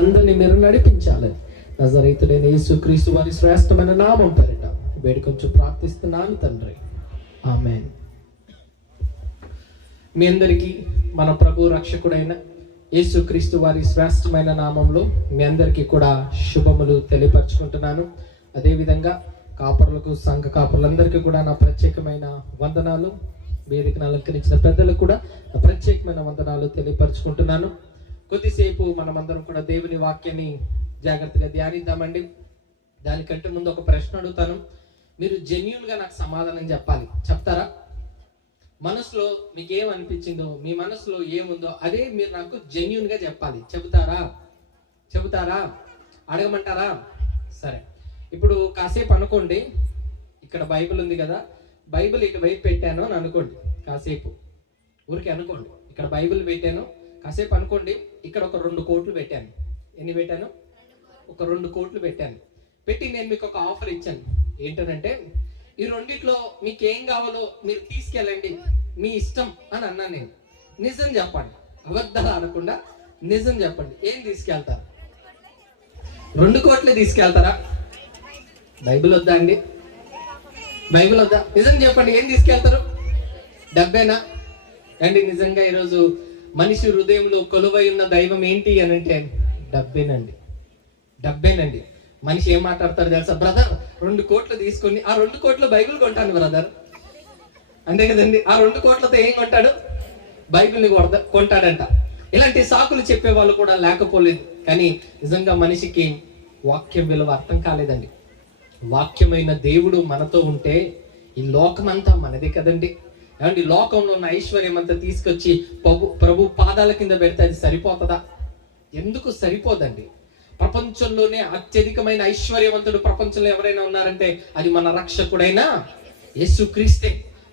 అందరినీ మీరు నడిపించాలని నజరేతుడైన యేసుక్రీస్తు వారి శ్రేష్టమైన నామం పేరిట వేడుకొంచు ప్రార్థిస్తున్నాను తండ్రి, ఆమేన్. మీ అందరికీ మన ప్రభు రక్షకుడైన యేసుక్రీస్తు వారి శ్రేష్టమైన నామంలో మీ అందరికీ కూడా శుభములు తెలియపరచుకుంటున్నాను. అదేవిధంగా కాపరులకు, సంఘ కాపరులందరికీ కూడా నా ప్రత్యేకమైన వందనాలు. వేదికను అలంకరించిన పెద్దలకు కూడా నా ప్రత్యేకమైన వందనాలు తెలియపరచుకుంటున్నాను. కొద్దిసేపు మనమందరం కూడా దేవుని వాక్యాన్ని జాగ్రత్తగా ధ్యానిద్దామండి. దానికంటే ముందు ఒక ప్రశ్న అడుగుతాను. మీరు జెన్యూన్గా నాకు సమాధానం చెప్పాలి. చెప్తారా? మనసులో మీకు ఏమనిపించిందో, మీ మనసులో ఏముందో అదే మీరు నాకు జెన్యూన్గా చెప్పాలి. చెబుతారా? అడగమంటారా? సరే, ఇప్పుడు కాసేపు అనుకోండి. ఇక్కడ బైబిల్ ఉంది కదా, బైబిల్ ఇటువైపు పెట్టాను అని అనుకోండి. కాసేపు ఊరికే అనుకోండి, ఇక్కడ బైబిల్ పెట్టాను. కాసేపు అనుకోండి, ఇక్కడ ఒక 2 కోట్లు పెట్టాను. ఎన్ని పెట్టాను? ఒక 2 కోట్లు పెట్టాను. పెట్టి నేను మీకు ఒక ఆఫర్ ఇచ్చాను. ఏంటనంటే, ఈ రెండిట్లో మీకు ఏం కావాలో మీరు తీసుకెళ్ళండి, మీ ఇష్టం అని అన్నాను నేను. నిజం చెప్పండి, అబద్ధాలు ఆడకుండా నిజం చెప్పండి. ఏం తీసుకెళ్తారు? 2 కోట్లే తీసుకెళ్తారా? బైబిల్ వద్దా అండి? బైబిల్ వద్దా? నిజం చెప్పండి, ఏం తీసుకెళ్తారు? డబ్బేనా అండి? నిజంగా ఈరోజు మనిషి హృదయంలో కొలువై ఉన్న దైవం ఏంటి అని అంటే డబ్బేనండి. మనిషి ఏం మాట్లాడతారు తెలుసా? బ్రదర్ 2 కోట్లు తీసుకొని ఆ 2 కోట్లు బైబిల్ కొంటాను బ్రదర్, అంతే కదండి. ఆ 2 కోట్లతో ఏం కొంటాడు? బైబిల్ని కొంటాడంట. ఇలాంటి సాకులు చెప్పే వాళ్ళు కూడా లేకపోలేదు. కానీ నిజంగా మనిషికి వాక్యం విలువ అర్థం కాలేదండి. వాక్యమైన దేవుడు మనతో ఉంటే ఈ లోకమంతా మనదే కదండి. ఏమంటే లోకంలో ఉన్న ఐశ్వర్యం అంతా తీసుకొచ్చి ప్రభు పాదాల కింద పెడితే అది సరిపోతుందా? ఎందుకు సరిపోదండి. ప్రపంచంలోనే అత్యధికమైన ఐశ్వర్యవంతుడు ప్రపంచంలో ఎవరైనా ఉన్నారంటే అది మన రక్షకుడైన యేసుక్రీస్తే.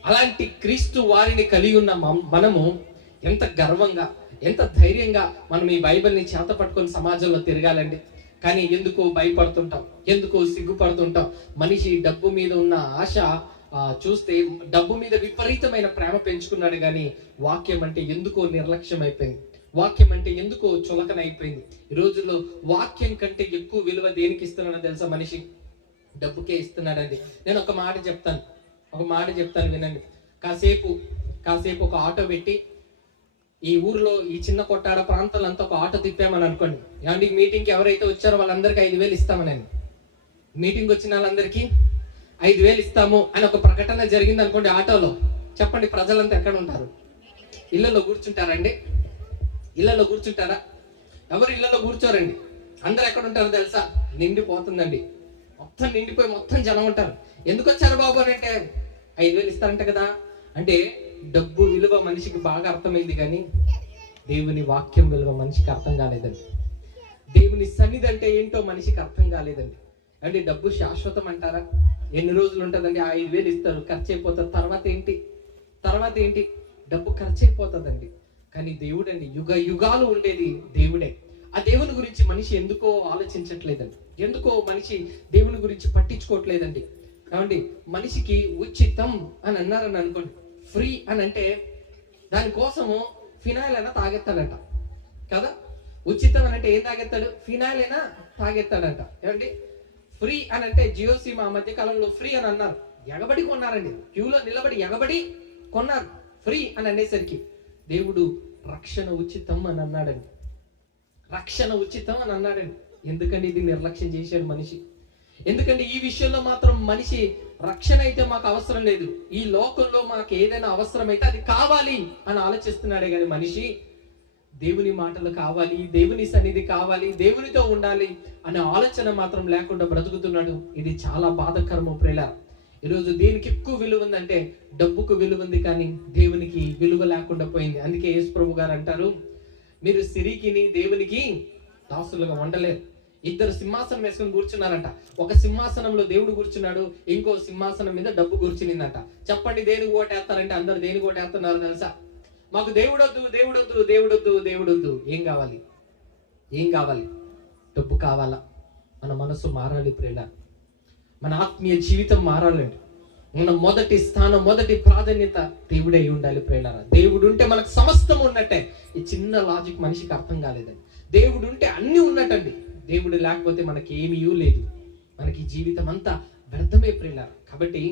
అలాంటి క్రీస్తు వారిని కలిగి ఉన్న మనము ఎంత గర్వంగా, ఎంత ధైర్యంగా మనం ఈ బైబిల్ని చేత పట్టుకొని సమాజంలో తిరగాలండి. కానీ ఎందుకు భయపడుతుంటాం, ఎందుకు సిగ్గుపడుతుంటాం? మనిషి డబ్బు మీద ఉన్న ఆశ చూస్తే డబ్బు మీద విపరీతమైన ప్రేమ పెంచుకున్నాడు, కానీ వాక్యం అంటే ఎందుకో నిర్లక్ష్యం అయిపోయింది. వాక్యం అంటే ఎందుకో చులకన అయిపోయింది. ఈ రోజుల్లో వాక్యం కంటే ఎక్కువ విలువ దేనికి ఇస్తున్నాడో తెలుసా? మనిషి డబ్బుకే ఇస్తున్నాడండి. నేను ఒక మాట చెప్తాను వినండి. కాసేపు ఒక ఆటో పెట్టి ఈ ఊర్లో ఈ చిన్న కొట్టాడ ప్రాంతాల్లో అంతా ఒక ఆటో తిప్పామని అనుకోండి. ఏమంటే మీటింగ్కి ఎవరైతే వచ్చారో వాళ్ళందరికీ 5,000 ఇస్తామని, మీటింగ్ వచ్చిన వాళ్ళందరికీ 5,000 ఇస్తాము అని ఒక ప్రకటన జరిగింది అనుకోండి ఆటోలో. చెప్పండి, ప్రజలంతా ఎక్కడ ఉంటారు? ఇళ్లలో కూర్చుంటారండి? ఇళ్లలో కూర్చుంటారా? ఎవరు ఇళ్లలో కూర్చోరండి. అందరు ఎక్కడ ఉంటారో తెలుసా? నిండిపోతుందండి. మొత్తం నిండిపోయి మొత్తం జనం ఉంటారు. ఎందుకు వచ్చారు బాబు అని అంటే 5,000 ఇస్తారంట కదా. అంటే డబ్బు విలువ మనిషికి బాగా అర్థమైంది, కానీ దేవుని వాక్యం విలువ మనిషికి అర్థం కాలేదండి. దేవుని సన్నిధి అంటే ఏంటో మనిషికి అర్థం కాలేదండి. అంటే డబ్బు శాశ్వతం అంటారా? ఎన్ని రోజులు ఉంటుందండి? 5,000 ఇస్తారు, ఖర్చు అయిపోతుంది. తర్వాత ఏంటి? డబ్బు ఖర్చు అయిపోతుందండి. కానీ దేవుడండి యుగ యుగాలు ఉండేది దేవుడే. ఆ దేవుని గురించి మనిషి ఎందుకో ఆలోచించట్లేదండి. ఎందుకో మనిషి దేవుని గురించి పట్టించుకోవట్లేదండి. కాబట్టి మనిషికి ఉచితం అని అన్నారని అనుకోండి, ఫ్రీ అని అంటే దానికోసము ఫినాయిల్ అయినా తాగెత్తాడంట కదా. ఉచితం అని అంటే ఏం తాగెత్తాడు? ఫినాయిల్ అయినా తాగెత్తాడంట. ఏమండి ఫ్రీ అని అంటే జియో సిమ్ ఆ మధ్య కాలంలో ఫ్రీ అని అన్నారు. ఎగబడి కొన్నారండి, క్యూలో నిలబడి ఎగబడి కొన్నారు ఫ్రీ అని అనేసరికి. దేవుడు రక్షణ ఉచితం అని అన్నాడండి. ఎందుకండి ఇది నిర్లక్ష్యం చేశాడు మనిషి? ఎందుకంటే ఈ విషయంలో మాత్రం మనిషి రక్షణ అయితే మాకు అవసరం లేదు, ఈ లోకంలో మాకు ఏదైనా అవసరమైతే అది కావాలి అని ఆలోచిస్తున్నాడే కానీ మనిషి దేవుని మాటలు కావాలి, దేవుని సన్నిధి కావాలి, దేవునితో ఉండాలి అనే ఆలోచన మాత్రం లేకుండా బ్రతుకుతున్నాడు. ఇది చాలా బాధాకరము ప్రియులారా. ఈరోజు దేనికి ఎక్కువ విలువ ఉందంటే డబ్బుకు విలువ ఉంది, కానీ దేవునికి విలువ లేకుండా పోయింది. అందుకే యేసు ప్రభు గారు అంటారు, మీరు సిరికిని దేవునికి దాసులుగా ఉండలేరు. 2 సింహాసనం వేసుకొని కూర్చున్నారంట. ఒక సింహాసనంలో దేవుడు కూర్చున్నాడు, ఇంకో సింహాసనం మీద డబ్బు కూర్చునిందంట. చెప్పండి, దేనికి ఓటేస్తారంటే అందరు దేనికి ఓటేస్తున్నారు తెలుసా? మాకు దేవుడొద్దు. ఏం కావాలి? డబ్బు కావాలా? మన మనసు మారాలి ప్రియులారా. మన ఆత్మీయ జీవితం మారాలండి. మన మొదటి స్థానం, మొదటి ప్రాధాన్యత దేవుడే ఉండాలి ప్రియులారా. దేవుడు ఉంటే మనకు సమస్తం ఉన్నట్టే. ఈ చిన్న లాజిక్ మనిషికి అర్థం కాలేదండి. దేవుడు ఉంటే అన్ని ఉన్నట్టు దేవుడు లేకపోతే మనకి ఏమీ లేదు, మనకి జీవితం అంతా వ్యర్థమే ప్రియులారా. కాబట్టి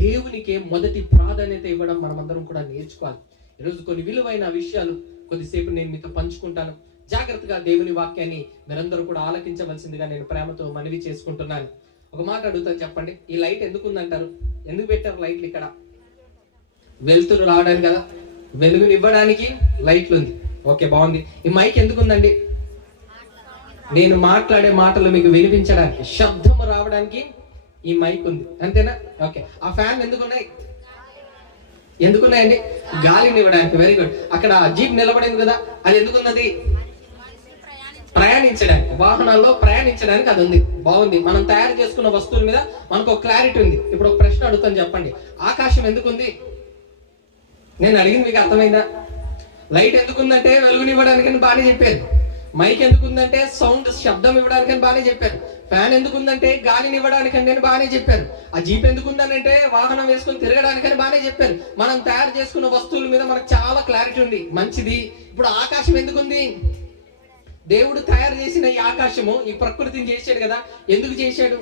దేవునికే మొదటి ప్రాధాన్యత ఇవ్వడం మనమందరం కూడా నేర్చుకోవాలి. ఈరోజు కొన్ని విలువైన విషయాలు కొద్దిసేపు నేను మీతో పంచుకుంటాను. జాగ్రత్తగా దేవుని వాక్యాన్ని మీరందరూ కూడా ఆలకించవలసిందిగా నేను ప్రేమతో మనవి చేసుకుంటున్నాను. ఒక మాట అడుగుతాను, చెప్పండి. ఈ లైట్ ఎందుకు ఉందంటారు? ఎందుకు పెట్టారు లైట్లు? ఇక్కడ వెలుతురు రావడానికి కదా, వెలుగునివ్వడానికి లైట్లు ఉంది. ఓకే, బాగుంది. ఈ మైక్ ఎందుకు ఉందండి? నేను మాట్లాడే మాటలు మీకు వినిపించడానికి, శబ్దం రావడానికి ఈ మైక్ ఉంది, అంతేనా? ఓకే. ఆ ఫ్యాన్ ఎందుకున్నాయి? ఎందుకున్నాయండి? గాలిని ఇవ్వడానికి. Very good. అక్కడ జీప్ నిలబడింది కదా, అది ఎందుకున్నది? ప్రయాణించడానికి, వాహనాల్లో ప్రయాణించడానికి అది ఉంది. బాగుంది. మనం తయారు చేసుకున్న వస్తువుల మీద మనకు ఒక క్లారిటీ ఉంది. ఇప్పుడు ఒక ప్రశ్న అడుగుతాను, చెప్పండి. ఆకాశం ఎందుకుంది? నేను అడిగింది మీకు అర్థమైందా? లైట్ ఎందుకుందంటే వెలుగునివ్వడానికి అని బాగానే చెప్పారు. మైక్ ఎందుకుందంటే సౌండ్, శబ్దం ఇవ్వడానికి అని బాగానే చెప్పారు. ఫ్యాన్ ఎందుకుందంటే గాలిని ఇవ్వడానికి అని బాగానే చెప్పారు. ఆ జీప్ ఎందుకుందనంటే వాహనం వేసుకుని తిరగడానికి అని బాగానే చెప్పారు. మనం తయారు చేసుకున్న వస్తువుల మీద మనకు చాలా క్లారిటీ ఉంది, మంచిది. ఇప్పుడు ఆకాశం ఎందుకుంది? దేవుడు తయారు చేసిన ఈ ఆకాశము, ఈ ప్రకృతిని చేశాడు కదా. ఎందుకు చేశాడు?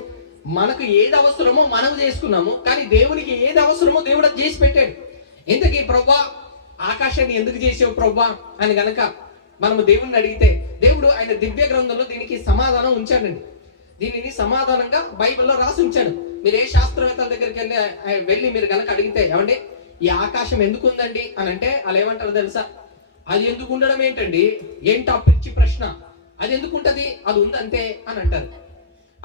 మనకు ఏది అవసరమో మనం చేసుకున్నాము, కానీ దేవునికి ఏది అవసరమో దేవుడు అది చేసి పెట్టాడు. ఇంతకీ ప్రభువా ఆకాశాన్ని ఎందుకు చేసావు ప్రభువా అని గనక మనము దేవుణ్ణి అడిగితే, దేవుడు ఆయన దివ్య గ్రంథంలో దీనికి సమాధానం ఉంచాడండి. దీనిని సమాధానంగా బైబిల్లో రాసి ఉంచాడు. మీరు ఏ శాస్త్రవేత్తల దగ్గరికి వెళ్ళి మీరు గనక అడిగితే, ఏమండి ఈ ఆకాశం ఎందుకు ఉందండి అని అంటే వాళ్ళు ఏమంటారు తెలుసా? అది ఎందుకు ఉండడం ఏంటండి? ఏంటి ఆ పిచ్చి ప్రశ్న? అది ఎందుకు ఉంటది? అది ఉందంతే అని అంటారు.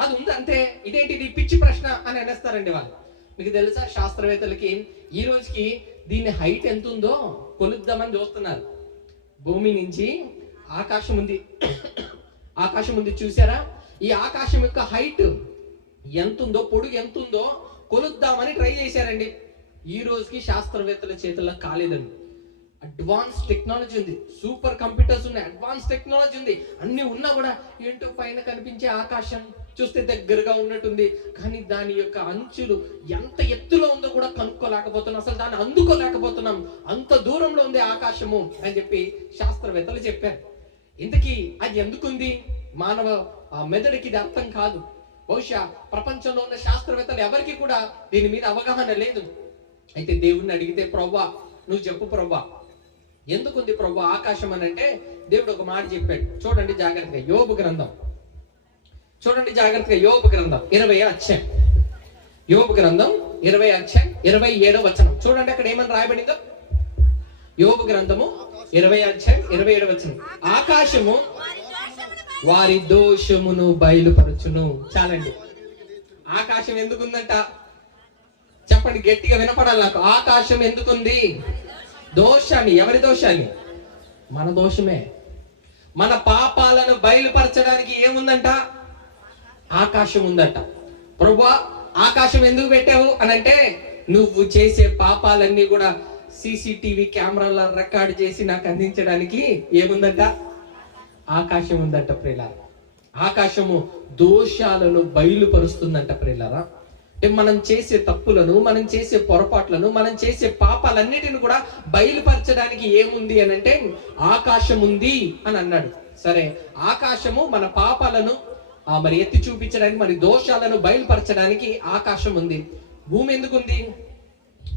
అది ఉందంతే, ఇదేంటిది పిచ్చి ప్రశ్న అని అనేస్తారండి వాళ్ళు. మీకు తెలుసా, శాస్త్రవేత్తలకి ఈ రోజుకి దీని హైట్ ఎంత ఉందో కొలుద్దామని చూస్తున్నారు. భూమి నుంచి ఆకాశం ఉంది, ఆకాశం ఉంది చూసారా? ఈ ఆకాశం యొక్క హైట్ ఎంత ఉందో, పొడుగు ఎంత ఉందో కొలుద్దామని ట్రై చేశారండి. ఈ రోజుకి శాస్త్రవేత్తల చేతుల్లో కాలేదండి. అడ్వాన్స్ టెక్నాలజీ ఉంది, సూపర్ కంప్యూటర్స్ ఉన్నాయి, అడ్వాన్స్ టెక్నాలజీ ఉంది, అన్ని ఉన్నా కూడా ఏంటో పైన కనిపించే ఆకాశం చూస్తే దగ్గరగా ఉన్నట్టుంది, కానీ దాని యొక్క అంచులు ఎంత ఎత్తులో ఉందో కూడా కనుక్కోలేకపోతున్నాం, అసలు దాన్ని అందుకోలేకపోతున్నాం, అంత దూరంలో ఉంది ఆకాశము అని చెప్పి శాస్త్రవేత్తలు చెప్పారు. ఇంతకీ అది ఎందుకుంది? మానవ మెదడుకి ఇది అర్థం కాదు. బహుశా ప్రపంచంలో ఉన్న శాస్త్రవేత్తలు ఎవరికి కూడా దీని మీద అవగాహన లేదు. అయితే దేవుణ్ణి అడిగితే, ప్రవ్వా నువ్వు చెప్పు ప్రవ్వా ఎందుకుంది ప్రవ్వా ఆకాశం అని అంటే, దేవుడు ఒక మాట చెప్పాడు. చూడండి జాగ్రత్తగా, యోబు గ్రంథం చూడండి జాగ్రత్తగా. యోబు గ్రంథం 20వ అధ్యాయం, యోబు గ్రంథం 20వ అధ్యాయం 27వ వచనం చూడండి. అక్కడ ఏమని రాయబడిందో? యోబు గ్రంథము 20వ అధ్యాయం 27వ వచనం, ఆకాశము వారి దోషమును బయలుపరచును. చాలండి. ఆకాశం ఎందుకుందంట? చెప్పండి, గట్టిగా వినపడాలి నాకు. ఆకాశం ఎందుకుంది? దోషాన్ని. ఎవరి దోషాన్ని? మన దోషమే. మన పాపాలను బయలుపరచడానికి ఏముందంట? ఆకాశం ఉందంట. ప్రభువా ఆకాశం ఎందుకు పెట్టావు అని అంటే, నువ్వు చేసే పాపాలన్నీ కూడా సీసీటీవీ కెమెరాల రికార్డ్ చేసి నాకు అందించడానికి ఏముందంట? ఆకాశం ఉందంట ప్రియులారా. ఆకాశము దోషాలను బయలుపరుస్తుందంట ప్రియులారా. మనం చేసే తప్పులను, మనం చేసే పొరపాట్లను, మనం చేసే పాపాలన్నిటిని కూడా బయలుపరచడానికి ఏముంది అని అంటే ఆకాశం ఉంది అని అన్నాడు. సరే, ఆకాశము మన పాపాలను మరి ఎత్తి చూపించడానికి, మరి దోషాలను బయలుపరచడానికి ఆకాశం ఉంది. భూమి ఎందుకుంది?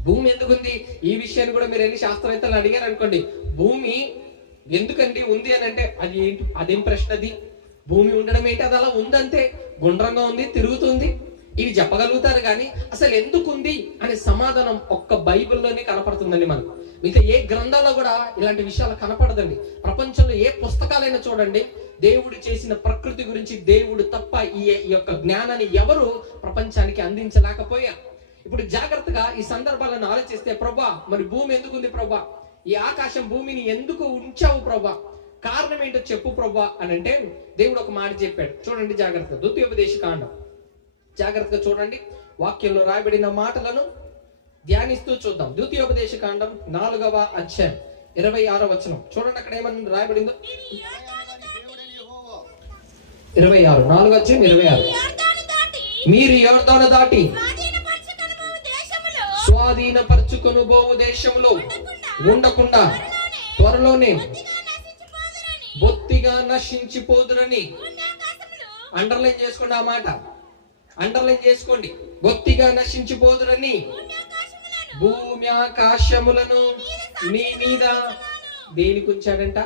భూమి ఎందుకుంది? ఈ విషయాన్ని కూడా మీరు ఎన్ని శాస్త్రవేత్తలు అడిగారు అనుకోండి, భూమి ఎందుకండి ఉంది అని అంటే, అది ఏంటి? అదేం ప్రశ్న అది? భూమి ఉండడం ఏంటి? అది అలా ఉందంతే, గుండ్రంగా ఉంది, తిరుగుతుంది. ఇవి చెప్పగలుగుతారు, కానీ అసలు ఎందుకుంది అనే సమాధానం ఒక్క బైబిల్లోనే కనపడుతుందండి మనకు. మిగతా ఏ గ్రంథాల్లో కూడా ఇలాంటి విషయాలు కనపడదండి. ప్రపంచంలో ఏ పుస్తకాలైనా చూడండి, దేవుడు చేసిన ప్రకృతి గురించి దేవుడు తప్ప ఈ యొక్క జ్ఞానాన్ని ఎవరు ప్రపంచానికి అందించలేకపోయారు. ఇప్పుడు జాగ్రత్తగా ఈ సందర్భాలను ఆలోచిస్తే, ప్రభా మరి భూమి ఎందుకుంది ప్రభా? ఈ ఆకాశం భూమిని ఎందుకు ఉంచావు ప్రభా? కారణం ఏంటో చెప్పు ప్రభా అని అంటే, దేవుడు ఒక మాట చెప్పాడు. చూడండి జాగ్రత్తగా, ద్వితీయోపదేశకాండం జాగ్రత్తగా చూడండి. వాక్యంలో రాయబడిన మాటలను ధ్యానిస్తూ చూద్దాం. ద్వితీయోపదేశకాండం 4వ అధ్యాయం 26వ వచనం చూడండి. అక్కడ ఏమని రాయబడిందో? 26, 4వ అధ్యాయం 26. మీరు యోర్దాను దాటి స్వాధీనపరచుకొనుబోవు దేశంలో ఉండకుండా త్వరలోనే బొత్తిగా నశించిపోదురని అండర్లైన్ చేసుకోండి, ఆ మాట అండర్లైన్ చేసుకోండి. బొత్తిగా నశించిపోదురని భూమి ఆకాశములను నీ మీద దేనికి ఉంచాడంట?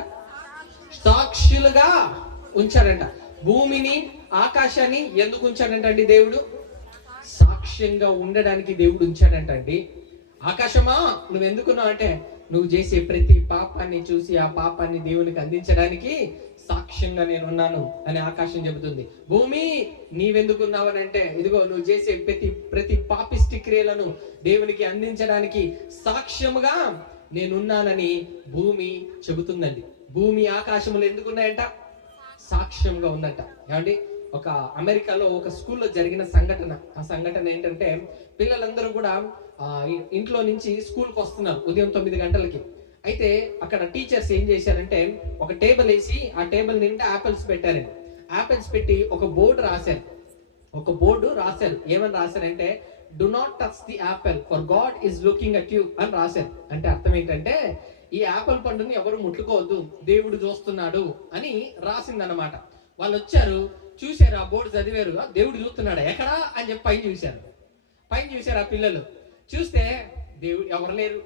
సాక్షులుగా ఉంచాడంట. భూమిని ఆకాశాన్ని ఎందుకు ఉంచాడంట అండి? దేవుడు సాక్ష్యంగా ఉండడానికి దేవుడు ఉంచాడంట అండి. ఆకాశమా నువ్వు ఎందుకున్నావు అంటే, నువ్వు చేసే ప్రతి పాపాన్ని చూసి ఆ పాపాన్ని దేవునికి అందించడానికి సాక్ష్యంగా నేను ఉన్నాను అని ఆకాశం చెబుతుంది. భూమి నీవెందుకున్నావు అని అంటే, ఇదిగో నువ్వు చేసే ప్రతి పాపిష్టి క్రియలను దేవునికి అందించడానికి సాక్ష్యముగా నేనున్నానని భూమి చెబుతుందండి. భూమి ఆకాశములు ఎందుకున్నాయంట? సాక్ష్యంగా ఉందంట. ఏమండి, ఒక అమెరికాలో ఒక స్కూల్లో జరిగిన సంఘటన. ఆ సంఘటన ఏంటంటే, పిల్లలందరూ కూడా ఇంట్లో నుంచి స్కూల్కి వస్తున్నారు ఉదయం 9 గంటలకి. అయితే అక్కడ టీచర్స్ ఏం చేశారంటే, ఒక టేబుల్ వేసి ఆ టేబుల్ నిండా యాపిల్స్ పెట్టారండి. యాపిల్స్ పెట్టి ఒక బోర్డు రాశారు. ఏమని రాశారంటే, do not touch the Apple for God is looking at you అని రాశారు. అంటే అర్థం ఏంటంటే, ఈ యాపిల్ పండుని ఎవరు ముట్టుకోవద్దు, దేవుడు చూస్తున్నాడు అని రాసిందన్నమాట. వాళ్ళు వచ్చారు, చూశారు, ఆ బోర్డు చదివారు, దేవుడు చూస్తున్నాడు ఎక్కడా అని చెప్పి పైన చూశారు. ఆ పిల్లలు చూస్తే దేవుడు ఎవరు లేరు,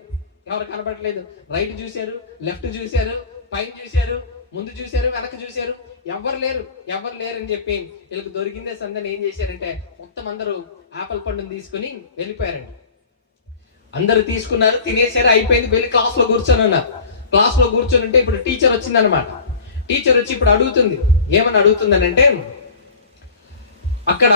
ఎవరు కనబడలేదు. రైట్ చూశారు, లెఫ్ట్ చూశారు, పైన చూశారు, ముందు చూశారు, వెనక చూశారు, ఎవరు లేరు అని చెప్పి వీళ్ళకి దొరికిందే సందని ఏం చేశారంటే, మొత్తం అందరూ ఆపిల్ పండుని తీసుకుని వెళ్ళిపోయారండి. అందరూ తీసుకున్నారు, తినేసారు, అయిపోయింది. వెళ్ళి క్లాస్ లో కూర్చొని ఉన్నారు. క్లాస్ లో కూర్చొని ఉంటే ఇప్పుడు టీచర్ వచ్చిందనమాట. టీచర్ వచ్చి ఇప్పుడు అడుగుతుంది. ఏమని అడుగుతుందని అంటే, అక్కడ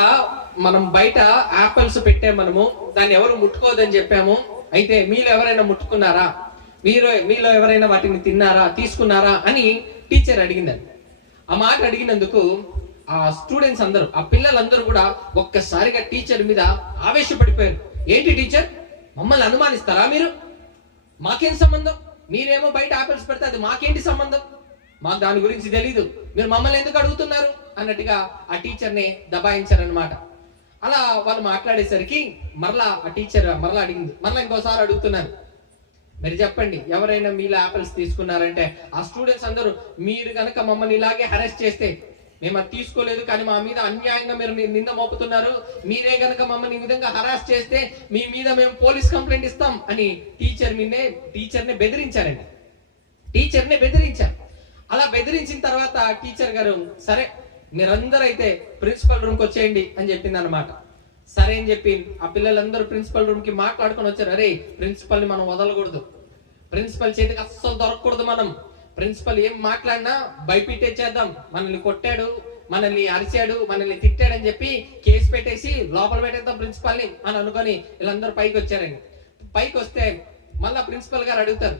మనం బయట యాపిల్స్ పెట్టాం, మనము దాన్ని ఎవరు ముట్టుకోవద్దని చెప్పాము. అయితే మీలో ఎవరైనా ముట్టుకున్నారా? మీలో ఎవరైనా వాటిని తిన్నారా, తీసుకున్నారా అని టీచర్ అడిగిందండి. ఆ మాట అడిగినందుకు ఆ స్టూడెంట్స్ అందరూ, ఆ పిల్లలందరూ కూడా ఒక్కసారిగా టీచర్ మీద ఆవేశపడిపోయారు. ఏంటి టీచర్, మమ్మల్ని అనుమానిస్తారా మీరు? మాకేం సంబంధం? మీరేమో బయట యాపిల్స్ పెడితే అది మాకేంటి సంబంధం? మాకు దాని గురించి తెలీదు, మీరు మమ్మల్ని ఎందుకు అడుగుతున్నారు అన్నట్టుగా ఆ టీచర్ని దబాయించారనమాట. అలా వాళ్ళు మాట్లాడేసరికి మరలా ఆ టీచర్ మరలా అడిగింది. మరలా ఇంకోసారి అడుగుతున్నారు, మరి చెప్పండి, ఎవరైనా మీలో యాపిల్స్ తీసుకున్నారంటే ఆ స్టూడెంట్స్ అందరూ, మీరు కనుక మమ్మల్ని ఇలాగే హెరాస్ చేస్తే, మేము అది తీసుకోలేదు కానీ మా మీద అన్యాయంగా మీరు నింద మోపుతున్నారు, మీరే గనక మమ్మల్ని ఈ విధంగా హరాస్ చేస్తే మీ మీద మేము పోలీస్ కంప్లైంట్ ఇస్తాం అని టీచర్ని బెదిరించారండి. అలా బెదిరించిన తర్వాత టీచర్ గారు, సరే మీరందరూ అయితే ప్రిన్సిపల్ రూమ్కి వచ్చేయండి అని చెప్పింది అనమాట. సరే అని చెప్పి ఆ పిల్లలందరూ ప్రిన్సిపల్ రూమ్ కి మాట్లాడుకొని వచ్చారు. అరే, ప్రిన్సిపల్ ని మనం వదలకూడదు, ప్రిన్సిపల్ చేతికి అస్సలు దొరకకూడదు, మనం ప్రిన్సిపల్ ఏం మాట్లాడినా భయపెట్టేద్దాం, మనల్ని కొట్టాడు, మనల్ని అరిచాడు, మనల్ని తిట్టాడు అని చెప్పి కేసు పెట్టేసి లోపల పెట్టేద్దాం ప్రిన్సిపల్ ని అని అనుకొని వీళ్ళందరూ పైకి వచ్చారండి. పైకి వస్తే మళ్ళా ప్రిన్సిపల్ గారు అడుగుతారు,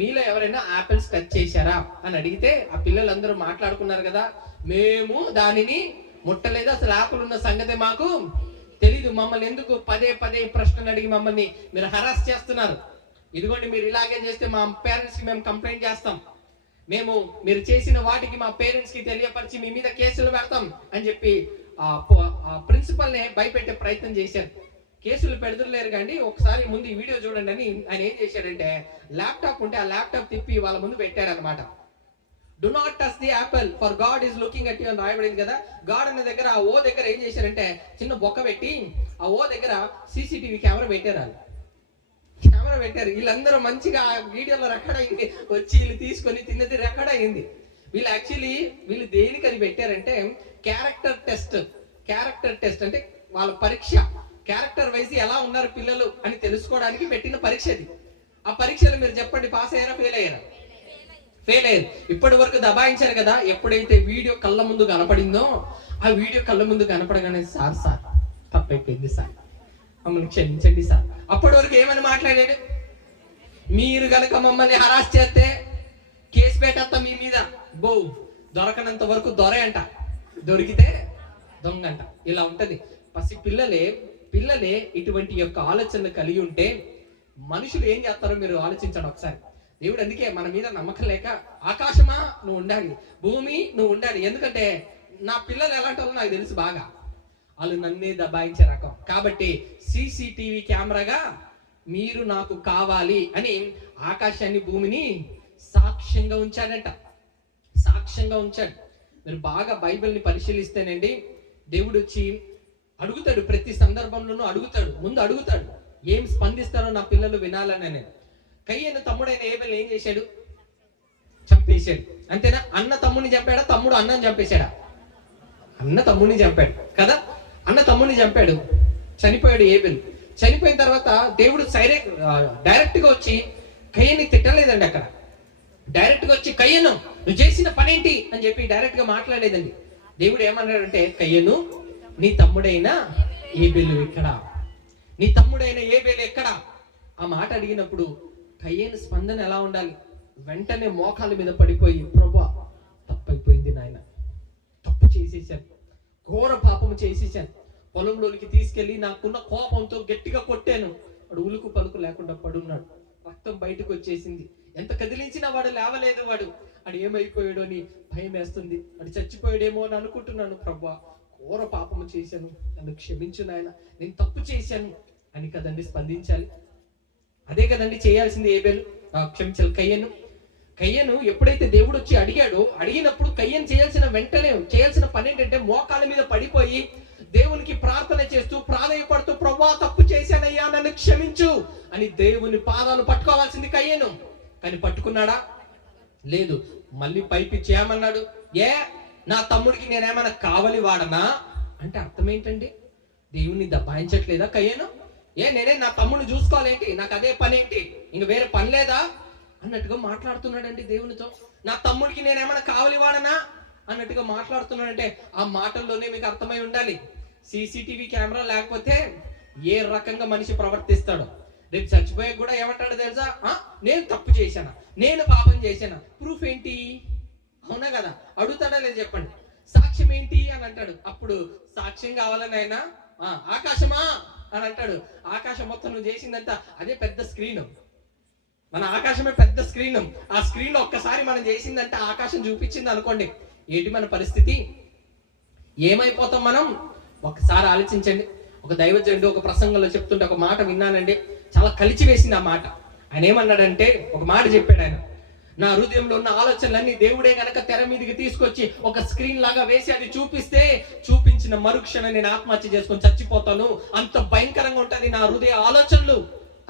మీలో ఎవరైనా యాపిల్స్ టచ్ చేశారా అని అడిగితే ఆ పిల్లలందరూ మాట్లాడుకున్నారు కదా, మేము దానిని ముట్టలేదు, అసలు యాపిల్ ఉన్న సంగతే మాకు తెలీదు, మమ్మల్ని ఎందుకు పదే ప్రశ్నలు అడిగి మమ్మల్ని మీరు హరాస్ చేస్తున్నారు, ఇదిగోండి మీరు ఇలాగే చేస్తే మా పేరెంట్స్ కి మేము కంప్లైంట్ చేస్తాం, మీరు చేసిన వాటికి మా పేరెంట్స్ కి తెలియపరిచి మీ మీద కేసులు పెడతాం అని చెప్పి ఆ ప్రిన్సిపల్ ని భయపెట్టే ప్రయత్నం చేశారు. కేసులు పెడతలేరు కానీ ఒకసారి ముందు ఈ వీడియో చూడండి అని ఆయన ఏం చేశాడంటే, ల్యాప్టాప్ ఉంటే ఆ ల్యాప్టాప్ తిప్పి వాళ్ళ ముందు పెట్టాడు అనమాట. Do not touch the Apple for God is looking at you అని రాయబడింది కదా. గాడ్ అనే దగ్గర ఆ ఓ దగ్గర ఏం చేశారంటే చిన్న బొక్క పెట్టి ఆ ఓ దగ్గర సీసీటీవీ కెమెరా పెట్టారు. వీళ్ళందరూ మంచిగా వీడియోలో రికార్డ్ అయింది, వచ్చి వీళ్ళు తీసుకొని తిన్నది రికార్డ్ అయింది. వీళ్ళు దేనికని పెట్టారంటే క్యారెక్టర్ టెస్ట్ అంటే వాళ్ళ పరీక్ష, క్యారెక్టర్ వైజ్ ఎలా ఉన్నారు పిల్లలు అని తెలుసుకోవడానికి పెట్టిన పరీక్ష అది. ఆ పరీక్షలు మీరు చెప్పండి, పాస్ అయ్యారా ఫెయిల్ అయ్యారు. ఇప్పటి వరకు దబాయించారు కదా. ఎప్పుడైతే వీడియో కళ్ళ ముందు కనపడిందో, ఆ వీడియో కళ్ళ ముందు కనపడగానే సార్ తప్పైపోయింది సార్, మమ్మల్ని క్షమించండి సార్. అప్పటి వరకు ఏమని మాట్లాడాడు, మీరు గనక మమ్మల్ని హరాస్ చేస్తే కేసు పెట్టేస్తాం మీ మీద, దొరకనంత వరకు దొరే అంట, దొరికితే దొంగ అంట. ఇలా ఉంటది. పసి పిల్లలే ఇటువంటి యొక్క ఆలోచనలు కలిగి ఉంటే మనుషులు ఏం చేస్తారో మీరు ఆలోచించండి ఒకసారి. దేవుడు అందుకే మన మీద నమ్మకం లేక, ఆకాశమా నువ్వు ఉండాలి, భూమి నువ్వు ఉండాలి, ఎందుకంటే నా పిల్లలు ఎలాంటి వాళ్ళు నాకు తెలుసు బాగా, వాళ్ళు నన్నే దబాయించే రకం, కాబట్టి సీసీటీవీ కెమెరాగా మీరు నాకు కావాలి అని ఆకాశాన్ని భూమిని సాక్ష్యంగా ఉంచాడు. మీరు బాగా బైబిల్ని పరిశీలిస్తేనండి, దేవుడు వచ్చి అడుగుతాడు, ప్రతి సందర్భంలోనూ అడుగుతాడు, ముందు అడుగుతాడు ఏం స్పందిస్తారో నా పిల్లలు వినాలని. కయ్యను తమ్ముడైన ఏబెల్ ఏం చేశాడు? చంపేశాడు. అంతేనా? అన్న తమ్ముడిని చంపాడా? తమ్ముడు అన్నని చంపేశాడా? అన్న తమ్ముడిని చంపాడు కదా. అన్న తమ్ముడిని చంపాడు, చనిపోయాడు ఏబెల్. చనిపోయిన తర్వాత దేవుడు డైరెక్ట్ గా వచ్చి కయ్యని తిట్టలేదండి. అక్కడ డైరెక్ట్ గా వచ్చి కయ్యను నువ్వు చేసిన పనేంటి అని చెప్పి డైరెక్ట్ గా మాట్లాడలేదండి. దేవుడు ఏమన్నాడంటే, కయ్యను నీ తమ్ముడైన ఏబెలు ఎక్కడా? నీ తమ్ముడైన ఏబెలు ఎక్కడా? ఆ మాట అడిగినప్పుడు కయ్యను స్పందన ఎలా ఉండాలి? వెంటనే మోకాల మీద పడిపోయి, ప్రభువా తప్పైపోయింది నాయన, తప్పు చేసేసాను, ఘోర పాపము చేసేసాను, పొలంలోనికి తీసుకెళ్లి నాకున్న కోపంతో గట్టిగా కొట్టాను. వాడు ఉలుకు పలుకు లేకుండా పడున్నాడు, రక్తం బయటకు వచ్చేసింది, ఎంత కదిలించినా వాడు లేవలేదు. వాడు ఏమైపోయాడో అని భయం వేస్తుంది, వాడు చచ్చిపోయాడేమో అని అనుకుంటున్నాను. ప్రభువా ఘోర పాపము చేశాను, నన్ను క్షమించు నాయన, నేను తప్పు చేశాను అని కదండి స్పందించాలి. అదే కదండి చేయాల్సింది ఏబెలు, క్షమించాలి కయ్యను ఎప్పుడైతే దేవుడు వచ్చి అడిగాడో, అడిగినప్పుడు కయ్యను వెంటనే చేయాల్సిన పని ఏంటంటే, మోకాళ్ళ మీద పడిపోయి దేవునికి ప్రార్థన చేస్తూ ప్రాధేయపడుతూ, ప్రభువా తప్పు చేశానయ్యా నన్ను క్షమించు అని దేవుని పాదాలు పట్టుకోవాల్సింది కయ్యను. కానీ పట్టుకున్నాడా? లేదు. మళ్ళీ పైపిచ్చి ఏమన్నాడు? నా తమ్ముడికి నేనేమైనా కావలి వాడనా అంటే అర్థం ఏంటండి? దేవుని దబాయించట్లేదా కయ్యను? నేనే నా తమ్ముడిని చూసుకోవాలేంటి, నాకు అదే పని ఏంటి, ఇంక వేరే పని లేదా అన్నట్టుగా మాట్లాడుతున్నాడండి దేవునితో. నా తమ్ముడికి నేనేమైనా కావలి వాడనా అన్నట్టుగా మాట్లాడుతున్నాడంటే ఆ మాటల్లోనే మీకు అర్థమై ఉండాలి, సీసీటీవీ కెమెరా లేకపోతే ఏ రకంగా మనిషి ప్రవర్తిస్తాడో. రేపు చచ్చిపోయాక కూడా ఏమంటాడో తెలుసా? నేను తప్పు చేశానా, నేను పాపం చేశానా, ప్రూఫ్ ఏంటి? అవునా కదా? అడుగుతాడా లేదు చెప్పండి. సాక్ష్యం ఏంటి అని అంటాడు. అప్పుడు సాక్ష్యం కావాలని అయినా ఆకాశమా అని అంటాడు. ఆకాశం మొత్తం నువ్వు చేసిందంతా అదే పెద్ద స్క్రీన్, మన ఆకాశమే పెద్ద స్క్రీన్. ఆ స్క్రీన్ లో ఒక్కసారి మనం చేసిందంటే ఆకాశం చూపించింది అనుకోండి, ఏంటి మన పరిస్థితి? ఏమైపోతాం మనం? ఒక్కసారి ఆలోచించండి. ఒక దైవజనుడు ఒక ప్రసంగంలో చెప్తుంటే ఒక మాట విన్నానండి, చాలా కలిచి వేసింది ఆ మాట. ఆయన ఏమన్నాడంటే, ఒక మాట చెప్పాడు ఆయన, నా హృదయంలో ఉన్న ఆలోచనలన్నీ దేవుడే గనక తెర మీదకి తీసుకొచ్చి ఒక స్క్రీన్ లాగా వేసి అది చూపించిన మరుక్షణం నేను ఆత్మహత్య చేసుకొని చచ్చిపోతాను, అంత భయంకరంగా ఉంటది నా హృదయ ఆలోచనలు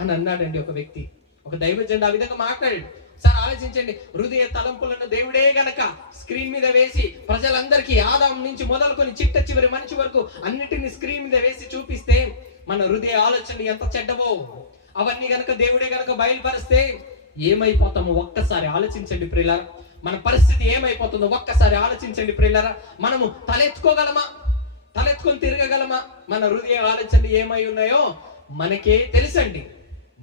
అని అన్నాడండి ఒక వ్యక్తి. ఒక దైవజనుడు ఆ విధంగా మాట్లాడాడు. సార్ ఆలోచించండి, హృదయ తలంపులను దేవుడే గనక స్క్రీన్ మీద వేసి ప్రజలందరికీ ఆదాం నుంచి మొదలుకొని చిట్ట చివరి మనిషి వరకు అన్నిటిని స్క్రీన్ మీద వేసి చూపిస్తే మన హృదయ ఆలోచనలు ఎంత చెడ్డవో అవన్నీ గనక దేవుడే గనక బయలుపరిస్తే ఏమైపోతామో ఒక్కసారి ఆలోచించండి ప్రియులారా. మన పరిస్థితి ఏమైపోతుందో ఒక్కసారి ఆలోచించండి ప్రియులారా. మనము తలెత్తుకొని తిరగగలమా? మన హృదయ ఆలోచనలు ఏమై ఉన్నాయో మనకే తెలుసండి,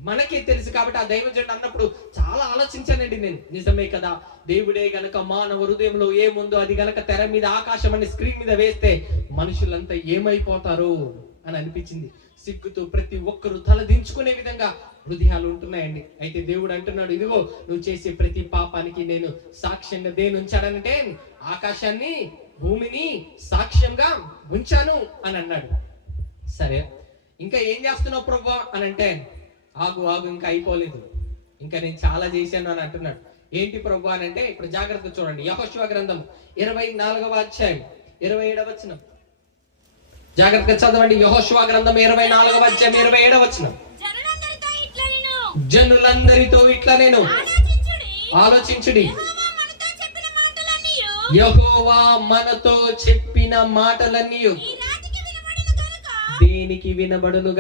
మనకే తెలుసు. కాబట్టి ఆ దైవజనుడు అన్నప్పుడు చాలా ఆలోచించానండి నేను. నిజమే కదా, దేవుడే గనక మానవ హృదయంలో ఏముందో అది గనక తెర మీద ఆకాశం అనే స్క్రీన్ మీద వేస్తే మనుషులంతా ఏమైపోతారు అని అనిపించింది. సిగ్గుతో ప్రతి ఒక్కరు తల దించుకునే విధంగా హృదయాలు ఉంటున్నాయండి. అయితే దేవుడు అంటున్నాడు, ఇదిగో నువ్వు చేసే ప్రతి పాపానికి నేను సాక్ష్యంగా దేని ఉంచానంటే ఆకాశాన్ని భూమిని సాక్ష్యంగా ఉంచాను అని అన్నాడు. సరే, ఇంకా ఏం చేస్తున్నావు ప్రభువా అని అంటే, ఆగు ఇంకా అయిపోలేదు, ఇంకా నేను చాలా చేశాను అని అంటున్నాడు. ఏంటి ప్రభు అని అంటే, ఇప్పుడు జాగ్రత్తగా చూడండి. యెహోషువ గ్రంథం 24వ అధ్యాయం 27వ వచనం జాగ్రత్తగా చదవండి. యెహోషువ గ్రంథం 24వ అధ్యాయం 27వ వచనం. జనులందరితో ఇట్లా నేను ఆలోచించుడి, యెహోవా మనతో చెప్పిన మాటలన్నీ దేనికి వినబడును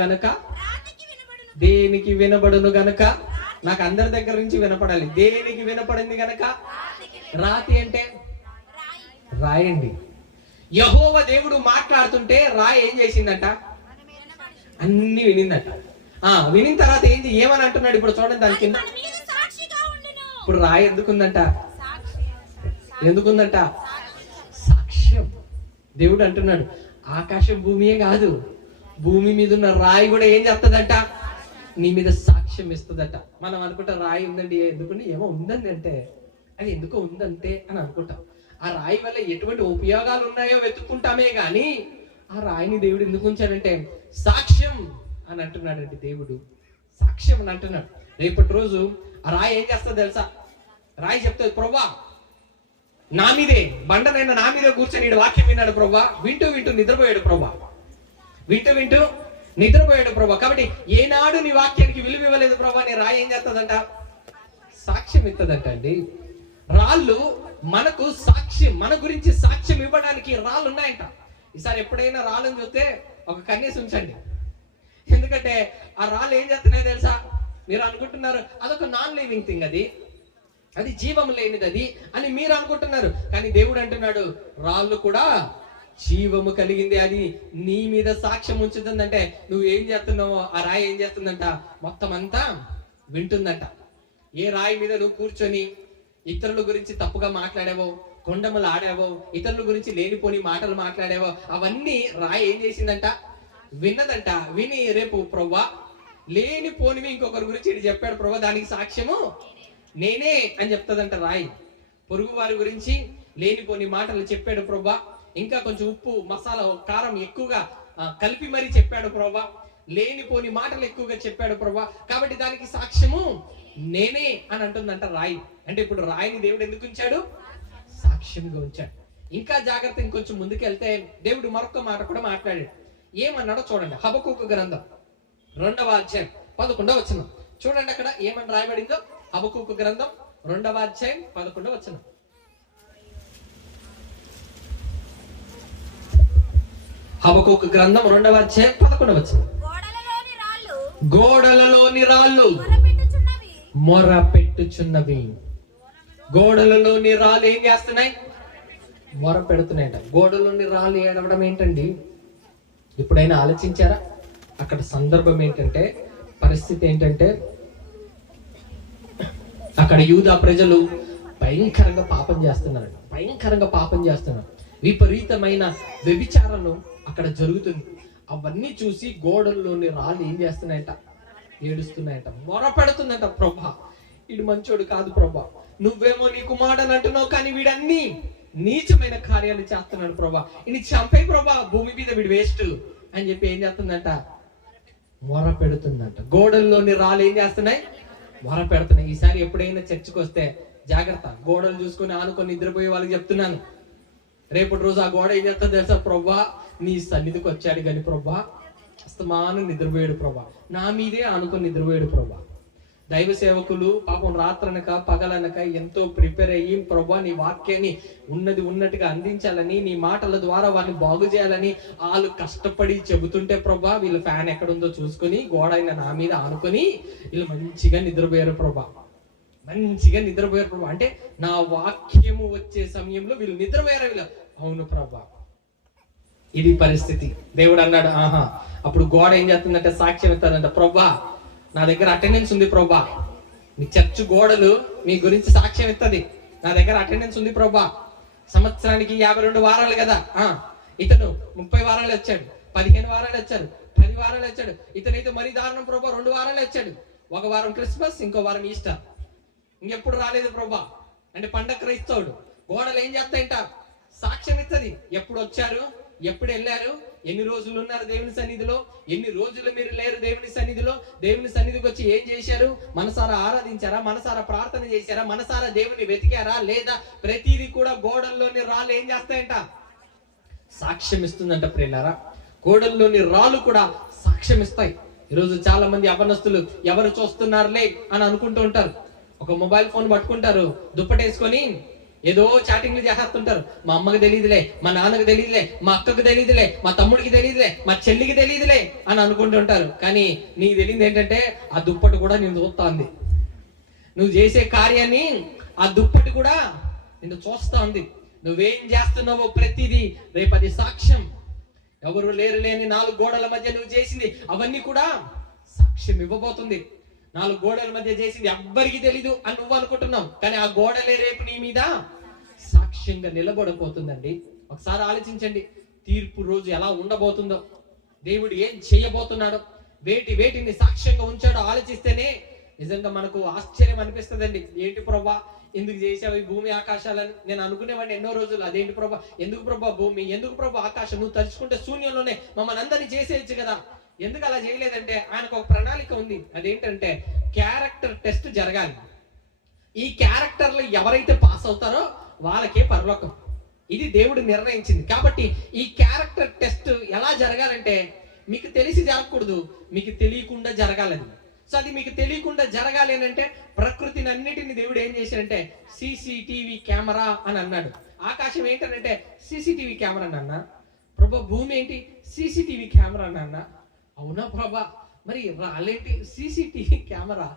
గనక నాకు అందరి దగ్గర నుంచి వినపడాలి. దేనికి వినపడింది గనక? రాతి అంటే రాయండి. యెహోవా దేవుడు మాట్లాడుతుంటే రాయి ఏం చేసిందట? అన్ని వినిందట. వినిన తర్వాత ఏమని అంటున్నాడు ఇప్పుడు చూడండి దాని కింద. ఇప్పుడు రాయి ఎందుకుందంట? సాక్ష్యం. దేవుడు అంటున్నాడు, ఆకాశం భూమియే కాదు, భూమి మీద ఉన్న రాయి కూడా ఏం చేస్తుందట? నీ మీద సాక్ష్యం ఇస్తుందట. మనం అనుకుంటాం రాయి ఉందండి, ఎందుకంటే ఏమో ఉందండి అంటే, అది ఎందుకో ఉందంటే అని అనుకుంటాం. ఆ రాయి వల్ల ఎటువంటి ఉపయోగాలు ఉన్నాయో వెతుక్కుంటామే గాని ఆ రాయిని దేవుడు ఎందుకు ఉంచాడంటే సాక్ష్యం అని అంటున్నాడండి. దేవుడు సాక్ష్యం అని అంటున్నాడు. రేపటి రోజు ఆ రాయి ఏం చేస్తుంది తెలుసా? రాయి చెప్తుంది, ప్రభువా నా మీదే బండనైనా నా మీదే కూర్చొని ఈడు వాక్యం విన్నాడు ప్రభా. వింటూ వింటూ నిద్రపోయాడు ప్రభా. వింటూ వింటూ నిద్రపోయాడు ప్రభా. కాబట్టి ఏనాడు నీ వాక్యానికి విలువ ఇవ్వలేదు ప్రభా. నీ రాయి ఏం చేస్తుందంట? సాక్ష్యం ఇస్తుందంట అండి. రాళ్ళు మనకు సాక్ష్యం, మన గురించి సాక్ష్యం ఇవ్వడానికి రాళ్ళు ఉన్నాయంట. ఈసారి ఎప్పుడైనా రాళ్ళని చూస్తే ఒక కన్నేసి ఉంచండి. ఎందుకంటే ఆ రాళ్ళు ఏం చేస్తున్నాయో తెలుసా? మీరు అనుకుంటున్నారు అదొక నాన్ లివింగ్ థింగ్, అది జీవం లేనిది అది అని మీరు అనుకుంటున్నారు. కానీ దేవుడు అంటున్నాడు రాళ్ళు కూడా జీవము కలిగింది, అది నీ మీద సాక్ష్యం ఉంచుతుందంటే నువ్వు ఏం చేస్తున్నావో ఆ రాయి ఏం చేస్తుందంట? మొత్తం అంతా వింటుందంట. ఏ రాయి మీద నువ్వు కూర్చొని ఇతరుల గురించి తప్పుగా మాట్లాడావో, కొండములు ఆడావో, ఇతరుల గురించి లేనిపోని మాటలు మాట్లాడావో, అవన్నీ రాయి ఏం చేసిందంట? విన్నదంట. విని రేపు ప్రవ్వా లేనిపోనివి ఇంకొకరి గురించి ఇది చెప్పాడు ప్రవ్వా, దానికి సాక్ష్యము నేనే అని చెప్తుందంట రాయి. పొరుగు వారి గురించి లేనిపోని మాటలు చెప్పాడు ప్రవ్వా, ఇంకా కొంచెం ఉప్పు మసాలా కారం ఎక్కువగా కలిపి మరీ చెప్పాడు ప్రవ్వా, లేనిపోని మాటలు ఎక్కువగా చెప్పాడు ప్రవ్వా, కాబట్టి దానికి సాక్ష్యము నేనే అని అంటుందంట రాయి. అంటే ఇప్పుడు రాయిని దేవుడు ఎందుకు ఉంచాడు? సాక్ష్యంగా ఉంచాడు. ఇంకా జాగ్రత్త, ఇంకొంచెం ముందుకెళ్తే దేవుడు మరొక మాట కూడా మాట్లాడాడు. ఏమన్నాడో చూడండి. హబక్కూకు గ్రంథం 2వ అధ్యాయం 11వ వచనం చూడండి. అక్కడ ఏమని రాయబడిందో? హబక్కూకు గ్రంథం 2వ అధ్యాయం 11వ వచనం. హబక్కూకు గ్రంథం 2వ అధ్యాయం 11వ వచనం. గోడలలోని రాళ్ళు మొర పెట్టుచున్నవి. గోడలలోని రాళ్ళు ఏం చేస్తున్నాయి? మొర పెడుతున్నాయట. గోడలోని రాళ్ళు ఏడవడం ఏంటండి? ఎప్పుడైనా ఆలోచించారా? అక్కడ సందర్భం ఏంటంటే, పరిస్థితి ఏంటంటే, అక్కడ యూదా ప్రజలు భయంకరంగా పాపం చేస్తున్నారు. భయంకరంగా పాపం చేస్తున్నారు. విపరీతమైన వ్యభిచారము అక్కడ జరుగుతుంది. అవన్నీ చూసి గోడల్లోని రాళ్ళు ఏం చేస్తున్నాయంట? ఏడుస్తున్నాయంట, మొర పెడుతుందంట. ప్రభా వీడు మంచోడు కాదు ప్రభా, నువ్వేమో నీ కుమారుడు అంటున్నావు, కానీ వీడన్ని నీచమైన కార్యాలు చేస్తున్నాడు ప్రభా, ఇది చంపే ప్రభా, భూమి మీద వీడు వేస్ట్ అని చెప్పి ఏం చేస్తుందంట? మొర పెడుతుందంట. గోడల్లోని రాళ్ళు ఏం చేస్తున్నాయి? మొర పెడుతున్నాయి. ఈసారి ఎప్పుడైనా చర్చికి వస్తే జాగ్రత్త, గోడలు చూసుకొని ఆనుకొని నిద్రపోయే వాళ్ళకి చెప్తున్నాను, రేపటి రోజు ఆ గోడ ఏం చేస్తా తెలుసా? ప్రభా నీ సన్నిధికి వచ్చాడు కానీ ప్రభా అస్తమానం నిద్రపోయాడు ప్రభా, నా మీదే ఆనుకొని నిద్రపోయాడు ప్రభా. దైవ సేవకులు పాపం రాత్రనక పగలనక ఎంతో ప్రిపేర్ అయ్యి ప్రభా నీ వాక్యాన్ని ఉన్నది ఉన్నట్టుగా అందించాలని, నీ మాటల ద్వారా వారిని బాగు చేయాలని వాళ్ళు కష్టపడి చెబుతుంటే ప్రభా వీళ్ళ ఫ్యాన్ ఎక్కడుందో చూసుకొని గోడ అయిన నా మీద ఆనుకొని వీళ్ళు మంచిగా నిద్రపోయారు ప్రభా, మంచిగా నిద్రపోయారు ప్రభా. అంటే నా వాక్యము వచ్చే సమయంలో వీళ్ళు నిద్రపోయారు. వీళ్ళు అవును ప్రభా, ఇది పరిస్థితి. దేవుడు అన్నాడు ఆహా. అప్పుడు గోడ ఏం చేస్తుందంటే సాక్ష్యం ఇస్తానంట. ప్రభా నా దగ్గర అటెండెన్స్ ఉంది ప్రభా, మీ చర్చ్ గోడలు మీ గురించి సాక్ష్యం ఇస్తుంది, నా దగ్గర అటెండెన్స్ ఉంది ప్రభా. సంవత్సరానికి 52 వారాలు కదా, ఇతను 30 వారాలు వచ్చాడు, 15 వారాలు వచ్చాడు, 10 వారాలు వచ్చాడు. ఇతనైతే మరీ దారుణం ప్రభా, 2 వారాలు వచ్చాడు. ఒక వారం క్రిస్మస్, ఇంకో వారం ఈస్టర్, ఇంకెప్పుడు రాలేదు ప్రభా అంటే పండగ క్రైస్తవుడు. గోడలు ఏం చేస్తాయంట? సాక్ష్యం ఇస్తుంది. ఎప్పుడు వచ్చారు, ఎప్పుడు వెళ్ళారు, ఎన్ని రోజులు ఉన్నారు దేవుని సన్నిధిలో, ఎన్ని రోజులు మీరు లేరు దేవుని సన్నిధిలో, దేవుని సన్నిధికి వచ్చి ఏం చేశారు, మనసారా ఆరాధించారా, మనసారా ప్రార్థన చేశారా, మనసారా దేవుని వెతికారా లేదా, ప్రతిదీ కూడా గోడల్లోని రాళ్ళు ఏం చేస్తాయంట? సాక్ష్యం ఇస్తుందంట. ప్రియులారా, గోడల్లోని రాళ్ళు కూడా సాక్ష్యం ఇస్తాయి. ఈరోజు చాలా మంది అవనస్తులు ఎవరు చూస్తున్నారులే అని అనుకుంటూ ఉంటారు. ఒక మొబైల్ ఫోన్ పట్టుకుంటారు, దుప్పటేసుకొని ఏదో చాటింగ్లు చేస్తుంటారు. మా అమ్మకి తెలియదులే, మా నాన్నకి తెలియదులే, మా అక్కకు తెలియదులే, మా తమ్ముడికి తెలియదులే, మా చెల్లికి తెలియదులే అని అనుకుంటుంటారు. కానీ నీకు తెలియదు ఏంటంటే ఆ దుప్పటి కూడా నేను చూస్తా, నువ్వు చేసే కార్యాన్ని ఆ దుప్పటి కూడా నిన్ను చూస్తా ఉంది. నువ్వేం చేస్తున్నావో ప్రతిదీ రేపు అది సాక్ష్యం. ఎవరు లేరు లేని 4 గోడల మధ్య నువ్వు చేసింది అవన్నీ కూడా సాక్ష్యం ఇవ్వబోతుంది. 4 గోడల మధ్య చేసింది ఎవ్వరికి తెలీదు అని నువ్వు అనుకుంటున్నావు, కానీ ఆ గోడలే రేపు నీ మీద సాక్ష్యంగా నిలబడబోతుందండి. ఒకసారి ఆలోచించండి, తీర్పు రోజు ఎలా ఉండబోతుందో, దేవుడు ఏం చేయబోతున్నాడో, వేటిని సాక్ష్యంగా ఉంచాడో ఆలోచిస్తేనే నిజంగా మనకు ఆశ్చర్యం అనిపిస్తుందండి. ఏంటి ప్రభా ఎందుకు చేసావు ఈ భూమి ఆకాశాలని? నేను అనుకునేవాడిని ఎన్నో రోజులు, అదేంటి ప్రభా, ఎందుకు ప్రభా భూమి, ఎందుకు ప్రభా ఆకాశం, నువ్వు తలుచుకుంటే శూన్యంలోనే మమ్మల్ని అందరినీ చేసేయచ్చు కదా. ఎందుకు అలా చేయలేదంటే ఆయనకు ఒక ప్రణాళిక ఉంది. అదేంటంటే క్యారెక్టర్ టెస్ట్ జరగాలి. ఈ క్యారెక్టర్లో ఎవరైతే పాస్ అవుతారో వాళ్ళకే పరలోకం. ఇది దేవుడు నిర్ణయించింది. కాబట్టి ఈ క్యారెక్టర్ టెస్ట్ ఎలా జరగాలంటే మీకు తెలిసి జరగకూడదు, మీకు తెలియకుండా జరగాలని. సో అది మీకు తెలియకుండా జరగాలి అని అంటే ప్రకృతిని అన్నిటిని దేవుడు ఏం చేశాడంటే సీసీటీవీ కెమెరా అని అన్నాడు. ఆకాశం ఏంటనంటే సీసీటీవీ కెమెరా అన్నా. ప్రభా భూమి ఏంటి సీసీటీవీ కెమెరా అన్నా. అవునా ప్రభా, మరి రాళ్ళేంటి సీసీటీవీ కెమెరా,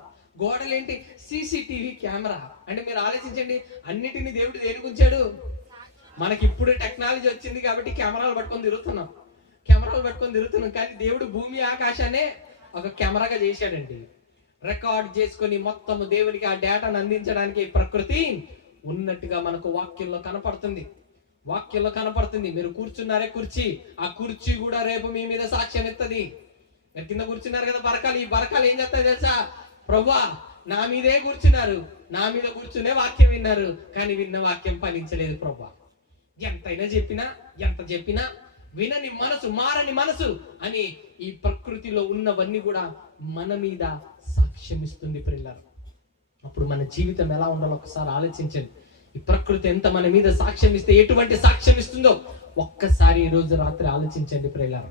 గోడలేంటి సీసీటీవీ కెమెరా. అంటే మీరు ఆలోచించండి, అన్నిటిని దేవుడు దేనికి ఉంచాడు? మనకి ఇప్పుడు టెక్నాలజీ వచ్చింది కాబట్టి కెమెరాలు పట్టుకొని తిరుగుతున్నాం. కానీ దేవుడు భూమి ఆకాశాన్ని ఒక కెమెరాగా చేశాడండి. రికార్డ్ చేసుకొని మొత్తం దేవునికి ఆ డేటాను అందించడానికి ప్రకృతి ఉన్నట్టుగా మనకు వాక్యంలో కనపడుతుంది. మీరు కూర్చున్నారే కుర్చీ, ఆ కుర్చీ కూడా రేపు మీ మీద సాక్ష్యం ఇస్తుంది. మీరు కింద కూర్చున్నారు కదా బరకాలు, ఈ బరకాలు ఏం చేస్తాయి తెలుసా? ప్రభువా నా మీదే కూర్చున్నారు, నా మీద కూర్చునే వాక్యం విన్నారు, కానీ విన్న వాక్యం ఫలించలేదు ప్రభువా. ఎంత చెప్పినా వినని మనసు, మారని మనసు అని ఈ ప్రకృతిలో ఉన్నవన్నీ కూడా మన మీద సాక్ష్యం ఇస్తుంది ప్రియులారా. అప్పుడు మన జీవితం ఎలా ఉండాలో ఒకసారి ఆలోచించండి. ఈ ప్రకృతి ఎంత మన మీద సాక్ష్యం ఇస్తే ఎటువంటి సాక్ష్యం ఇస్తుందో ఒక్కసారి ఈ రోజు రాత్రి ఆలోచించండి ప్రియులారా.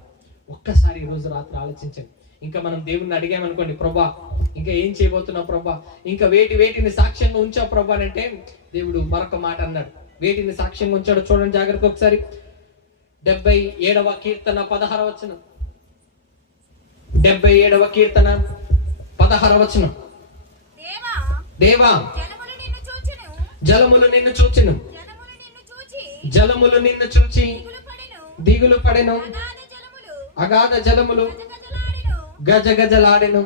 ఇంకా మనం దేవుణ్ణి అడిగామనుకోండి, ప్రభా ఇంకా ఏం చేయబోతున్నావు ప్రభా, ఇంకా వేటిని సాక్ష్యంగా ఉంచావు ప్రభా అంటే దేవుడు మరొక మాట అన్నాడు. వేటిని సాక్ష్యంగా ఉంచాడో చూడండి జాగ్రత్త ఒకసారి. 77వ కీర్తన 16వ వచనం. 77వ కీర్తన 16వ వచనం. దేవా జలములు నిన్ను చూచెను, జలములు నిన్ను చూచి దిగులు పడెను, అగాధ జలములు గజగజలాడెను.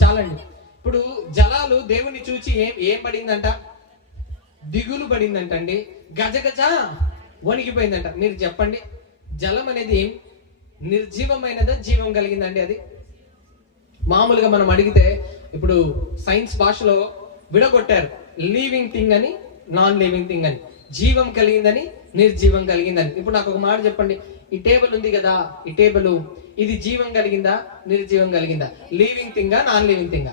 చాలండి. ఇప్పుడు జలాలు దేవుని చూచి ఏం పడిందంట? దిగులు పడిందంట అండి, గజగజ వణికిపోయిందంట. మీరు చెప్పండి, జలం అనేది నిర్జీవమైనదా జీవం కలిగిందండి? అది మామూలుగా మనం అడిగితే ఇప్పుడు సైన్స్ భాషలో విడగొట్టారు, లివింగ్ థింగ్ అని, నాన్ లివింగ్ థింగ్ అని, జీవం కలిగిందని, నిర్జీవం కలిగిందని. ఇప్పుడు నాకు ఒక మాట చెప్పండి, ఈ టేబుల్ ఉంది కదా, ఈ టేబుల్ ఇది జీవం కలిగిందా నిర్జీవం కలిగిందా? లివింగ్ థింగా నాన్ లివింగ్ థింగా?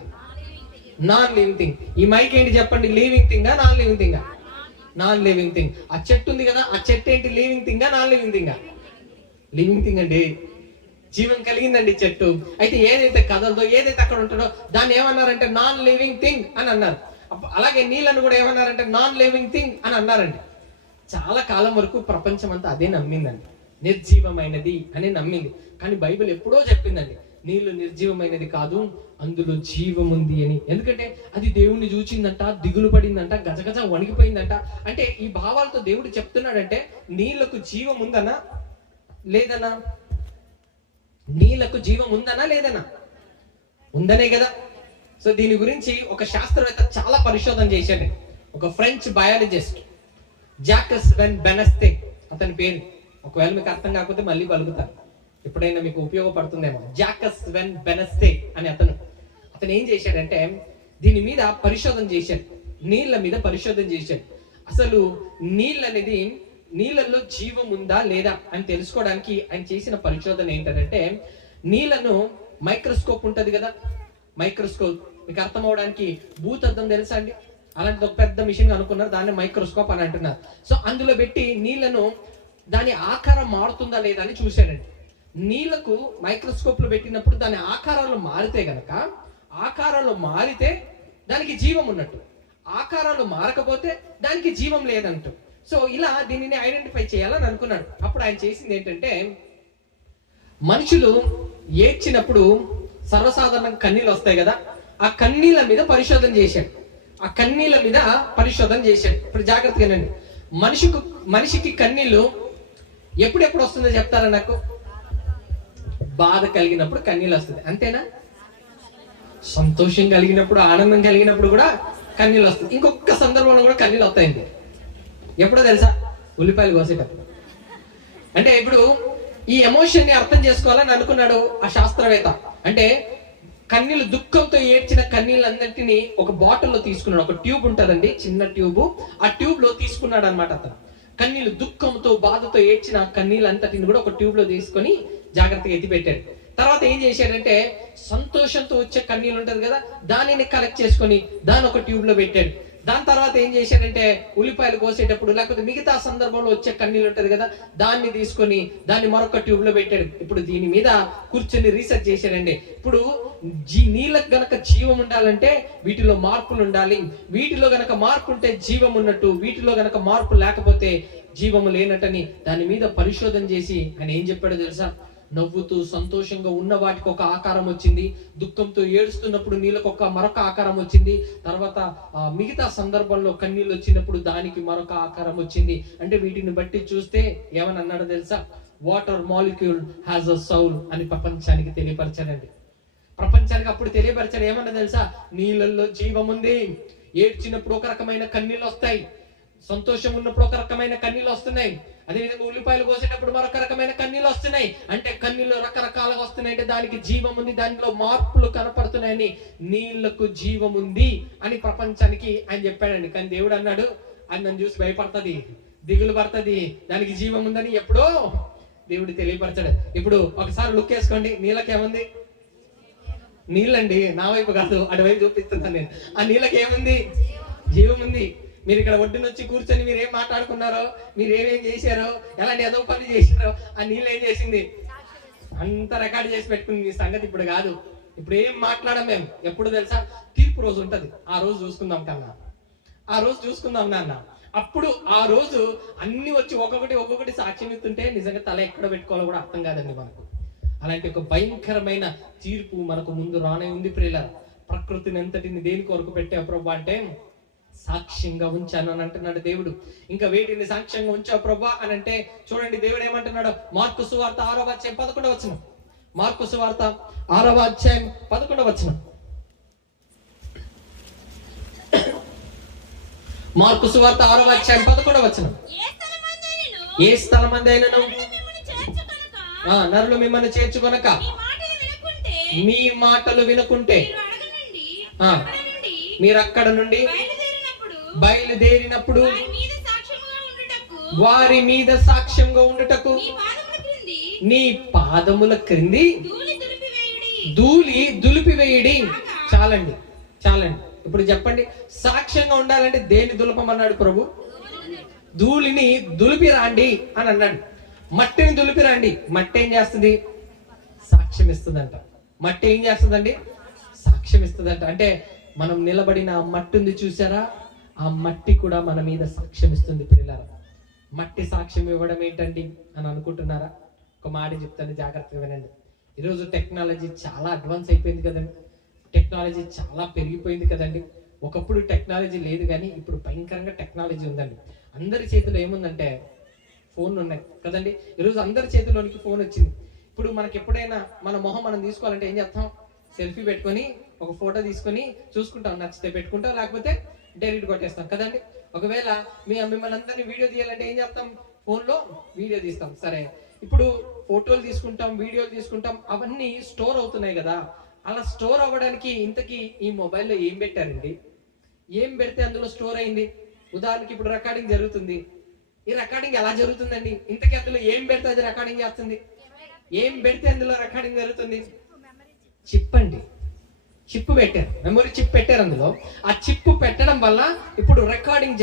Non living thing. ఈ మైక్ ఏంటి చెప్పండి, లివింగ్ థింగా నాన్ లివింగ్ థింగా? Non living thing. ఆ చెట్టు ఉంది కదా, ఆ చెట్టు ఏంటి, లివింగ్ థింగా నాన్ లివింగ్ థింగా? లివింగ్ థింగ్ అండి, జీవం కలిగిందండి చెట్టు. అయితే ఏదైతే కదలదో, ఏదైతే అక్కడ ఉంటుందో దాన్ని ఏమన్నారంటే నాన్ లివింగ్ థింగ్ అని అన్నారు. అలాగే నీళ్ళను కూడా ఏమన్నారంటే నాన్ లివింగ్ థింగ్ అని అన్నారండి. చాలా కాలం వరకు ప్రపంచం అంతా అదే నమ్మిందండి, నిర్జీవమైనది అని నమ్మింది. కానీ బైబిల్ ఎప్పుడో చెప్పిందండి, నీళ్లు నిర్జీవమైనది కాదు, అందులో జీవం ఉంది అని. ఎందుకంటే అది దేవుణ్ణి చూచిందంట, దిగులు పడిందంట, గజగజ వణికిపోయిందంట. అంటే ఈ భావాలతో దేవుడు చెప్తున్నాడంటే నీళ్లకు జీవం ఉందనా లేదనా? నీళ్లకు జీవం ఉందనా లేదనా? ఉందనే కదా. సో దీని గురించి ఒక శాస్త్రవేత్త చాలా పరిశోధన చేశాడు. ఒక ఫ్రెంచ్ బయాలజిస్ట్ జాకస్ వెన్ బెనెస్తే అతని పేరు. ఒకవేళ మీకు అర్థం కాకపోతే మళ్ళీ పలుకుతారు, ఎప్పుడైనా మీకు ఉపయోగపడుతుందేమో. జాకస్ వెన్ బెనెస్తే అని అతను ఏం చేశాడంటే దీని మీద పరిశోధన చేశాడు, నీళ్ళ మీద పరిశోధన చేశాడు. అసలు నీళ్ళనేది, నీళ్ళల్లో జీవం ఉందా లేదా అని తెలుసుకోవడానికి ఆయన చేసిన పరిశోధన ఏంటంటే, నీళ్లను మైక్రోస్కోప్ ఉంటది కదా, మైక్రోస్కోప్ మీకు అర్థం అవడానికి భూతద్దం తెలుసా అండి? అలాంటి ఒక పెద్ద మిషన్ అనుకున్నారు, దాన్ని మైక్రోస్కోప్ అని అంటున్నారు. సో అందులో పెట్టి నీళ్లను, దాని ఆకారం మారుతుందా లేదా అని చూశాడండి. నీళ్లకు మైక్రోస్కోప్ లో పెట్టినప్పుడు దాని ఆకారాలు మారితే గనక, ఆకారాలు మారితే దానికి జీవం ఉన్నట్టు, ఆకారాలు మారకపోతే దానికి జీవం లేదంటూ. సో ఇలా దీనిని ఐడెంటిఫై చేయాలని అనుకున్నాడు. అప్పుడు ఆయన చేసింది ఏంటంటే, మనుషులు ఏడ్చినప్పుడు సర్వసాధారణంగా కన్నీళ్ళు వస్తాయి కదా, ఆ కన్నీళ్ళ మీద పరిశోధన చేశాడు. ఇప్పుడు జాగ్రత్తగానండి, మనిషికి కన్నీళ్ళు ఎప్పుడెప్పుడు వస్తుందో చెప్తారా నాకు? బాధ కలిగినప్పుడు కన్నీళ్ళు వస్తుంది, అంతేనా? సంతోషం కలిగినప్పుడు, ఆనందం కలిగినప్పుడు కూడా కన్నీళ్ళు వస్తుంది. ఇంకొక సందర్భంలో కూడా కన్నీళ్ళు వస్తాయండి. ఎప్పుడో తెలుసా? ఉల్లిపాయలు కోసేటప్పుడు. అంటే ఇప్పుడు ఈ ఎమోషన్ ని అర్థం చేసుకోవాలని అనుకున్నాడు ఆ శాస్త్రవేత్త. అంటే కన్నీళ్ళు, దుఃఖంతో ఏడ్చిన కన్నీళ్ళందరినీ ఒక బాటిల్లో తీసుకున్నాడు. ఒక ట్యూబ్ ఉంటుందండి, చిన్న ట్యూబ్, ఆ ట్యూబ్ లో తీసుకున్నాడు అనమాట అతను. కన్నీళ్ళు, దుఃఖంతో బాధతో ఏడ్చిన కన్నీళ్ళంతటిని కూడా ఒక ట్యూబ్ లో తీసుకొని జాగ్రత్తగా ఎత్తిపెట్టాడు. తర్వాత ఏం చేశాడంటే, సంతోషంతో వచ్చే కన్నీళ్ళు ఉంటది కదా, దానిని కలెక్ట్ చేసుకొని దాని ఒక ట్యూబ్ లో పెట్టాడు. దాని తర్వాత ఏం చేశాడంటే ఉల్లిపాయలు కోసేటప్పుడు లేకపోతే మిగతా సందర్భంలో వచ్చే కన్నీళ్ళు ఉంటది కదా, దాన్ని తీసుకొని దాన్ని మరొక ట్యూబ్ లో పెట్టాడు. ఇప్పుడు దీని మీద కూర్చొని రీసెర్చ్ చేశాడండి. ఇప్పుడు నీళ్ళకు గనక జీవం ఉండాలంటే వీటిలో మార్పులు ఉండాలి, వీటిలో గనక మార్పు ఉంటే జీవం ఉన్నట్టు, వీటిలో గనక మార్పు లేకపోతే జీవము లేనట్టని దాని మీద పరిశోధన చేసి ఆయన ఏం చెప్పాడో తెలుసా? నవ్వుతూ సంతోషంగా ఉన్న వాటికి ఒక ఆకారం వచ్చింది, దుఃఖంతో ఏడుస్తున్నప్పుడు నీళ్ళకు మరొక ఆకారం వచ్చింది, తర్వాత మిగతా సందర్భంలో కన్నీళ్ళు వచ్చినప్పుడు దానికి మరొక ఆకారం వచ్చింది. అంటే వీటిని బట్టి చూస్తే ఏమని అన్నాడో తెలుసా? Water molecule has a Saul అని ప్రపంచానికి తెలియపరచాడండి. ప్రపంచానికి అప్పుడు తెలియపరచాడు. ఏమన్నా తెలుసా? నీళ్ళల్లో జీవం ఉంది. ఏడ్చినప్పుడు ఒక రకమైన కన్నీళ్ళు వస్తాయి, సంతోషం ఉన్నప్పుడు ఒక రకమైన కన్నీళ్ళు వస్తున్నాయి, అదేవిధంగా ఉల్లిపాయలు కోసేటప్పుడు మరొక రకమైన కన్నీళ్ళు వస్తున్నాయి. అంటే కన్నీళ్ళు రకరకాలుగా వస్తున్నాయి అంటే దానికి జీవం ఉంది, దానిలో మార్పులు కనపడుతున్నాయని, నీళ్లకు జీవం ఉంది అని ప్రపంచానికి ఆయన చెప్పాడండి. కానీ దేవుడు అన్నాడు, అది నన్ను చూసి భయపడుతుంది, దిగులు పడుతుంది, దానికి జీవం ఉందని ఎప్పుడో దేవుడు తెలియపరచాడు. ఇప్పుడు ఒకసారి లుక్ వేసుకోండి, నీళ్ళకేముంది? నీళ్ళండి, నా వైపు కాదు, అటువైపు చూపిస్తున్నాను నేను. ఆ నీళ్ళకి ఏముంది? జీవం ఉంది. మీరు ఇక్కడ ఒడ్డునొచ్చి కూర్చొని మీరు ఏం మాట్లాడుకున్నారో, మీరు ఏమేం చేశారో, ఎలాంటి ఏదో పని చేశారో, ఆ నీళ్ళు ఏం చేసింది? అంత రికార్డు చేసి పెట్టుకుంది. మీ సంగతి ఇప్పుడు కాదు. ఇప్పుడు ఏం మాట్లాడాం మేము? ఎప్పుడు తెలుసా? తీర్పు రోజు ఉంటది, ఆ రోజు చూసుకుందాం కన్నా, ఆ రోజు చూసుకుందాం నాన్న. అప్పుడు ఆ రోజు అన్ని వచ్చి ఒక్కొక్కటి సాక్ష్యం ఇస్తుంటే నిజంగా తల ఎక్కడ పెట్టుకోవాలో కూడా అర్థం కాదండి మనకు. అలాంటి ఒక భయంకరమైన తీర్పు మనకు ముందు రానే ఉంది ప్రియులారా. ప్రకృతిని ఎంతటిని దేని కొరకు పెట్టావు ప్రభు అంటే సాక్ష్యంగా ఉంచాను అని అంటున్నాడు దేవుడు. ఇంకా వేటిని సాక్ష్యంగా ఉంచావు ప్రభా అని అంటే చూడండి దేవుడు ఏమంటున్నాడు? మార్కు సువార్త 6వ అధ్యాయం 11వ వచనం. మార్కు సువార్త 6వ అధ్యాయం 11వ వచనం. మార్కు సువార్త 6వ అధ్యాయం 11వ వచనం. ఏ స్థలమందైనను నరులు మిమ్మల్ని చేర్చుకొనక మీ మాటలు వినుకుంటే మీరు అక్కడ నుండి బయలుదేరినప్పుడు వారి మీద సాక్ష్యంగా ఉండుటకు నీ పాదముల క్రింది ధూళి దులిపివేయుడి. చాలండి. ఇప్పుడు చెప్పండి, సాక్ష్యంగా ఉండాలంటే దేన్ని దులపమన్నాడు ప్రభు? ధూళిని దులిపి రాండి అని అన్నాడు. మట్టిని దులిపి రండి. మట్టి ఏం చేస్తుంది? సాక్ష్యం ఇస్తుందంట. మట్టి ఏం చేస్తుందండి? సాక్ష్యం ఇస్తుందంట. అంటే మనం నిలబడిన మట్టి ఉంది చూసారా, ఆ మట్టి కూడా మన మీద సాక్ష్యం ఇస్తుంది పిల్లలారా. మట్టి సాక్ష్యం ఇవ్వడం ఏంటండి అని అనుకుంటున్నారా? ఒక మాట చెప్తాను, జాగ్రత్తగా వినండి. ఈరోజు టెక్నాలజీ చాలా అడ్వాన్స్ అయిపోయింది కదండి, టెక్నాలజీ చాలా పెరిగిపోయింది కదండి. ఒకప్పుడు టెక్నాలజీ లేదు కానీ ఇప్పుడు భయంకరంగా టెక్నాలజీ ఉందండి. అందరి చేతిలో ఏముందంటే ఫోన్లు ఉన్నాయి కదండి. ఈరోజు అందరి చేతిలోనికి ఫోన్ వచ్చింది. ఇప్పుడు మనకి ఎప్పుడైనా మన మొహం మనం తీసుకోవాలంటే ఏం చేస్తాం? సెల్ఫీ పెట్టుకొని ఒక ఫోటో తీసుకొని చూసుకుంటాం, నచ్చితే పెట్టుకుంటాం, లేకపోతే డైరెక్ట్ కొట్టేస్తాం కదండి. ఒకవేళ మిమ్మల్ని అందరినీ వీడియో తీయాలంటే ఏం చేస్తాం? ఫోన్లో వీడియో తీస్తాం. సరే, ఇప్పుడు ఫోటోలు తీసుకుంటాం, వీడియోలు తీసుకుంటాం, అవన్నీ స్టోర్ అవుతున్నాయి కదా. అలా స్టోర్ అవ్వడానికి ఇంతకీ ఈ మొబైల్లో ఏం పెట్టారండి? ఏం పెడితే అందులో స్టోర్ అయింది? ఉదాహరణకి ఇప్పుడు రికార్డింగ్ జరుగుతుంది. ఈ రికార్డింగ్ ఎలా జరుగుతుందండి? ఇంతకీ అందులో ఏం పెడితే అది రికార్డింగ్ చేస్తుంది? ఏం పెడితే అందులో రికార్డింగ్ జరుగుతుంది? చిప్ అండి. చిప్ పెట్టారు, మెమొరీ చిప్ పెట్టారు అందులో. ఆ చిప్ పెట్టడం వల్ల ఇప్పుడు రికార్డింగ్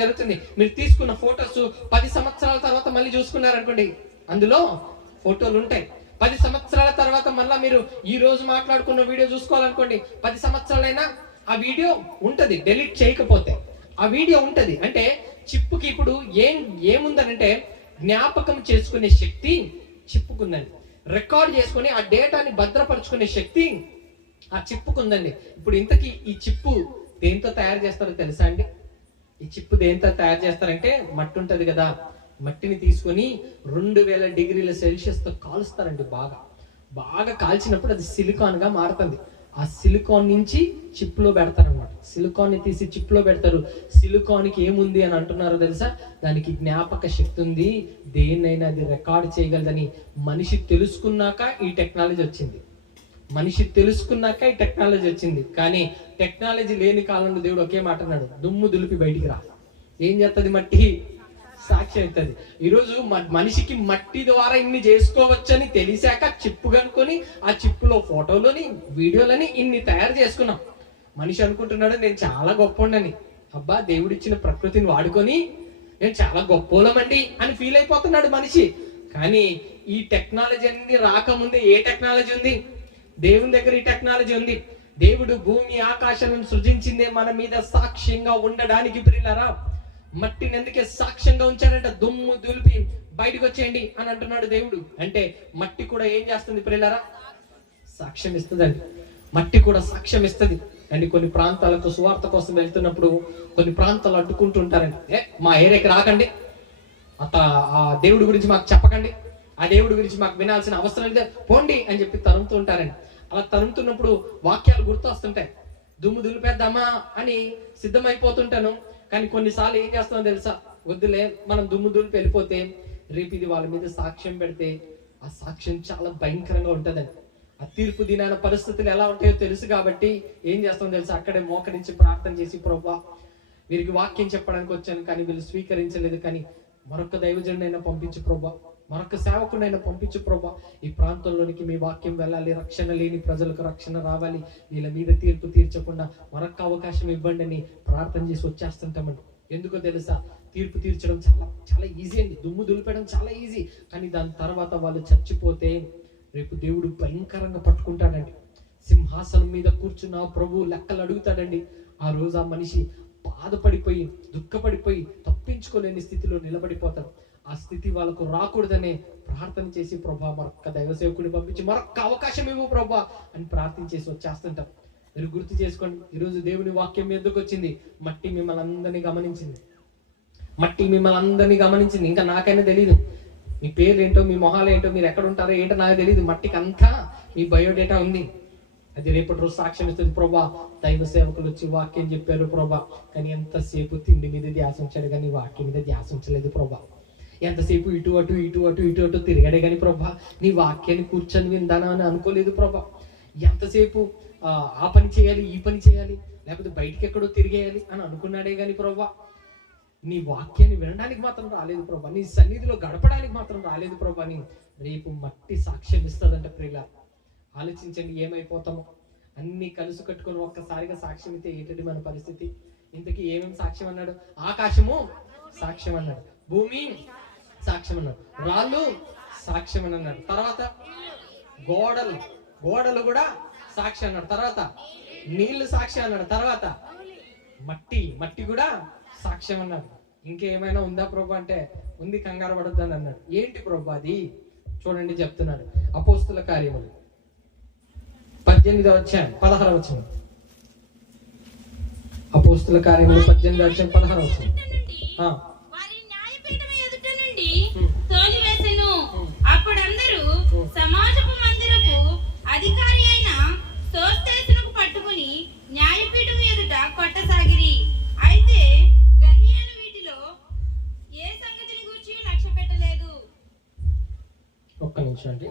జరుగుతుంది. మీరు తీసుకున్న ఫోటోస్ 10 సంవత్సరాల తర్వాత మళ్ళీ చూసుకున్నారనుకోండి, అందులో ఫోటోలు ఉంటాయి. 10 సంవత్సరాల తర్వాత మళ్ళా మీరు ఈ రోజు మాట్లాడుకున్న వీడియో చూసుకోవాలనుకోండి, 10 సంవత్సరాలైనా ఆ వీడియో ఉంటది. డెలీట్ చేయకపోతే ఆ వీడియో ఉంటది. అంటే చిప్పుకి ఇప్పుడు ఏముందనంటే జ్ఞాపకం చేసుకునే శక్తి చిప్పుకుందండి. రికార్డ్ చేసుకుని ఆ డేటాని భద్రపరుచుకునే శక్తి ఆ చిప్పుకుందండి. ఇప్పుడు ఇంతకీ ఈ చిప్పు దేంతో తయారు చేస్తారో తెలుసా అండి? ఈ చిప్పు దేంతో తయారు చేస్తారంటే మట్టి ఉంటది కదా, మట్టిని తీసుకొని 2000 డిగ్రీల సెల్సియస్ తో కాలుస్తారండి. బాగా కాల్చినప్పుడు అది సిలికాన్ గా మారుతుంది. ఆ సిలికాన్ నుంచి చిప్ లో పెడతారనమాట. సిలికాన్ ని తీసి చిప్ లో పెడతారు. సిలికాన్కి ఏముంది అని అంటున్నారో తెలుసా? దానికి జ్ఞాపక శక్తి ఉంది, దేన్నైనా అది రికార్డ్ చేయగలదని మనిషి తెలుసుకున్నాక ఈ టెక్నాలజీ వచ్చింది. కానీ టెక్నాలజీ లేని కాలంలో దేవుడు ఒకే మాట అన్నాడు, దుమ్ము దులిపి బయటికి రా. ఏం చేస్తుంది? మట్టి సాక్ష్యం అవుతుంది. ఈరోజు మనిషికి మట్టి ద్వారా ఇన్ని చేసుకోవచ్చని తెలిసాక చిప్పు కనుక్కొని ఆ చిప్పులో ఫోటోలని వీడియోలని ఇన్ని తయారు చేసుకున్నాం. మనిషి అనుకుంటున్నాడు నేను చాలా గొప్పోండని. అబ్బా, దేవుడిచ్చిన ప్రకృతిని వాడుకొని నేను చాలా గొప్పోలమండి అని ఫీల్ అయిపోతున్నాడు మనిషి. కానీ ఈ టెక్నాలజీ అన్ని రాకముందే ఏ టెక్నాలజీ ఉంది? దేవుని దగ్గర ఈ టెక్నాలజీ ఉంది. దేవుడు భూమి ఆకాశాలను సృజించిందే మన మీద సాక్ష్యంగా ఉండడానికి. ప్రియులారా, మట్టిని ఎందుకే సాక్ష్యంగా ఉంచాడంట? దుమ్ము దులిపి బయటకు వచ్చేయండి అని అంటున్నాడు దేవుడు. అంటే మట్టి కూడా ఏం చేస్తుంది ప్రియులారా? సాక్ష్యం ఇస్తుందండి. మట్టి కూడా సాక్ష్యం ఇస్తుంది అండి. కొన్ని ప్రాంతాలకు సువార్త కోసం వెళ్తున్నప్పుడు కొన్ని ప్రాంతాలు అడ్డుకుంటూ ఉంటారండి. మా ఏరియాకి రాకండి, ఆ దేవుడి గురించి మాకు చెప్పకండి, ఆ దేవుడి గురించి మాకు వినాల్సిన అవసరం లేదు, పోండి అని చెప్పి తరుముతూ ఉంటారండి. అలా తరుముతున్నప్పుడు వాక్యాలు గుర్తు వస్తుంటాయి. దుమ్ము దులిపేద్దామా అని సిద్ధమైపోతుంటాను. కానీ కొన్నిసార్లు ఏం చేస్తామో తెలుసా? వద్దులే, మనం దుమ్ము దులిపి వెళ్ళిపోతే రేపు ఇది వాళ్ళ మీద సాక్ష్యం పెడితే ఆ సాక్ష్యం చాలా భయంకరంగా ఉంటుందండి. ఆ తీర్పు దినాన పరిస్థితులు ఎలా ఉంటాయో తెలుసు కాబట్టి ఏం చేస్తాం తెలుసా? అక్కడే మోకరించి ప్రార్థన చేసి, ప్రభువా వీరికి వాక్యం చెప్పడానికి వచ్చాను కానీ వీళ్ళు స్వీకరించలేదు, కానీ మరొక దైవజనుడైనా పంపించు ప్రభువా, మరొక సేవకుడైనా పంపించు ప్రభువా, ఈ ప్రాంతంలోనికి మీ వాక్యం వెళ్ళాలి, రక్షణ లేని ప్రజలకు రక్షణ రావాలి, వీళ్ళ మీద తీర్పు తీర్చకుండా మరొక అవకాశం ఇవ్వండి అని ప్రార్థన చేసి వచ్చేస్తుంటామండి. ఎందుకో తెలుసా? తీర్పు తీర్చడం చాలా చాలా ఈజీ అండి, దుమ్ము దులిపడం చాలా ఈజీ. కానీ దాని తర్వాత వాళ్ళు చచ్చిపోతే రేపు దేవుడు భయంకరంగా పట్టుకుంటాడండి. సింహాసనం మీద కూర్చున్న ప్రభువు లెక్కలు అడుగుతాడండి. ఆ రోజు ఆ మనిషి బాధపడిపోయి దుఃఖపడిపోయి తప్పించుకోలేని స్థితిలో నిలబడిపోతాడు. ఆ స్థితి వాళ్ళకు రాకూడదనే ప్రార్థన చేసి, ప్రభా మరొక్క దైవ సేవకుడిని పంపించి మరొక్క అవకాశం ఇవ్వు ప్రభా అని ప్రార్థన చేసి వచ్చేస్తుంటాం. మీరు గుర్తు చేసుకోండి, ఈరోజు దేవుని వాక్యం ఎందుకు వచ్చింది? మట్టి మిమ్మల్ని అందరినీ గమనించింది. మట్టి మిమ్మల్ని అందరినీ గమనించింది. ఇంకా నాకైనా తెలియదు మీ పేర్లు ఏంటో, మీ మొహాలు ఏంటో, మీరు ఎక్కడ ఉంటారో ఏంటో నాకు తెలియదు. మట్టికి అంతా మీ బయోడేటా ఉంది. అది రేపటి రోజు సాక్ష్యం ఇస్తుంది. ప్రభా దైవ సేవకులు వచ్చి వాక్యం చెప్పారు ప్రభా, కానీ ఎంతసేపు తిండి మీద ధ్యాస ఉంచాడు కానీ వాక్యం మీద ధ్యాస ఉంచలేదు ప్రభా. ఎంతసేపు ఇటు అటు ఇటు అటు ఇటు అటు తిరిగాడే కానీ ప్రభా నీ వాక్యాన్ని కూర్చొని విందానా అని అనుకోలేదు ప్రభా. ఎంతసేపు ఆ పని చేయాలి, ఈ పని చేయాలి, లేకపోతే బయటికి ఎక్కడో తిరిగేయాలి అని అనుకున్నాడే కానీ ప్రభా నీ వాక్యాన్ని వినడానికి మాత్రం రాలేదు ప్రభా, నీ సన్నిధిలో గడపడానికి మాత్రం రాలేదు ప్రభా అని రేపు మట్టి సాక్ష్యం ఇస్తుందంట. ప్రియుల ఆలోచించండి, ఏమైపోతామో. అన్ని కలుసు కట్టుకొని ఒక్కసారిగా సాక్ష్యం ఇస్తే ఏంటంటే మన పరిస్థితి? ఇంతకీ ఏమేమి సాక్ష్యం అన్నాడు? ఆకాశము సాక్ష్యం అన్నాడు, భూమి సాక్ష్యం అన్నాడు, రాళ్ళు సాక్ష్యం అని అన్నాడు, తర్వాత గోడలు కూడా సాక్ష్యం అన్నాడు, తర్వాత నీళ్లు సాక్ష్యం అన్నాడు, తర్వాత మట్టి కూడా సాక్ష్యం అన్నాడు. ఇంకేమైనా ఉందా ప్రభు అంటే ఉంది, కంగారు పడొద్దని అన్నాడు. ఏంటి ప్రభు అది? చూడండి చెప్తున్నాడు. అపోస్తుల కార్యములు 18వ అధ్యాయం 16వ వచనం. అపోస్తుల కార్యములు 18వ అధ్యాయం 16వ వచనం. అప్పుడందరూ సమాజపు మందిరపు అధికారి అయిన సోస్తేసును పట్టుకుని న్యాయపీఠం ఎదుట కొట్టసాగిరి. అయితే గల్లియలు వీటిలో ఏ సంగతిని గురించి లక్ష్య పెట్టలేదు. ఒక్క నిమిషం అండి.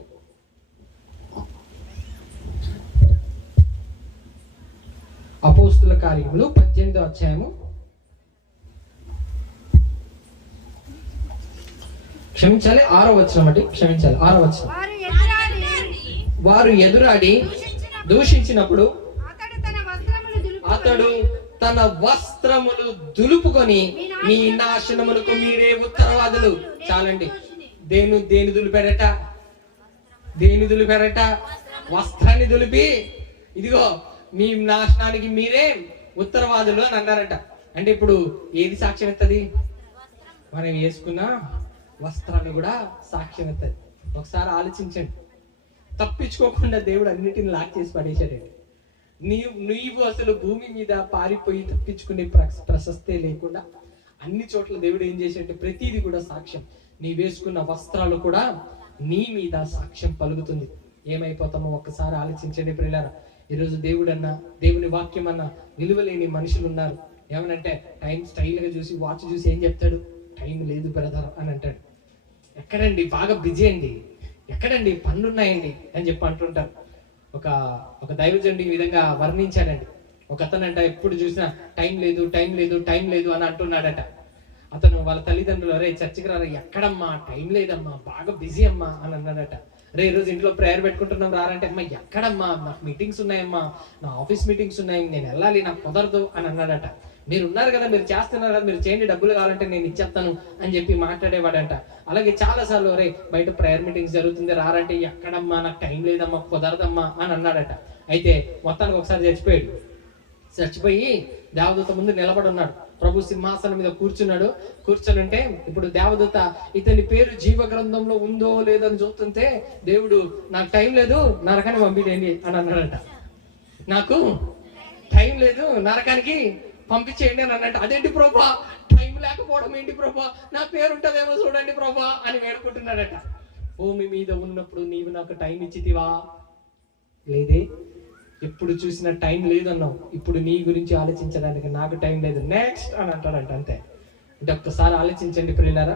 అపోస్తుల కార్యములు 18వ అధ్యాయము క్షమించాలి 6వ వచనం అండి, క్షమించాలి 6వ వచనం. వారు ఎదురాడి దూషించినప్పుడు అతడు తన వస్త్రములు దులుపుకొని మీ నాశనములకు మీరే ఉత్తరవాదులు. చాలండి. దేని దులిపాడట? వస్త్రాన్ని దులిపి ఇదిగో మీ నాశనానికి మీరే ఉత్తరవాదులు అని అన్నారట. అంటే ఇప్పుడు ఏది సాక్ష్యం ఎత్తది? మనం వేసుకున్న వస్త్రాలు కూడా సాక్ష్యం ఎత్తది. ఒకసారి ఆలోచించండి. తప్పించుకోకుండా దేవుడు అన్నిటిని లాక్ చేసి పడేశాడండి. నీవు అసలు భూమి మీద పారిపోయి తప్పించుకునే ప్రశస్తే లేకుండా అన్ని చోట్ల దేవుడు ఏం చేశాడంటే ప్రతిదీ కూడా సాక్ష్యం. నీ వేసుకున్న వస్త్రాలు కూడా నీ మీద సాక్ష్యం పలుకుతుంది. ఏమైపోతామో ఒక్కసారి ఆలోచించండి ప్రియులారా. ఈరోజు దేవుని వాక్యం అన్న విలువలేని మనుషులు ఉన్నారు. ఏమనంటే టైం స్టైల్ గా చూసి వాచ్ చూసి ఏం చెప్తాడు? టైం లేదు బ్రదర్ అని అంటాడు. ఎక్కడండి, బాగా బిజీ అండి, ఎక్కడండి పనులున్నాయండి అని చెప్పి అంటుంటారు. ఒక దైవజనుడు ఈ విధంగా వర్ణించాడండి. ఒక అతనంట ఎప్పుడు చూసినా టైం లేదు అని అంటున్నాడట. అతను వాళ్ళ తల్లిదండ్రులు, అరే చర్చికి రారా, ఎక్కడమ్మా టైం లేదమ్మా, బాగా బిజీ అమ్మా అని అన్నాడట. రే ఈ రోజు ఇంట్లో ప్రేయర్ పెట్టుకుంటున్నాం రారంటే, అమ్మా ఎక్కడమ్మా, నాకు మీటింగ్స్ ఉన్నాయమ్మా, నా ఆఫీస్ మీటింగ్స్ ఉన్నాయి, నేను వెళ్ళాలి, నాకు కుదరదు అని అన్నాడట. మీరు ఉన్నారు కదా, మీరు చేస్తున్నారు కదా, మీరు చేయండి, డబ్బులు కావాలంటే నేను ఇచ్చేస్తాను అని చెప్పి మాట్లాడేవాడంట. అలాగే చాలా సార్లు రే బయట ప్రేయర్ మీటింగ్స్ జరుగుతుంది రారంటే, ఎక్కడమ్మా, నాకు టైం లేదమ్మా, కుదరదమ్మా అని అన్నాడట. అయితే మొత్తానికి ఒకసారి చచ్చిపోయి దేవదూత ముందు నిలబడి ఉన్నాడు. ప్రభు సింహాసనం మీద కూర్చొని ఉంటే ఇప్పుడు దేవదూత ఇతని పేరు జీవ గ్రంథంలో ఉందో లేదో అని చూస్తుంటే దేవుడు నాకు టైం లేదు నరకానికి పంపించేయండి అని అన్నాడట. నాకు టైం లేదు నరకానికి పంపించేయండి అని అన్నట్టు. అదేంటి ప్రభా, టైం లేకపోవడం ఏంటి ప్రభా, నా పేరు ఉంటుందేమో చూడండి ప్రభా అని వేడుకుంటున్నాడట. భూమి మీద ఉన్నప్పుడు నీవు నాకు టైం ఇచ్చితివా? లేదే. ఎప్పుడు చూసినా టైం లేదన్నావు, ఇప్పుడు నీ గురించి ఆలోచించడానికి నాకు టైం లేదు, నెక్స్ట్ అని అంటాడంట. అంతే. అంటే ఒక్కసారి ఆలోచించండి ప్రియులారా,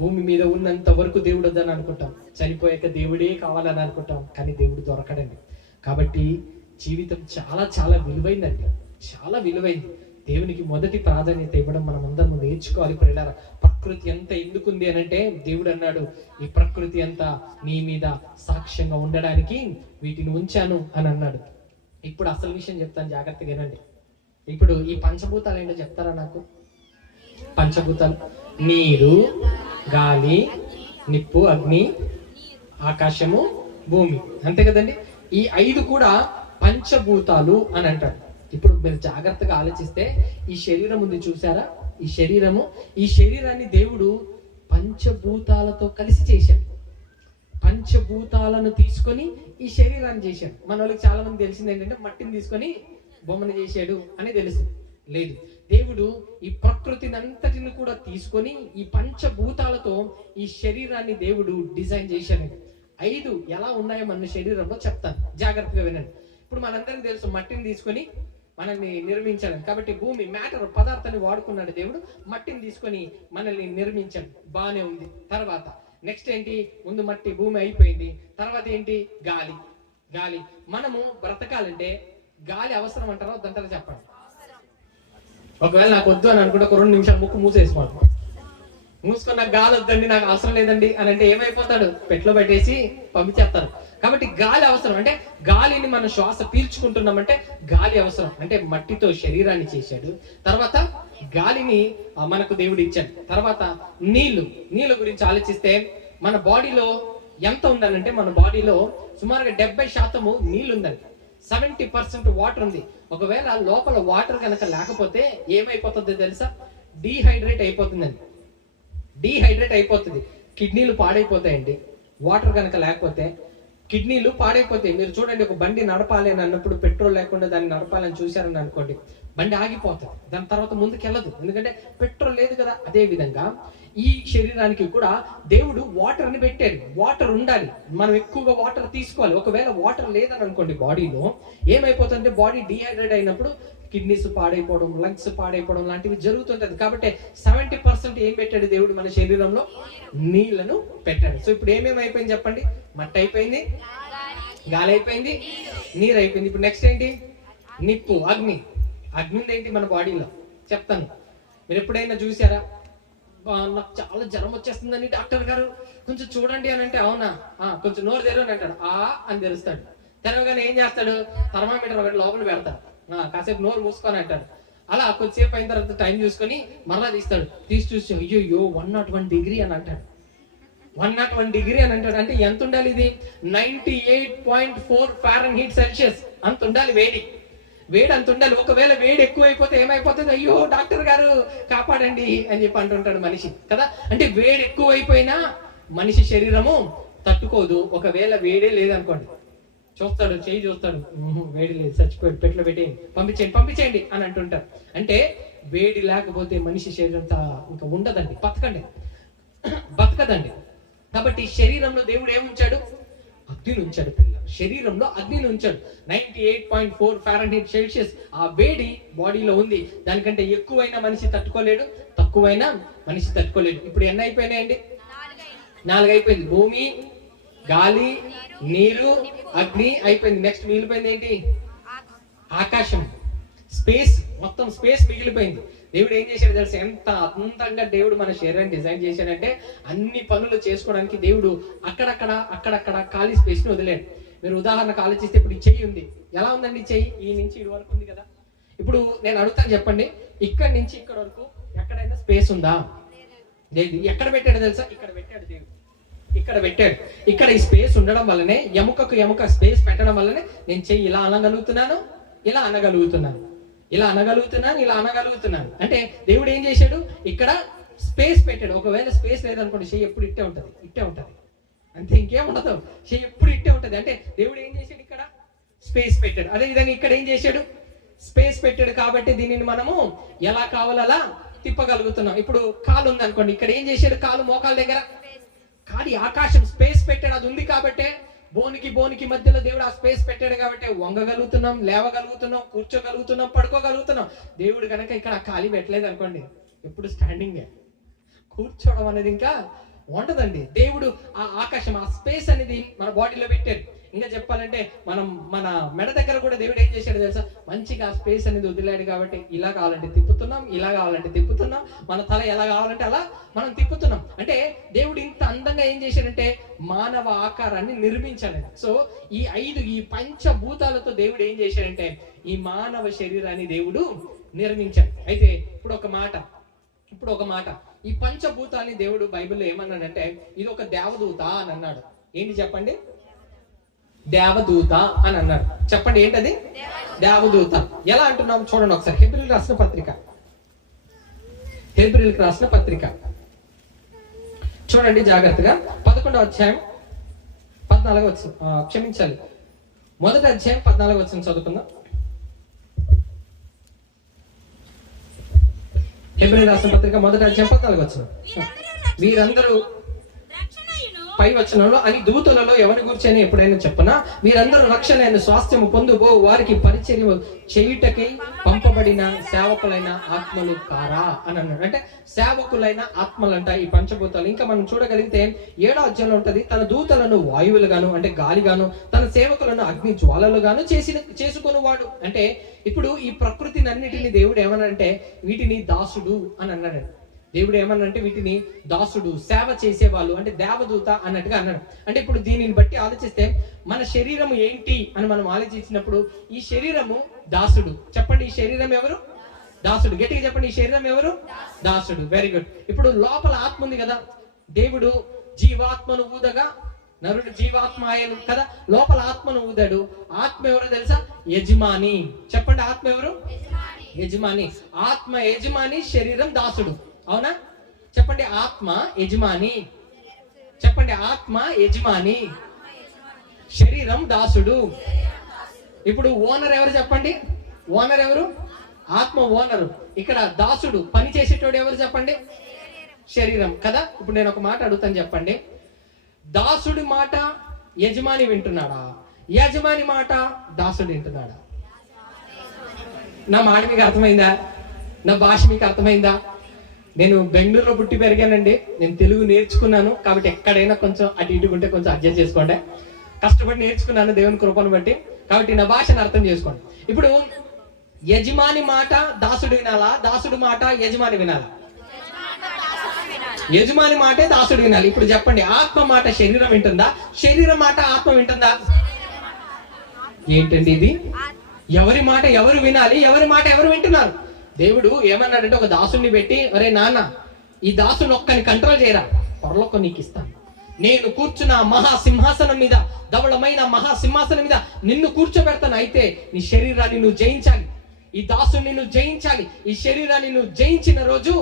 భూమి మీద ఉన్నంత వరకు దేవుడు వద్దని అనుకుంటాం, చనిపోయాక దేవుడే కావాలని అనుకుంటాం, కానీ దేవుడు దొరకడండి. కాబట్టి జీవితం చాలా చాలా విలువైందండి, చాలా విలువైంది. దేవునికి మొదటి ప్రాధాన్యత ఇవ్వడం మనం అందరం నేర్చుకోవాలి ప్రియులారా. ప్రకృతి ఎంత ఎందుకుంది అని అంటే దేవుడు అన్నాడు, ఈ ప్రకృతి అంతా నీ మీద సాక్ష్యంగా ఉండడానికి వీటిని ఉంచాను అని అన్నాడు. ఇప్పుడు అసలు విషయం చెప్తాను, జాగ్రత్తగా వినండి. ఇప్పుడు ఈ పంచభూతాలు ఏంటో చెప్తారా నాకు? పంచభూతాలు నీరు, గాలి, నిప్పు, అగ్ని, ఆకాశము, భూమి, అంతే కదండి. ఈ 5 కూడా పంచభూతాలు అని అంటాడు. ఇప్పుడు మీరు జాగ్రత్తగా ఆలోచిస్తే ఈ శరీరం ఉంది చూసారా, ఈ శరీరాన్ని దేవుడు పంచభూతాలతో కలిసి చేశాడు. పంచభూతాలను తీసుకొని ఈ శరీరాన్ని చేశాడు. మన వాళ్ళకి చాలా మంది తెలిసింది ఏంటంటే మట్టిని తీసుకొని బొమ్మను చేశాడు అని తెలుసు. లేదు, దేవుడు ఈ ప్రకృతిని అంతటిని కూడా తీసుకొని ఈ పంచభూతాలతో ఈ శరీరాన్ని దేవుడు డిజైన్ చేశాడు. 5 ఎలా ఉన్నాయో మన శరీరంలో చెప్తాను, జాగ్రత్తగా వినండి. ఇప్పుడు మనందరికీ తెలుసు మట్టిని తీసుకొని మనల్ని నిర్మించాడు. కాబట్టి భూమి మ్యాటర్ పదార్థాన్ని వాడుకున్నాడు దేవుడు, మట్టిని తీసుకొని మనల్ని నిర్మించాడు. బాగానే ఉంది. తర్వాత నెక్స్ట్ ఏంటి? ముందు మట్టి, భూమి అయిపోయింది. తర్వాత ఏంటి? గాలి. మనము బ్రతకాలంటే గాలి అవసరం అంటారా వద్దంటారా చెప్పండి. ఒకవేళ నాకు వద్దు అని అనుకుంటే ఒక 2 నిమిషాలు ముక్కు మూసేసుకోండి. మూసుకొని నాకు గాలి వద్దండి, నాకు అవసరం లేదండి అని అంటే ఏమైపోతాడు? పెట్లో పెట్టేసి పంపించేస్తారు. కాబట్టి గాలి అవసరం. అంటే గాలిని మనం శ్వాస పీల్చుకుంటున్నామంటే గాలి అవసరం. అంటే మట్టితో శరీరాన్ని చేశాడు. తర్వాత గాలిని మనకు దేవుడు ఇచ్చాడు. తర్వాత నీళ్ల గురించి ఆలోచిస్తే మన బాడీలో ఎంత ఉందనంటే, మన బాడీలో సుమారుగా 70% నీళ్లు ఉందండి. 70% వాటర్ ఉంది. ఒకవేళ లోపల వాటర్ కనుక లేకపోతే ఏమైపోతుందో తెలుసా? డీహైడ్రేట్ అయిపోతుంది. కిడ్నీలు పాడైపోతాయండి. వాటర్ కనుక లేకపోతే కిడ్నీలు పాడైపోతాయి. మీరు చూడండి, ఒక బండి నడపాలి అని అన్నప్పుడు పెట్రోల్ లేకుండా దాన్ని నడపాలని చూశారని అనుకోండి, బండి ఆగిపోతుంది. దాని తర్వాత ముందుకెళ్ళదు, ఎందుకంటే పెట్రోల్ లేదు కదా. అదే విధంగా ఈ శరీరానికి కూడా దేవుడు వాటర్ అని పెట్టాడు. వాటర్ ఉండాలి, మనం ఎక్కువగా వాటర్ తీసుకోవాలి. ఒకవేళ వాటర్ లేదని అనుకోండి, బాడీలో ఏమైపోతుందంటే బాడీ డీహైడ్రేట్ అయినప్పుడు కిడ్నీస్ పాడైపోవడం, లంగ్స్ పాడైపోవడం లాంటివి జరుగుతుంటది. కాబట్టి 70% ఏం పెట్టాడు దేవుడు మన శరీరంలో? నీళ్లను పెట్టాడు. సో ఇప్పుడు ఏమేమి అయిపోయింది చెప్పండి? మట్టి అయిపోయింది, గాలి అయిపోయింది, నీరు అయిపోయింది. ఇప్పుడు నెక్స్ట్ ఏంటి? నిప్పు, అగ్ని ఉంది ఏంటి మన బాడీలో చెప్తాను. మీరు ఎప్పుడైనా చూసారా, నాకు చాలా జ్వరం వచ్చేస్తుందని డాక్టర్ గారు కొంచెం చూడండి అని అంటే, అవునా కొంచెం నోరు తెరు అని అంటాడు. అని తెరుస్తాడు. తెరవగానే ఏం చేస్తాడు? థర్మామీటర్ ఒకటి లోపల పెడతాడు. కాసేపు నోరు మూసుకొని అంటాడు. అలా కొద్దిసేపు అయిన తర్వాత టైం చూసుకొని మరలా తీసి చూసి అయ్యో 101 డిగ్రీ అని అంటాడు. 101 డిగ్రీ అని అంటాడు. అంటే ఎంత ఉండాలి? ఇది 98.4 ఫారెన్హీట్ సెల్సియస్ అంత ఉండాలి. వేడి అంత ఉండాలి. ఒకవేళ వేడి ఎక్కువైపోతే ఏమైపోతుంది? అయ్యో డాక్టర్ గారు కాపాడండి అని చెప్పి అంటుంటాడు మనిషి కదా. అంటే వేడి ఎక్కువైపోయినా మనిషి శరీరము తట్టుకోదు. ఒకవేళ వేడే లేదనుకోండి, చూస్తాడు, చేయి చూస్తాడు, వేడి లేదు, చచ్చిపోయాడు, పెట్లో పెట్టేయండి, పంపించేయండి అని అంటుంటారు. అంటే వేడి లేకపోతే మనిషి శరీరం ఇంకా ఉండదండి, బతకదండి. కాబట్టి శరీరంలో దేవుడు ఏముంచాడు? అగ్నిని ఉంచాడు పిల్లలు. శరీరంలో అగ్నిని ఉంచాడు. 98.4 ఫారెన్హీట్ సెల్సియస్ ఆ వేడి బాడీలో ఉంది. దానికంటే ఎక్కువైనా మనిషి తట్టుకోలేడు, తక్కువైనా మనిషి తట్టుకోలేడు. ఇప్పుడు ఎన్ని అయిపోయినాయండి? 4 అయిపోయింది. భూమి, గాలి, నీరు, అగ్ని అయిపోయింది. నెక్స్ట్ మిగిలిపోయింది ఏంటి? ఆకాశం, స్పేస్. మొత్తం స్పేస్ మిగిలిపోయింది. దేవుడు ఏం చేశాడు తెలుసా? ఎంత అందంగా దేవుడు మన శరీరాన్ని డిజైన్ చేశాడంటే అన్ని పనులు చేసుకోవడానికి దేవుడు అక్కడక్కడ ఖాళీ స్పేస్ ని వదిలేడు. మీరు ఉదాహరణకు ఆలోచిస్తే ఇప్పుడు ఈ చెయ్యి ఉంది, ఎలా ఉందండి చెయ్యి? ఈ నుంచి ఇటు వరకు ఉంది కదా. ఇప్పుడు నేను అడుగుతాను, చెప్పండి, ఇక్కడి నుంచి ఇక్కడ వరకు ఎక్కడైనా స్పేస్ ఉందా? లేదు. ఎక్కడ పెట్టాడు తెలుసా? ఇక్కడ పెట్టాడు దేవుడు, ఇక్కడ పెట్టాడు. ఇక్కడ ఈ స్పేస్ ఉండడం వల్లనే, ఎముక స్పేస్ పెట్టడం వల్లనే నేను చెయ్యి ఇలా అనగలుగుతున్నాను, ఇలా అనగలుగుతున్నాను. అంటే దేవుడు ఏం చేశాడు? ఇక్కడ స్పేస్ పెట్టాడు. ఒకవేళ స్పేస్ లేదనుకోండి, చెయ్యి ఎప్పుడు ఇట్టే ఉంటది అంతే, ఇంకేం ఉండదు. చెయ్యి ఎప్పుడు ఇట్టే ఉంటది. అంటే దేవుడు ఏం చేశాడు? ఇక్కడ స్పేస్ పెట్టాడు. అదే విధంగా ఇక్కడ ఏం చేశాడు? స్పేస్ పెట్టాడు. కాబట్టి దీనిని మనము ఎలా కావాలో అలా తిప్పగలుగుతున్నాం. ఇప్పుడు కాలు ఉంది అనుకోండి, ఇక్కడ ఏం చేశాడు? కాలు మోకాల దగ్గర కాలి ఆకాశం స్పేస్ పెట్టాడు. అది ఉంది కాబట్టే బోనికి మధ్యలో దేవుడు ఆ స్పేస్ పెట్టాడు కాబట్టి వంగగలుగుతున్నాం, లేవగలుగుతున్నాం, కూర్చోగలుగుతున్నాం, పడుకోగలుగుతున్నాం. దేవుడు కనుక ఇక్కడ ఖాళీ పెట్టలేదు అనుకోండి, ఎప్పుడు స్టాండింగే. కూర్చోవడం అనేది ఇంకా ఉండదండి. దేవుడు ఆ ఆకాశం, ఆ స్పేస్ అనేది మన బాడీలో పెట్టాడు. ఇంకా చెప్పాలంటే మన మెడ దగ్గర కూడా దేవుడు ఏం చేశాడు తెలుసా? మంచిగా ఆ స్పేస్ అనేది వదిలాడు కాబట్టి ఇలా కావాలంటే తిప్పుతున్నాం, మన తల ఎలా కావాలంటే అలా మనం తిప్పుతున్నాం. అంటే దేవుడు ఇంత అందంగా ఏం చేశాడంటే మానవ ఆకారాన్ని నిర్మించాడు. సో ఈ పంచభూతాలతో దేవుడు ఏం చేశాడంటే ఈ మానవ శరీరాన్ని దేవుడు నిర్మించాడు. అయితే ఇప్పుడు ఒక మాట, ఈ పంచభూతాన్ని దేవుడు బైబిల్లో ఏమన్నాడంటే ఇది ఒక దేవదూత అని అన్నాడు. ఏంటి చెప్పండి? దేవదూత అని అన్నాడు. చెప్పండి ఏంటది? దేవదూత. ఎలా అంటున్నాం చూడండి ఒకసారి. హెబ్రీయులకు రాసిన పత్రిక చూడండి జాగ్రత్తగా. 11వ అధ్యాయం 14వ వచనం, క్షమించాలి, 1వ అధ్యాయం 14వ వచనం చదువుకుందాం. హెబ్రీయులకు రాసిన పత్రిక 1వ అధ్యాయం 14వ వచనం. వీరందరూ పై వచనంలో అని దూతలలో ఎవరి గురించి అని ఎప్పుడైనా చెప్పనా, వీరందరూ రక్షణ స్వాస్థ్యము పొందుబో వారికి పరిచర్య చేయుటకై పంపబడిన సేవకులైన ఆత్మలు కారా అని అన్నాడు. అంటే సేవకులైన ఆత్మలంట ఈ పంచభూతాలు. ఇంకా మనం చూడగలిగితే 7వ అధ్యాయంలో ఉంటది, తన దూతలను వాయువులుగాను అంటే గాలిగాను, తన సేవకులను అగ్ని జ్వాలలుగాను చేసుకునేవాడు. అంటే ఇప్పుడు ఈ ప్రకృతిని అన్నిటిని దేవుడు ఏమనంటే వీటిని దాసుడు అని అన్నాడు. దేవుడు ఏమన్నంటే వీటిని దాసుడు, సేవ చేసేవాళ్ళు, అంటే దేవదూత అన్నట్టుగా అన్నాడు. అంటే ఇప్పుడు దీనిని బట్టి ఆలోచిస్తే మన శరీరము ఏంటి అని మనం ఆలోచించినప్పుడు ఈ శరీరము దాసుడు. చెప్పండి, ఈ శరీరం ఎవరు? దాసుడు. గట్టిగా చెప్పండి, ఈ శరీరం ఎవరు? దాసుడు. Very good. ఇప్పుడు లోపల ఆత్మ ఉంది కదా, దేవుడు జీవాత్మను ఊదగా నరుడు జీవాత్మ ఆయన కదా, లోపల ఆత్మను ఊదాడు. ఆత్మ ఎవరో తెలుసా? యజమాని. చెప్పండి, ఆత్మ ఎవరు? యజమాని. ఆత్మ యజమాని, శరీరం దాసుడు. అవునా? చెప్పండి, ఆత్మ యజమాని. చెప్పండి, ఆత్మ యజమాని, శరీరం దాసుడు. ఇప్పుడు ఓనర్ ఎవరు? చెప్పండి, ఓనర్ ఎవరు? ఆత్మ ఓనరు. ఇక్కడ దాసుడు, పని చేసేటోడు ఎవరు? చెప్పండి, శరీరం కదా. ఇప్పుడు నేను ఒక మాట అడుగుతాను, చెప్పండి, దాసుడి మాట యజమాని వింటున్నాడా? యజమాని మాట దాసుడు వింటున్నాడా? నా మాట మీకు అర్థమైందా? నా భాష మీకు అర్థమైందా? నేను బెంగళూరులో పుట్టి పెరిగానండి. నేను తెలుగు నేర్చుకున్నాను కాబట్టి ఎక్కడైనా కొంచెం అటు ఇటు ఉంటే కొంచెం అడ్జస్ట్ చేసుకోండి. కష్టపడి నేర్చుకున్నాను దేవుని కృపను బట్టి, కాబట్టి నా భాషను అర్థం చేసుకోండి. ఇప్పుడు యజమాని మాట దాసుడు వినాలా? దాసుడు మాట యజమాని వినాలా? యజమాని మాటే దాసుడు వినాలి. ఇప్పుడు చెప్పండి, ఆత్మ మాట శరీరం వింటుందా? శరీరం మాట ఆత్మ వింటుందా? ఏంటండి ఇది? ఎవరి మాట ఎవరు వినాలి? ఎవరి మాట ఎవరు వింటున్నారు? దేవుడు ఏమన్నాడంటే ఒక దాసుని పెట్టి, ఒరే నాన్న, ఈ దాసుని ఒక్కని కంట్రోల్ చేయరా, పొరలొక్క నీకు ఇస్తాను. నేను కూర్చున్న మహాసింహాసనం మీద, ధవళమైన మహాసింహాసనం మీద నిన్ను కూర్చోబెడతాను. అయితే నీ శరీరాన్ని నువ్వు జయించాలి, ఈ దాసుని నువ్వు జయించాలి. ఈ శరీరాన్ని నువ్వు జయించిన రోజు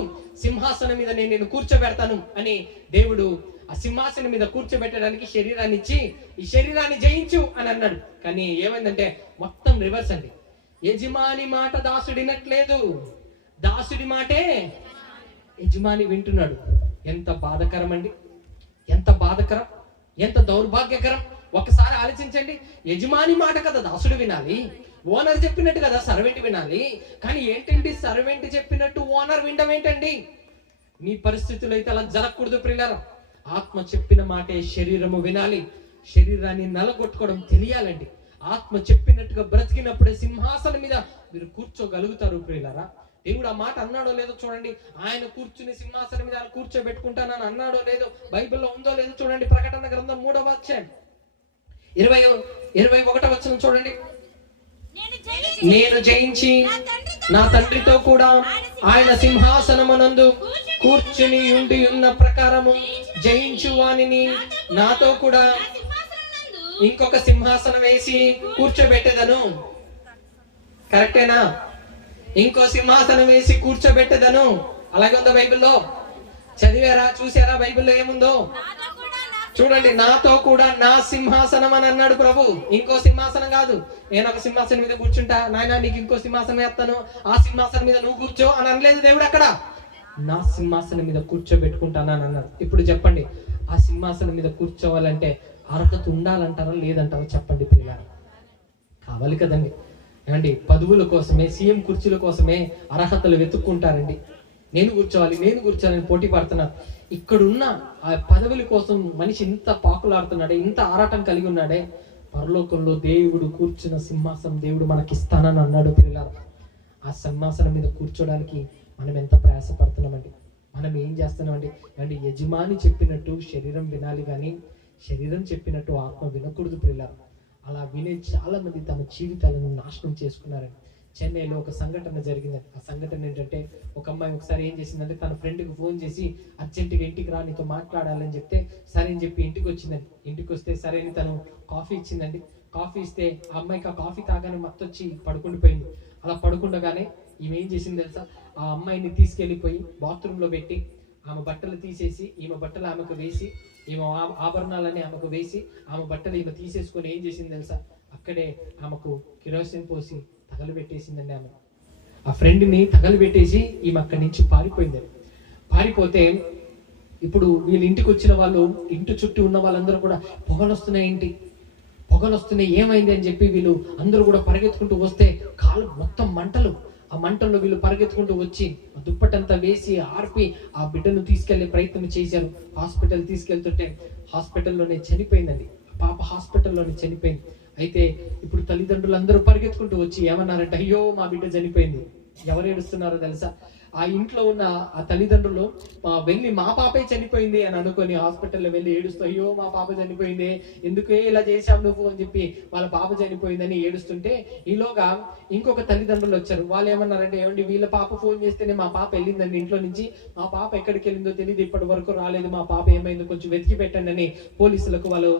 సింహాసనం మీద నేను నిన్ను కూర్చోబెడతాను అని దేవుడు ఆ సింహాసనం మీద కూర్చోబెట్టడానికి శరీరాన్ని ఇచ్చి ఈ శరీరాన్ని జయించు అని అన్నాడు. కానీ ఏమైందంటే మొత్తం రివర్స్ అండి. యజమాని మాట దాసుడు వినట్లేదు, దాసుడి మాటే యజమాని వింటున్నాడు. ఎంత బాధకరం అండి, ఎంత బాధకరం, ఎంత దౌర్భాగ్యకరం. ఒకసారి ఆలోచించండి. యజమాని మాట కదా దాసుడు వినాలి, ఓనర్ చెప్పినట్టు కదా సర్వెంట్ వినాలి. కానీ ఏంటండి, సర్వెంట్ చెప్పినట్టు ఓనర్ వినడం ఏంటండి? మీ పరిస్థితులు అయితే అలా జరగకూడదు ప్రియులారా. ఆత్మ చెప్పిన మాటే శరీరము వినాలి. శరీరాన్ని నలగొట్టుకోవడం తెలియాలండి. ఆత్మ చెప్పినట్టుగా బ్రతికినప్పుడే సింహాసనం మీద మీరు కూర్చోగలుగుతారు ప్రియులారా. దేవుడు ఆ మాట అన్నాడో లేదో చూడండి. ఆయన కూర్చుని సింహాసనం మీద ఆయన కూర్చోబెట్టుకుంటానని అన్నాడో లేదో బైబిల్లో ఉందో లేదో చూడండి. ప్రకటన గ్రంథం 3వ అధ్యాయం 21వ వచనం చూడండి. నేను జయించి నా తండ్రితో కూడా ఆయన సింహాసనమునందు కూర్చుని ఉండి ఉన్న ప్రకారము జయించు వానిని నాతో కూడా ఇంకొక సింహాసనం వేసి కూర్చోబెట్టేదను. కరెక్టేనా? ఇంకో సింహాసనం వేసి కూర్చోబెట్టేదను. అలాగే ఉందా బైబిల్లో? చదివారా? చూసారా బైబిల్లో ఏముందో? చూడండి, నాతో కూడా నా సింహాసనం అని అన్నాడు ప్రభు. ఇంకో సింహాసనం కాదు. నేను ఒక సింహాసనం మీద కూర్చుంటా, నాయన నీకు ఇంకో సింహాసనం వేస్తాను, ఆ సింహాసనం మీద నువ్వు కూర్చో అని అనలేదు దేవుడు. అక్కడ నా సింహాసనం మీద కూర్చోబెట్టుకుంటాను అని అన్నాడు. ఇప్పుడు చెప్పండి, ఆ సింహాసనం మీద కూర్చోవాలంటే అర్హత ఉండాలంటారా లేదంటారా? చెప్పండి పిల్లలు. కావాలి కదండి. ఏమండి, పదవుల కోసమే, సీఎం కుర్చీల కోసమే అర్హతలు వెతుక్కుంటారండి. నేను కూర్చోవాలని పోటీ పడుతున్నారు. ఇక్కడున్న ఆ పదవుల కోసం మనిషి ఇంత పాకులాడుతున్నాడే, ఇంత ఆరాటం కలిగి ఉన్నాడే, పరలోకంలో దేవుడు కూర్చున్న సింహాసనం దేవుడు మనకి ఇస్తానని అన్నాడు పిల్లలు. ఆ సింహాసనం మీద కూర్చోడానికి మనం ఎంత ప్రయాసపడుతున్నామండి. మనం ఏం చేస్తున్నామండి? అంటే యజమాని చెప్పినట్టు శరీరం వినాలి కానీ శరీరం చెప్పినట్టు ఆత్మ వినకూడదు పిల్లలు. అలా వినే చాలా మంది తమ జీవితాలను నాశనం చేసుకున్నారండి. చెన్నైలో ఒక సంఘటన జరిగిందండి. ఆ సంఘటన ఏంటంటే, ఒక అమ్మాయి ఒకసారి ఏం చేసిందంటే తన ఫ్రెండ్కి ఫోన్ చేసి అర్జెంటుగా ఇంటికి రా, నీతో మాట్లాడాలని చెప్తే సరే అని చెప్పి ఇంటికి వచ్చిందండి. ఇంటికి వస్తే సరే అని తను కాఫీ ఇచ్చిందండి. కాఫీ ఇస్తే ఆ అమ్మాయికి ఆ కాఫీ తాగానే మత్తొచ్చి పడుకుండిపోయింది. అలా పడుకుండగానే ఈమె ఏం చేసింది తెలుసా? ఆ అమ్మాయిని తీసుకెళ్ళిపోయి బాత్రూంలో పెట్టి ఆమె బట్టలు తీసేసి ఈమె బట్టలు ఆమెకు వేసి, ఈమె ఆభరణాలని ఆమెకు వేసి, ఆమె బట్టలు ఈమె తీసేసుకొని ఏం చేసింది తెలుసా? అక్కడే ఆమెకు కిరోసిన్ పోసి తగలబెట్టేసిందండి. ఆమె ఆ ఫ్రెండ్ని తగలబెట్టేసి ఈమె అక్కడి నుంచి పారిపోయిందండి. పారిపోతే ఇప్పుడు వీళ్ళ ఇంటికి వచ్చిన వాళ్ళు, ఇంటి చుట్టూ ఉన్న వాళ్ళందరూ కూడా పొగలు వస్తున్నాయి ఏమైంది అని చెప్పి వీళ్ళు అందరూ కూడా పరిగెత్తుకుంటూ వస్తే కాలు మొత్తం మంటలు. ఆ మంటల్లో వీళ్ళు పరిగెత్తుకుంటూ వచ్చి ఆ దుప్పటంతా వేసి ఆర్పి ఆ బిడ్డను తీసుకెళ్లే ప్రయత్నం చేశారు. హాస్పిటల్ తీసుకెళ్తుంటే హాస్పిటల్లోనే చనిపోయిందండి. పాప హాస్పిటల్లోనే చనిపోయింది. అయితే ఇప్పుడు తల్లిదండ్రులు అందరూ పరిగెత్తుకుంటూ వచ్చి ఏమన్నారంటే, అయ్యో మా బిడ్డ చనిపోయింది. ఎవరు ఏడుస్తున్నారో తెలుసా? ఆ ఇంట్లో ఉన్న ఆ తల్లిదండ్రులు వెళ్ళి మా పాపే చనిపోయింది అని అనుకొని హాస్పిటల్లో వెళ్ళి ఏడుస్తూ, అయ్యో మా పాప చనిపోయింది, ఎందుకే ఇలా చేశావు నువ్వు అని చెప్పి వాళ్ళ పాప చనిపోయిందని ఏడుస్తుంటే, ఈలోగా ఇంకొక తల్లిదండ్రులు వచ్చారు. వాళ్ళు ఏమన్నారంటే, ఏమండి వీళ్ళ పాప ఫోన్ చేస్తేనే మా పాప వెళ్ళిందండి ఇంట్లో నుంచి, మా పాప ఎక్కడికి వెళ్ళిందో తెలియదు, ఇప్పటి వరకు రాలేదు, మా పాప ఏమైందో కొంచెం వెతికి పెట్టండి అని పోలీసులకు వాళ్ళు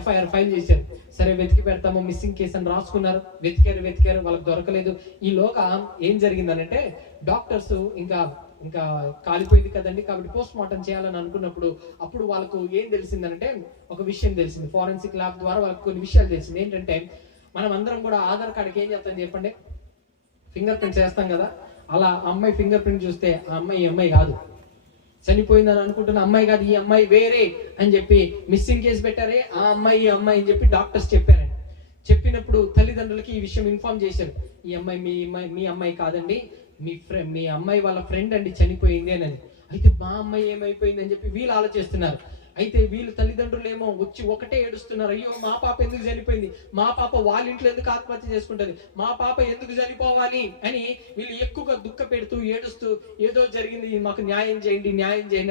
ఎఫ్ఐఆర్ ఫైల్ చేశారు. సరే వెతికి పెడతాము, మిస్సింగ్ కేసు అని రాసుకున్నారు. వెతికారు, వాళ్ళకి దొరకలేదు. ఈలోగా ఏం జరిగిందనంటే, డాక్టర్స్ ఇంకా కాలిపోయింది కదండి, కాబట్టి పోస్ట్ మార్టం చేయాలని అనుకున్నప్పుడు అప్పుడు వాళ్ళకు ఏం తెలిసిందంటే, ఒక విషయం తెలిసింది. ఫారెన్సిక్ ల్యాబ్ ద్వారా వాళ్ళకి కొన్ని విషయాలు తెలిసింది. ఏంటంటే, మనం అందరం కూడా ఆధార్ కార్డుకి ఏం చేస్తాం చెప్పండి? ఫింగర్ ప్రింట్స్ వేస్తాం కదా. అలా అమ్మాయి ఫింగర్ ప్రింట్ చూస్తే ఆ అమ్మాయి ఈ అమ్మాయి కాదు, చనిపోయిందని అనుకుంటున్న అమ్మాయి కాదు, ఈ అమ్మాయి వేరే అని చెప్పి మిస్సింగ్ కేసు పెట్టారే, ఆ అమ్మాయి ఈ అమ్మాయి అని చెప్పి డాక్టర్స్ చెప్పారండి. చెప్పినప్పుడు తల్లిదండ్రులకి ఈ విషయం ఇన్ఫార్మ్ చేశారు. ఈ అమ్మాయి మీ అమ్మాయి కాదండి, మీ అమ్మాయి వాళ్ళ ఫ్రెండ్ అండి చనిపోయింది అని. అయితే మా అమ్మాయి ఏమైపోయింది అని చెప్పి వీళ్ళు ఆలోచిస్తున్నారు. అయితే వీళ్ళు తల్లిదండ్రులు ఏమో వచ్చి ఒకటే ఏడుస్తున్నారు, అయ్యో మా పాప ఎందుకు చనిపోయింది, మా పాప వాళ్ళ ఇంట్లో ఎందుకు ఆత్మహత్య చేసుకుంటది, మా పాప ఎందుకు చనిపోవాలి అని వీళ్ళు ఎక్కువగా దుఃఖ పెడుతూ ఏడుస్తూ, ఏదో జరిగింది మాకు న్యాయం చేయండి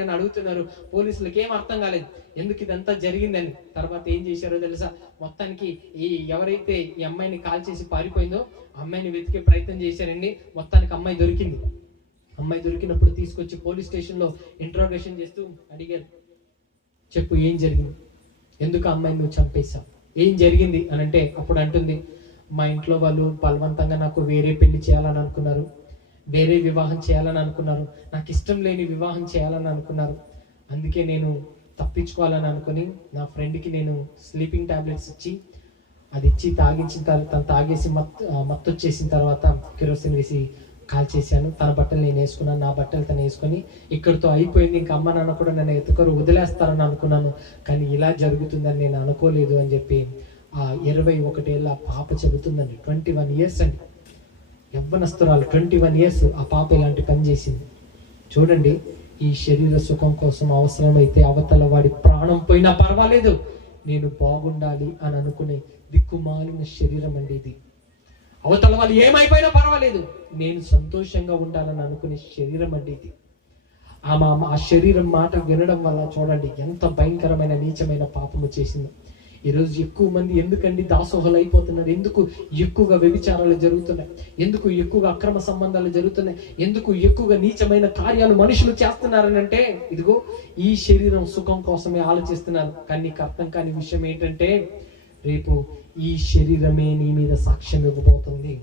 అని అడుగుతున్నారు. పోలీసులకు ఏం అర్థం కాలేదు ఎందుకు ఇదంతా జరిగిందని. తర్వాత ఏం చేశారో తెలుసా? మొత్తానికి ఎవరైతే ఈ అమ్మాయిని కాల్ చేసి పారిపోయిందో అమ్మాయిని వెతికే ప్రయత్నం చేశారండి. మొత్తానికి అమ్మాయి దొరికింది. అమ్మాయి దొరికినప్పుడు తీసుకొచ్చి పోలీస్ స్టేషన్ లో ఇంట్రోగేషన్ చేస్తూ అడిగారు, చెప్పు ఏం జరిగింది, ఎందుకు అమ్మాయిని నువ్వు చంపేశావు, ఏం జరిగింది అని అంటే, అప్పుడు అంటుంది, మా ఇంట్లో వాళ్ళు బలవంతంగా నాకు వేరే పెళ్లి చేయాలని అనుకున్నారు, వేరే వివాహం చేయాలని అనుకున్నారు, నాకు ఇష్టం లేని వివాహం చేయాలని అనుకున్నారు. అందుకే నేను తప్పించుకోవాలని అనుకుని నా ఫ్రెండ్కి నేను స్లీపింగ్ టాబ్లెట్స్ ఇచ్చి అది ఇచ్చి తాగించిన తర్వాత తను తాగేసి మత్తు వచ్చేసిన తర్వాత కిరోసిన్ వేసి కాల్ చేశాను. తన బట్టలు నేను వేసుకున్నాను, నా బట్టలు తను వేసుకొని ఇక్కడితో అయిపోయింది, ఇంకా అమ్మ నాన్న కూడా నన్ను ఎత్తుకొని వదిలేస్తారని అనుకున్నాను, కానీ ఇలా జరుగుతుందని నేను అనుకోలేదు అని చెప్పి ఆ 21 ఏళ్ళ పాప చెబుతుందండి. 21 ఇయర్స్ అండి, యవ్వనస్తురాలు 21 ఇయర్స్ ఆ పాప ఇలాంటి పని చేసింది. చూడండి, ఈ శరీర సుఖం కోసం అవసరమైతే అవతల వాడి ప్రాణం పోయినా పర్వాలేదు, నేను బాగుండాలి అని అనుకునే దిక్కుమాలిన శరీరం అండి ఇది. అవతల వాళ్ళు ఏమైపోయినా పర్వాలేదు, నేను సంతోషంగా ఉండాలని అనుకునే శరీరం అండి ఇది. ఆ శరీరం మాట వినడం వల్ల చూడండి ఎంత భయంకరమైన నీచమైన పాపము చేసిందో. ఈరోజు ఎక్కువ మంది ఎందుకండి దాసోహలు అయిపోతున్నారు? ఎందుకు ఎక్కువగా వ్యభిచారాలు జరుగుతున్నాయి? ఎందుకు ఎక్కువగా అక్రమ సంబంధాలు జరుగుతున్నాయి? ఎందుకు ఎక్కువగా నీచమైన కార్యాలు మనుషులు చేస్తున్నారని అంటే, ఇదిగో ఈ శరీరం సుఖం కోసమే ఆలోచిస్తున్నారు. కానీ నీకు అర్థం కాని విషయం ఏంటంటే, రేపు ఈ శరీరమే నీ మీద సాక్ష్యం ఇవ్వబోతుంది.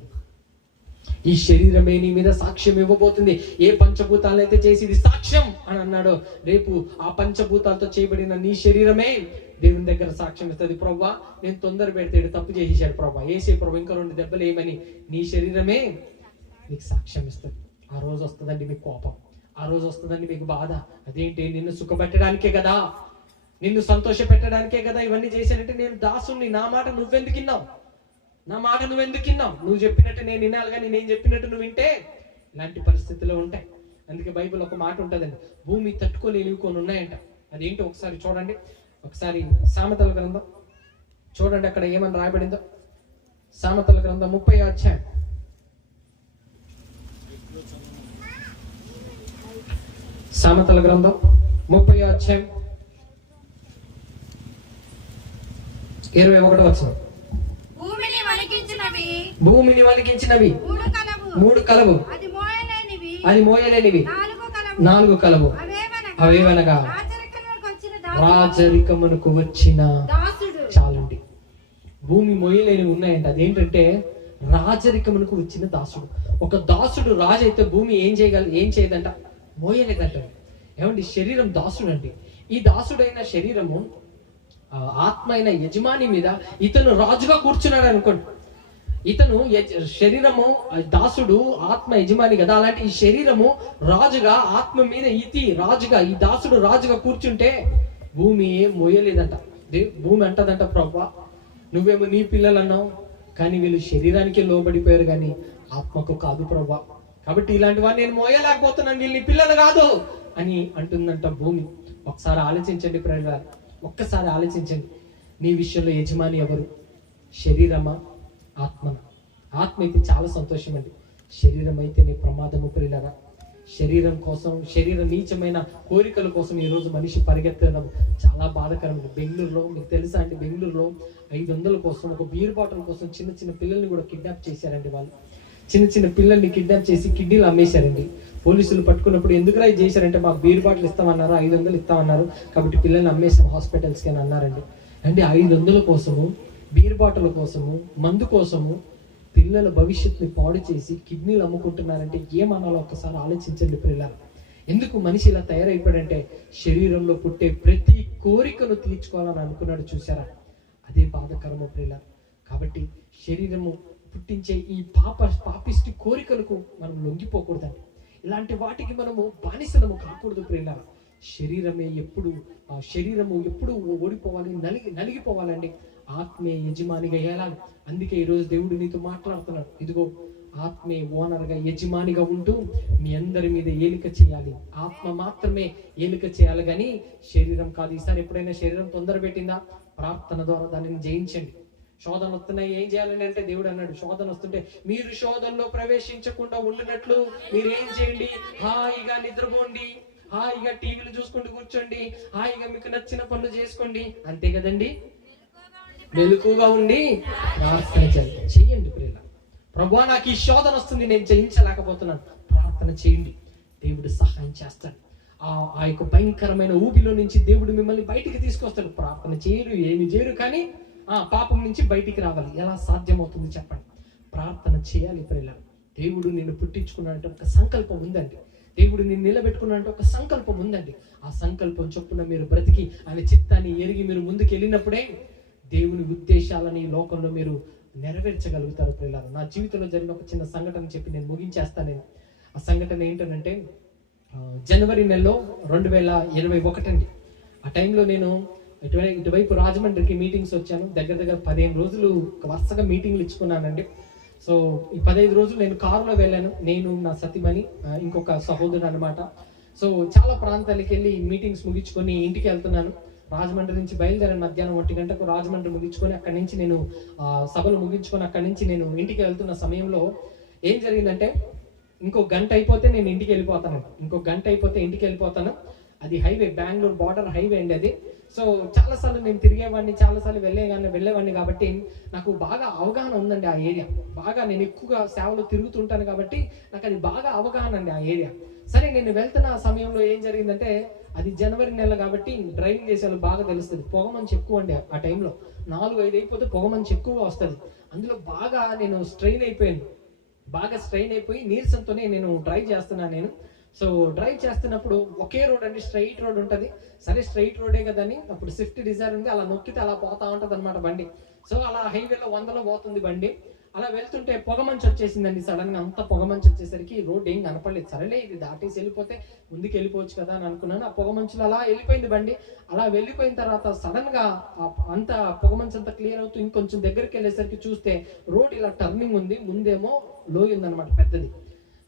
ఈ శరీరమే నీ మీద సాక్ష్యం ఇవ్వబోతుంది. ఏ పంచభూతాలను అయితే చేసి ఇది సాక్ష్యం అని అన్నాడో, రేపు ఆ పంచభూతాలతో చేయబడిన నీ శరీరమే దేవుని దగ్గర సాక్ష్యం ఇస్తుంది. ప్రభువా, నేను తొందర పెడితే తప్పు చేసేసాడు ప్రభా, ఏసే ప్రభు ఇంకా 2 దెబ్బలు ఏమని నీ శరీరమే నీకు సాక్ష్యం ఇస్తుంది. ఆ రోజు వస్తుందండి మీకు కోపం, ఆ రోజు వస్తుందండి మీకు బాధ. అదేంటి? నిన్ను సుఖపెట్టడానికే కదా, నిన్ను సంతోష పెట్టడానికే కదా ఇవన్నీ చేశానంటే, నేను దాసుని, నా మాట నువ్వెందుకు విన్నావు? నా మాట నువ్వెందుకు విన్నావు? నువ్వు చెప్పినట్టు నేను వినాలి, కానీ నేను చెప్పినట్టు నువ్వు వింటే ఇలాంటి పరిస్థితులు ఉంటాయి. అందుకే బైబిల్ ఒక మాట ఉంటుందండి, భూమి తట్టుకోలేనివి కొన్ని ఉన్నాయంట. అదేంటో ఒకసారి చూడండి. ఒకసారి సామెతల గ్రంథం చూడండి, అక్కడ ఏమని రాయబడిందో. సామెతల గ్రంథం 30వ అధ్యాయం. సామెతల గ్రంథం 30వ అధ్యాయం 21వ వచనం. భూమిని వణికించినవి 3 కలవు, అది మోయలేనివి 4 కలవు. అవేవనగా రాజరికమునకు వచ్చిన, చాలండి, భూమి మోయలేనివి ఉన్నాయంట. అదేంటంటే రాజరికమునకు వచ్చిన దాసుడు. ఒక దాసుడు రాజు అయితే భూమి ఏం చేయదంట? మోయలేదంట. ఏమండి? శరీరం దాసుడు అండి. ఈ దాసుడైన శరీరము ఆత్మ అయిన యజమాని మీద ఇతను రాజుగా కూర్చున్నాడు అనుకోండి. ఇతను శరీరము దాసుడు, ఆత్మ యజమాని కదా. అలాంటి ఈ శరీరము రాజుగా, ఆత్మ మీద రాజుగా, ఈ దాసుడు రాజుగా కూర్చుంటే భూమి ఏం మోయలేదంట. భూమి అంటదంట, ప్రభువా నువ్వేమో నీ పిల్లలు అన్నావు, కానీ వీళ్ళు శరీరానికి లోబడిపోయారు కానీ ఆత్మకు కాదు ప్రభువా. కాబట్టి ఇలాంటి వాడిని నేను మోయలేకపోతున్నాను, వీళ్ళు నీ పిల్లలు కాదు అని అంటుందంట భూమి. ఒకసారి ఆలోచించండి ప్రియులారా, ఒక్కసారి ఆలోచించండి. నీ విషయంలో యజమాని ఎవరు? శరీరమా, ఆత్మనా? ఆత్మ అయితే చాలా సంతోషం అండి, శరీరం అయితే నీ ప్రమాదము ప్రియులారా. శరీరం కోసం, శరీర నీచమైన కోరికల కోసం ఈరోజు మనిషి పరిగెత్తడం చాలా బాధాకరం. బెంగళూరులో మీకు తెలుసా అండి, బెంగళూరులో 500 కోసం, ఒక బీర్ బాటిల్ కోసం చిన్న పిల్లల్ని కూడా కిడ్నాప్ చేశారండి. వాళ్ళు చిన్న పిల్లల్ని కిడ్నాప్ చేసి కిడ్నీలు అమ్మేశారండి. పోలీసులు పట్టుకున్నప్పుడు ఎందుకురా ఇది చేశారంటే, మాకు బీర్ బాటిల్ ఇస్తామన్నారు, 500 ఇస్తామన్నారు, కాబట్టి పిల్లల్ని అమ్మేసాం హాస్పిటల్స్కి అని అన్నారండి. అంటే 500 కోసము, బీర్ బాటిల్ కోసము, మందు కోసము పిల్లల భవిష్యత్తుని పాడు చేసి కిడ్నీలు అమ్ముకుంటున్నారంటే ఏమనాలో ఒక్కసారి ఆలోచించండి పిల్లలు. ఎందుకు మనిషి ఇలా తయారైపోయాడంటే, శరీరంలో పుట్టే ప్రతి కోరికను తీర్చుకోవాలని అనుకున్నాడు. చూసారా? అదే బాధకరము ప్రియులారా. కాబట్టి శరీరము పుట్టించే ఈ పాపిష్టి కోరికలకు మనం లొంగిపోకూడదండి. ఇలాంటి వాటికి మనము బానిసలము కాకూడదు ప్రియులారా. శరీరము ఎప్పుడు ఓడిపోవాలి, నలిగిపోవాలండి. ఆత్మే యజమానిగా ఏలాలి. అందుకే ఈరోజు దేవుడు నీతో మాట్లాడుతున్నాడు. ఇదిగో ఆత్మే ఓనర్గా, యజమానిగా ఉంటూ మీ అందరి మీద ఏలిక చేయాలి. ఆత్మ మాత్రమే ఏలిక చేయాలి, కానీ శరీరం కాదు. ఈసారి ఎప్పుడైనా శరీరం తొందర పెట్టిందా? ప్రార్థన ద్వారా దానిని జయించండి. శోధన వస్తున్నాయి, ఏం చేయాలని అంటే దేవుడు అన్నాడు, శోధన వస్తుంటే మీరు శోధనలో ప్రవేశించకుండా ఉండినట్లు మీరు ఏం చేయండి? హాయిగా నిద్రపోండి, హాయిగా టీవీలు చూసుకుంటూ కూర్చోండి, హాయిగా మీకు నచ్చిన పనులు చేసుకోండి. అంతే కదండి? మెలకుగా ఉండి ప్రార్థన చేయండి ప్రియులారా. ప్రభువా నాకు ఈ శోధన వస్తుంది, నేను జయించలేకపోతున్నాను. ప్రార్థన చేయండి, దేవుడు సహాయం చేస్తాడు. ఆ యొక్క భయంకరమైన ఊబిలో నుంచి దేవుడు మిమ్మల్ని బయటికి తీసుకొస్తాడు. ప్రార్థన చేయరు, ఏమి చేయరు, కానీ పాపం నుంచి బయటికి రావాలి. ఎలా సాధ్యమవుతుంది చెప్పండి? ప్రార్థన చేయాలి ప్రియులారా. దేవుడు నిన్ను పుట్టించుకున్నాడంటే ఒక సంకల్పం ఉందండి. దేవుడు నిన్ను నిలబెట్టుకున్నాడంటే ఒక సంకల్పం ఉందండి. ఆ సంకల్పం చొప్పున మీరు బ్రతికి ఆయన చిత్తాన్ని ఎరిగి మీరు ముందుకు వెళ్ళినప్పుడే దేవుని ఉద్దేశాలని ఈ లోకంలో మీరు నెరవేర్చగలుగుతారు ప్రియులారా. నా జీవితంలో జరిగిన ఒక చిన్న సంఘటన చెప్పి నేను ముగించేస్తాను. ఆ సంఘటన ఏంటంటే, జనవరి నెలలో 2021 అండి. ఆ టైంలో నేను ఇటువైపు రాజమండ్రికి మీటింగ్స్ వచ్చాను. దగ్గర 15 రోజులు వరుసగా మీటింగ్లు ఇచ్చుకున్నానండి. సో ఈ 15 రోజులు నేను కారులో వెళ్ళాను, నేను, నా సతీమణి, ఇంకొక సహోదరుడు అనమాట. సో చాలా ప్రాంతాలకు వెళ్ళి మీటింగ్స్ ముగించుకొని ఇంటికి వెళ్తున్నాను. రాజమండ్రి నుంచి బయలుదేరాను మధ్యాహ్నం 1 గంటకు. రాజమండ్రి ముగించుకొని అక్కడి నుంచి నేను సభలు ముగించుకొని అక్కడి నుంచి నేను ఇంటికి వెళ్తున్న సమయంలో ఏం జరిగిందంటే, ఇంకో గంట అయిపోతే నేను ఇంటికి వెళ్ళిపోతాను. అది హైవే, బెంగళూరు బార్డర్ హైవే అండి అది. సో చాలాసార్లు నేను తిరిగేవాడిని, చాలాసార్లు వెళ్ళేవాడిని కాబట్టి నాకు బాగా అవగాహన ఉందండి ఆ ఏరియా. బాగా నేను ఎక్కువగా సేవలు తిరుగుతుంటాను కాబట్టి నాకు అది బాగా అవగాహన అండి ఆ ఏరియా. సరే, నేను వెళ్తున్న సమయంలో ఏం జరిగిందంటే, అది జనవరి నెల కాబట్టి డ్రైవింగ్ చేసే వాళ్ళు బాగా తెలుస్తుంది, పొగమంచు ఎక్కువ అండి ఆ టైంలో. 4-5 అయిపోతే పొగమంచు ఎక్కువగా వస్తుంది. అందులో బాగా నేను స్ట్రెయిన్ అయిపోయి నీరసంతోనే నేను డ్రైవ్ చేస్తున్నాను. సో డ్రైవ్ చేస్తున్నప్పుడు ఒకే రోడ్ అండి, స్ట్రైట్ రోడ్ ఉంటుంది. సరే, స్ట్రైట్ రోడే కదని అప్పుడు స్విఫ్ట్ డిజైర్ ఉంది, అలా నొక్కితే అలా పోతా ఉంటుంది అనమాట బండి. సో అలా హైవేలో 100లో పోతుంది బండి. అలా వెళ్తుంటే పొగమంచు వచ్చేసిందండి. సడన్ గా అంత పొగమంచు వచ్చేసరికి రోడ్ ఏం కనపడలేదు. సరేలే, ఇది దాటేసి వెళ్ళిపోతే ముందుకు వెళ్ళిపోవచ్చు కదా అని అనుకున్నాను. ఆ పొగమంచులో అలా వెళ్ళిపోయింది బండి. అలా వెళ్ళిపోయిన తర్వాత సడన్ గా అంత పొగమంచు అంతా క్లియర్ అవుతూ ఇంకొంచెం దగ్గరికి వెళ్ళేసరికి చూస్తే రోడ్ ఇలా టర్నింగ్ ఉంది, ముందేమో లోయ ఉందన్నమాట పెద్దది.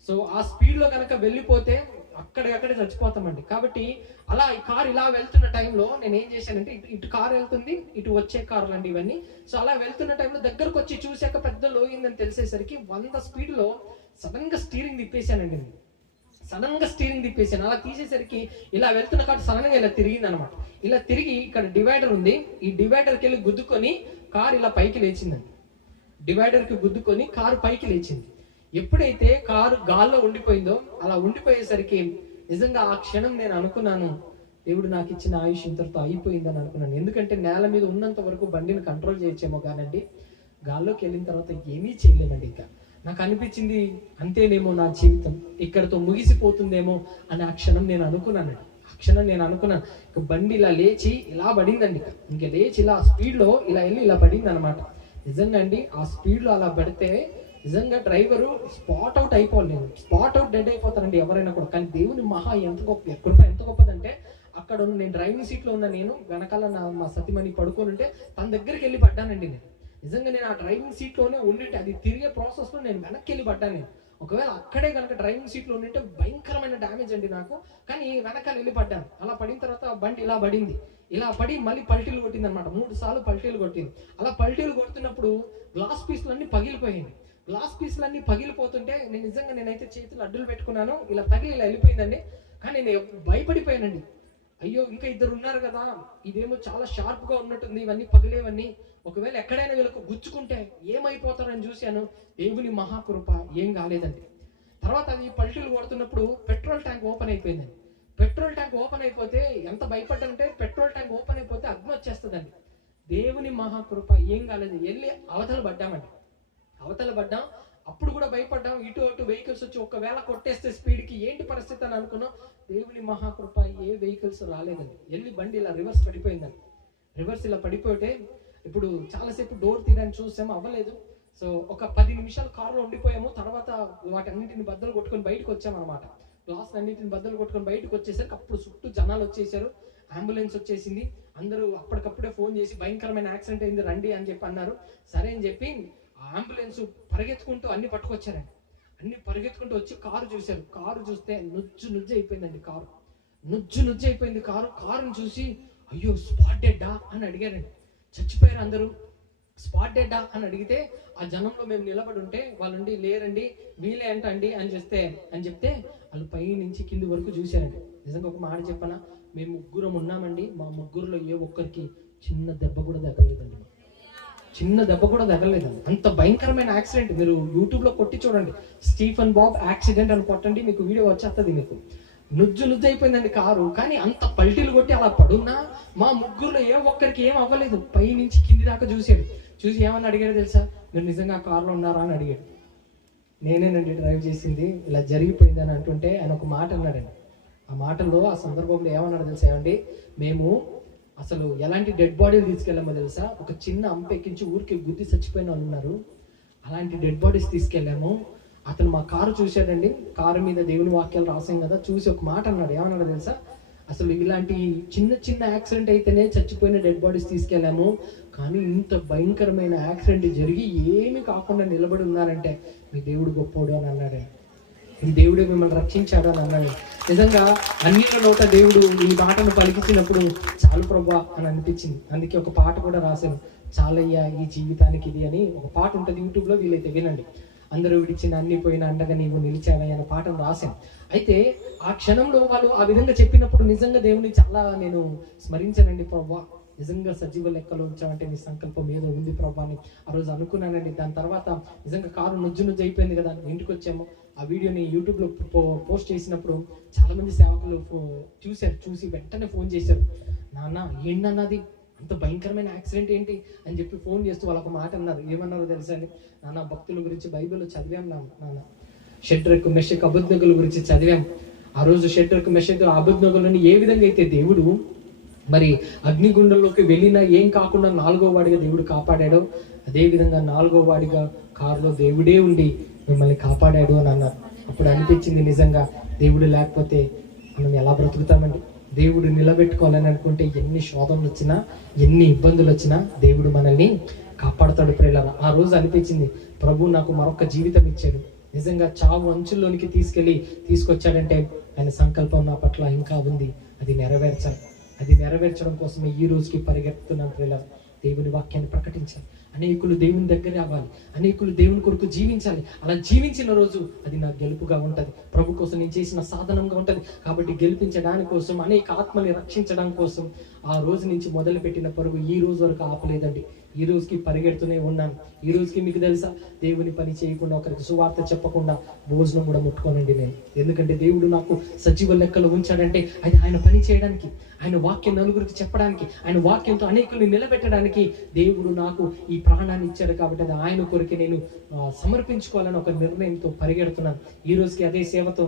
సో ఆ స్పీడ్ లో కనుక వెళ్ళిపోతే అక్కడే చచ్చిపోతామండి. కాబట్టి అలా ఈ కార్ ఇలా వెళ్తున్న టైంలో నేను ఏం చేశానంటే, ఇటు కార్ వెళ్తుంది, ఇటు వచ్చే కార్లు అండి ఇవన్నీ. సో అలా వెళ్తున్న టైంలో దగ్గరకు వచ్చి చూశాక పెద్ద లోయిందని తెలిసేసరికి 100 స్పీడ్లో సడన్ గా స్టీరింగ్ తిప్పేశానండి. అలా తీసేసరికి ఇలా వెళ్తున్న కార్ సడన్ గా ఇలా తిరిగింది అనమాట. ఇలా తిరిగి ఇక్కడ డివైడర్ ఉంది, ఈ డివైడర్కి వెళ్ళి గుద్దుకొని కారు ఇలా పైకి లేచిందండి. కారు పైకి లేచింది. ఎప్పుడైతే కారు గాల్లో ఉండిపోయిందో, అలా ఉండిపోయేసరికి నిజంగా ఆ క్షణం నేను అనుకున్నాను, దేవుడు నాకు ఇచ్చిన ఆయుష్ ఇంతటితో అయిపోయిందని అనుకున్నాను. ఎందుకంటే నేల మీద ఉన్నంత వరకు బండిని కంట్రోల్ చేయొచ్చేమో కానండి, గాల్లోకి వెళ్ళిన తర్వాత ఏమీ చేయలేమండి. ఇంకా నాకు అనిపించింది, అంతేనేమో నా జీవితం ఇక్కడతో ముగిసిపోతుందేమో అని ఆ క్షణం నేను అనుకున్నాను. ఇక బండి ఇలా లేచి ఇలా పడిందండి. ఇంకా లేచి ఇలా స్పీడ్లో ఇలా వెళ్ళి ఇలా పడింది అనమాట. నిజంగా అండి, ఆ స్పీడ్లో అలా పడితే నిజంగా డ్రైవరు స్పాట్ అవుట్ అయిపోవాలి, నేను స్పాట్ అవుట్ డెడ్ అయిపోతానండి ఎవరైనా కూడా. కానీ దేవుని మహా ఎంత గొప్పదంటే, అక్కడ నేను డ్రైవింగ్ సీట్లో ఉన్న నేను వెనకాల మా సతీమణి పడుకొని ఉంటే తన దగ్గరికి వెళ్ళి పడ్డానండి. నిజంగా నేను ఆ డ్రైవింగ్ సీట్లోనే ఉండింటే, అది తిరిగే ప్రాసెస్లో నేను వెనక్కి వెళ్ళి పడ్డాను. ఒకవేళ అక్కడే కనుక డ్రైవింగ్ సీట్లో ఉండింటే భయంకరమైన డ్యామేజ్ అండి నాకు. కానీ వెనకాల వెళ్ళి పడ్డాను. అలా పడిన తర్వాత బండి ఇలా పడింది. ఇలా పడి మళ్ళీ పల్టీలు కొట్టింది అనమాట. 3 సార్లు పల్టీలు కొట్టింది. అలా పల్టీలు కొడుతున్నప్పుడు గ్లాస్ పీసులన్నీ పగిలిపోతుంటే నేనైతే చేతులు అడ్డులు పెట్టుకున్నాను. ఇలా తగిలి ఇలా వెళ్ళిపోయిందండి. కానీ నేను భయపడిపోయానండి. అయ్యో, ఇంకా 2 ఉన్నారు కదా, ఇదేమో చాలా షార్ప్ గా ఉన్నట్టుంది, ఇవన్నీ పగిలేవన్నీ, ఒకవేళ ఎక్కడైనా వీళ్ళకు గుచ్చుకుంటే ఏమైపోతారని చూశాను. దేవుని మహాకృప, ఏం కాలేదండి. తర్వాత అది పల్టీలు కొడుతున్నప్పుడు పెట్రోల్ ట్యాంక్ ఓపెన్ అయిపోయిందండి. పెట్రోల్ ట్యాంక్ ఓపెన్ అయిపోతే ఎంత భయపడ్డంటే, పెట్రోల్ ట్యాంక్ ఓపెన్ అయిపోతే అగ్ని వచ్చేస్తుందండి. దేవుని మహాకృప, ఏం కాలేదు. వెళ్ళి అవతల పడ్డాం. అప్పుడు కూడా భయపడ్డాం. ఇటు అటు వెహికల్స్ వచ్చి ఒకవేళ కొట్టేస్తే స్పీడ్కి ఏంటి పరిస్థితి అని అనుకున్నాం. దేవుని మహాకృప, ఏ వెహికల్స్ రాలేదండి. వెళ్ళి బండి ఇలా రివర్స్ ఇలా పడిపోతే ఇప్పుడు చాలాసేపు డోర్ తీయడానికి చూసాము, అవ్వలేదు. సో ఒక 10 నిమిషాలు కారులో ఉండిపోయాము. తర్వాత వాటన్నింటిని బద్దలు కొట్టుకొని బయటకు వచ్చామన్నమాట. గ్లాస్ అన్నింటిని బద్దలు కొట్టుకొని బయటకు వచ్చేసరికి అప్పుడు చుట్టూ జనాలు వచ్చేసారు, అంబులెన్స్ వచ్చేసింది. అందరూ అప్పటికప్పుడే ఫోన్ చేసి భయంకరమైన యాక్సిడెంట్ అయింది రండి అని చెప్పి అన్నారు. సరే అని చెప్పి ఆ అంబులెన్స్ పరిగెత్తుకుంటూ అన్ని పట్టుకొచ్చారండి. అన్ని పరిగెత్తుకుంటూ వచ్చి కారు చూశారు. కారు చూస్తే నుజ్జు అయిపోయిందండి. కారుని చూసి అయ్యో స్పాట్ డెడ్డా అని అడిగారండి. చచ్చిపోయారు అందరూ, స్పాట్ డెడ్డా అని అడిగితే ఆ జనంలో మేము నిలబడి ఉంటే వాళ్ళండి లేరండి వీలే అంటండి అని చెప్తే వాళ్ళు పై నుంచి కింది వరకు చూశారండి. నిజంగా ఒక మాట చెప్పనా, మేము 3 ఉన్నామండి, మా 3లో ఏ ఒక్కరికి చిన్న దెబ్బ కూడా తగలలేదండి. అంత భయంకరమైన యాక్సిడెంట్. మీరు యూట్యూబ్లో కొట్టి చూడండి, స్టీఫెన్ బాబ్ యాక్సిడెంట్ అని కొట్టండి, మీకు వీడియో వచ్చేస్తుంది. మీకు నుజ్జు అయిపోయిందండి కారు. కానీ అంత పల్టీలు కొట్టి అలా పడున్నా మా 3లో ఏ ఒక్కరికి ఏం అవ్వలేదు. పై నుంచి కింది దాకా చూసి ఏమని అడిగాడు తెలుసా, మీరు నిజంగా కార్లో ఉన్నారా అని అడిగాడు. నేనేనండి డ్రైవ్ చేసింది, ఇలా జరిగిపోయింది అని అంటుంటే ఆయన ఒక మాట అన్నాడండి. ఆ మాటల్లో ఆ సందర్భంలో ఏమన్నాడు తెలుసా అండి, మేము అసలు ఎలాంటి డెడ్ బాడీలు తీసుకెళ్ళామో తెలుసా, ఒక చిన్న అంపెక్కించి ఊరికి గుద్ది చచ్చిపోయిన వాళ్ళు ఉన్నారు, అలాంటి డెడ్ బాడీస్ తీసుకెళ్ళాము. అతను మా కారు చూశాడండి, కారు మీద దేవుని వాక్యాలు రాసాం కదా, చూసి ఒక మాట అన్నాడు. ఏమన్నాడు తెలుసా, అసలు ఇలాంటి చిన్న యాక్సిడెంట్ అయితేనే చచ్చిపోయిన డెడ్ బాడీస్ తీసుకెళ్ళాము, కానీ ఇంత భయంకరమైన యాక్సిడెంట్ జరిగి ఏమి కాకుండా నిలబడి ఉన్నారంటే మీ దేవుడు గొప్పోడు అని అన్నాడు. ఈ దేవుడే మిమ్మల్ని రక్షించాడు అని అన్నాడు. నిజంగా అన్యుల నోట దేవుడు ఈ మాటను పలికించినప్పుడు చాలు ప్రభా అని అనిపించింది. అందుకే ఒక పాట కూడా రాశాను, చాలయ్యా ఈ జీవితానికి ఇది అని. ఒక పాట ఉంటుంది యూట్యూబ్లో, వీలైతే వినండి. అందరూ విడిచిన అన్ని పోయిన అండగా నీవు నిలిచావయ్యా అనే పాటను రాశాను. అయితే ఆ క్షణంలో వాళ్ళు ఆ విధంగా చెప్పినప్పుడు నిజంగా దేవుని చాలా నేను స్మరించానండి. ప్రభా నిజంగా సజీవ లెక్కలో ఉంచామంటే నీ సంకల్పం ఏదో ఉంది ప్రభా అని ఆ రోజు అనుకున్నానండి. దాని తర్వాత నిజంగా కారు నుజ్జు అయిపోయింది కదా, ఇంటికి వచ్చాము. ఆ వీడియోని యూట్యూబ్లో పోస్ట్ చేసినప్పుడు చాలా మంది సేవకులు చూశారు. చూసి వెంటనే ఫోన్ చేశారు, నాన్న ఏంటన్నది అంత భయంకరమైన యాక్సిడెంట్ ఏంటి అని చెప్పి ఫోన్ చేస్తూ వాళ్ళొక మాట అన్నారు. ఏమన్నారో తెలుసా అండి, నాన్న భక్తుల గురించి బైబిల్లో చదివాం నాన్న, షడ్రక్ మెషక్ అబేద్నెగోల గురించి చదివాం. ఆ రోజు షడ్రక్ మెషక్ అబేద్నెగోలను ఏ విధంగా అయితే దేవుడు మరి అగ్నిగుండంలోకి వెళ్ళినా ఏం కాకుండా 4వ వాడిగా దేవుడు కాపాడాడో, అదే విధంగా 4వ వాడిగా కారులో దేవుడే ఉండి మిమ్మల్ని కాపాడాడు అని అన్నారు. అప్పుడు అనిపించింది నిజంగా దేవుడు లేకపోతే మనం ఎలా బ్రతుకుతామండి. దేవుడు నిలబెట్టుకోవాలని అనుకుంటే ఎన్ని శోధనలు వచ్చినా, ఎన్ని ఇబ్బందులు వచ్చినా దేవుడు మనల్ని కాపాడుతాడు ప్రియులారా. ఆ రోజు అనిపించింది ప్రభు నాకు మరొక జీవితం ఇచ్చాడు. నిజంగా చావు అంచుల్లోనికి తీసుకొచ్చాడంటే ఆయన సంకల్పం నా పట్ల ఇంకా ఉంది, అది నెరవేర్చాలి. అది నెరవేర్చడం కోసమే ఈ రోజుకి పరిగెత్తుతున్నాను ప్రియులారా. దేవుని వాక్యాన్ని ప్రకటించాలి, అనేకులు దేవుని దగ్గర అవ్వాలి, అనేకులు దేవుని కొరకు జీవించాలి. అలా జీవించిన రోజు అది నా గెలుపుగా ఉంటుంది, ప్రభు కోసం నేను చేసిన సాధనంగా ఉంటుంది. కాబట్టి గెలిపించడానికి కోసం, అనేక ఆత్మల్ని రక్షించడం కోసం ఆ రోజు నుంచి మొదలుపెట్టిన పరుగు ఈ రోజు వరకు ఆపలేదండి. ఈ రోజుకి పరిగెడుతూనే ఉన్నాను. ఈ రోజుకి మీకు తెలుసా, దేవుని పని చేయకుండా, ఒకరికి సువార్త చెప్పకుండా భోజనం కూడా ముట్టుకోనండి నేను. ఎందుకంటే దేవుడు నాకు సజీవ లెక్కలో ఉంచాడంటే అది ఆయన పని చేయడానికి, ఆయన వాక్యం నలుగురికి చెప్పడానికి, ఆయన వాక్యంతో అనేకుల్ని నిలబెట్టడానికి దేవుడు నాకు ఈ ప్రాణాన్ని ఇచ్చాడు. కాబట్టి అది ఆయన కొరికి నేను సమర్పించుకోవాలని ఒక నిర్ణయంతో పరిగెడుతున్నాను. ఈ రోజుకి అదే సేవతో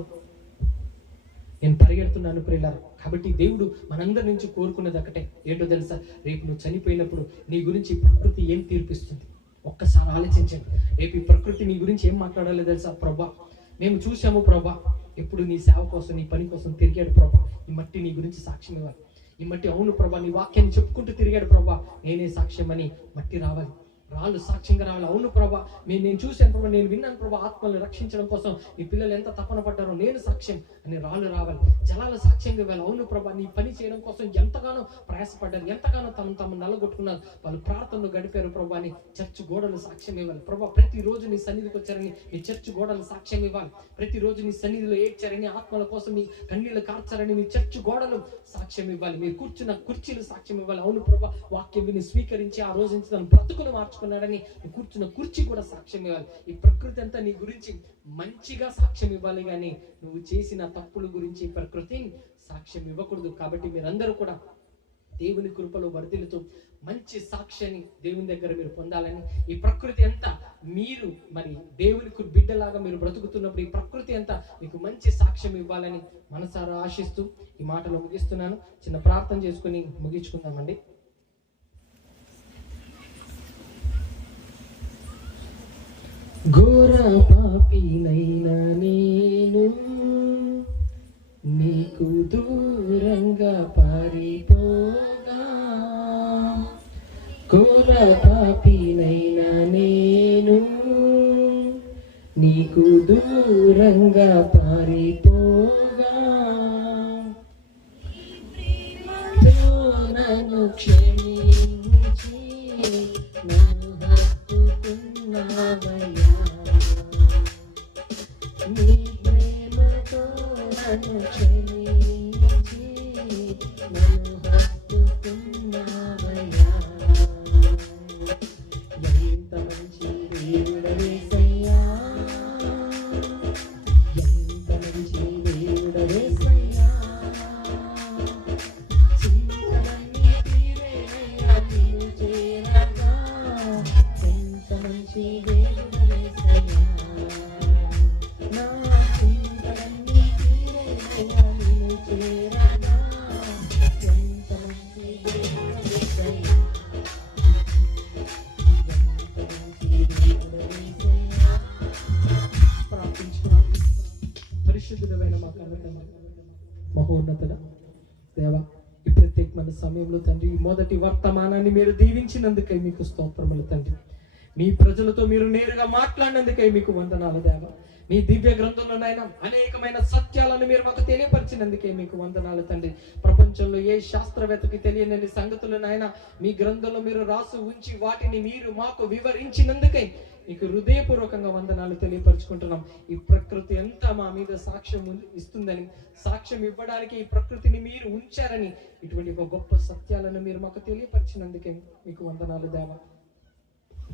నేను పరిగెడుతున్నాను ప్రియులారా. కాబట్టి దేవుడు మనందరి నుంచి కోరుకున్నది ఒకటే, ఏంటో తెలుసా, రేపు నువ్వు చనిపోయినప్పుడు నీ గురించి ప్రకృతి ఏం తీర్పిస్తుంది ఒక్కసారి ఆలోచించండి. రేపు ఈ ప్రకృతి నీ గురించి ఏం మాట్లాడాలో తెలుసా, ప్రభా మేము చూసాము ప్రభా, ఎప్పుడు నీ సేవ కోసం, నీ పని కోసం తిరిగాడు ప్రభా, ఈ మట్టి నీ గురించి సాక్ష్యం ఇవ్వాలి. ఈ మట్టి అవును ప్రభా నీ వాక్యాన్ని చెప్పుకుంటూ తిరిగాడు ప్రభా, నేనే సాక్ష్యం అని మట్టి రావాలి, రాళ్ళు సాక్ష్యంగా రావాలి. అవును ప్రభా నేను చూశాను ప్రభా, నేను విన్నాను ప్రభా, ఆత్మల్ని రక్షించడం కోసం ఈ పిల్లలు ఎంత తపన పడ్డారో నేను సాక్ష్యం అని రాళ్ళు రావాలి, జలాలు సాక్ష్యంగా ఇవ్వాలి. అవును ప్రభా నీ పని చేయడం కోసం ఎంతగానో ప్రయాసపడ్డారు, ఎంతగానో తమ నల్లగొట్టుకున్నారు, వాళ్ళు ప్రార్థనలు గడిపారు ప్రభా అని చర్చ్ గోడలు సాక్ష్యం ఇవ్వాలి. ప్రభా ప్రతిరోజు నీ సన్నిధికి వచ్చారని నీ చర్చ్ గోడలు సాక్ష్యం ఇవ్వాలి. ప్రతిరోజు నీ సన్నిధిలో ఏడ్చారని, ఆత్మల కోసం నీ కన్నీళ్లు కార్చారని నీ చర్చ్ గోడలు సాక్ష్యం ఇవ్వాలి. మీరు కూర్చున్న కుర్చీలు సాక్ష్యం ఇవ్వాలి. అవును ప్రభా వాక్యం విని స్వీకరించి ఆ రోజు నుంచి తన బ్రతుకులు మార్చుకున్నాడని కూర్చున్న కుర్చీ కూడా సాక్ష్యం ఇవ్వాలి. ఈ ప్రకృతి అంతా నీ గురించి మంచిగా సాక్ష్యం ఇవ్వాలి, కానీ నువ్వు చేసిన తప్పుల గురించి ప్రకృతి సాక్ష్యం ఇవ్వకూడదు. కాబట్టి మీరందరూ కూడా దేవుని కృపలో వర్ధిల్లుతూ మంచి సాక్ష్యాన్ని దేవుని దగ్గర మీరు పొందాలని, ఈ ప్రకృతి అంతా మీరు మరి దేవునికి బిడ్డలాగా మీరు బ్రతుకుతున్నప్పుడు ఈ ప్రకృతి అంతా మీకు మంచి సాక్ష్యం ఇవ్వాలని మనసారా ఆశిస్తూ ఈ మాటలు ముగిస్తున్నాను. చిన్న ప్రార్థన చేసుకుని ముగించుకుందామండి. ఘోర పాపినైనా నేను నీకు దూరంగా పారిపోగా, ఘోర పాపినైనా నేను నీకు దూరంగా పారిపోగా, నన్ను క్షమించి నన్ను హత్తుకున్నావయ్యా, నీ ప్రేమతో నన్ను క్షమించి నన్ను హత్తుకున్నావయ్యా, ఎంత మంచి దేవుడవేసయ్యా, ఎంత మంచి దేవుడవేసయ్యా, చింతలన్నీ తీరేనయ్యా నిన్ను చేరగా, ఎంత మంచి దేవుడవేసయ్యా, నా చింతలన్నీ తీరేనయ్యా నిన్ను చేరగా, ఎంత మంచి దేవుడవేసయ్యా, ఎంత మంచి దేవుడవేసయ్యా. ప్రార్థించుకున్నాం. పరిశుద్ధుడైన మా కన్న తండ్రి, మహోన్నతుడ దేవా, ఈ ప్రత్యేకమైన సమయంలో తండ్రి ఈ మొదటి వర్తమానాన్ని మీరు దీవించినందుకై మీకు స్తోత్రములు తండ్రి. మీ ప్రజలతో మీరు నేరుగా మాట్లాడినందుకే మీకు వందనాలు దేవా. మీ దివ్య గ్రంథంలో నాయన అనేకమైన సత్యాలను మీరు మాకు తెలియపరిచినందుకే మీకు వందనాలు తండ్రి. ప్రపంచంలో ఏ శాస్త్రవేత్తకి తెలియని సంగతులు నాయన మీ గ్రంథంలో మీరు రాసి ఉంచి వాటిని మీరు మాకు వివరించినందుకే మీకు హృదయపూర్వకంగా వందనాలు తెలియపరుచుకుంటున్నాం. ఈ ప్రకృతి ఎంత మా మీద సాక్ష్యం ఇస్తుందని, సాక్ష్యం ఇవ్వడానికి ఈ ప్రకృతిని మీరు ఉంచారని, ఇటువంటి ఒక గొప్ప సత్యాలను మీరు మాకు తెలియపరిచినందుకే మీకు వందనాలు దేవా.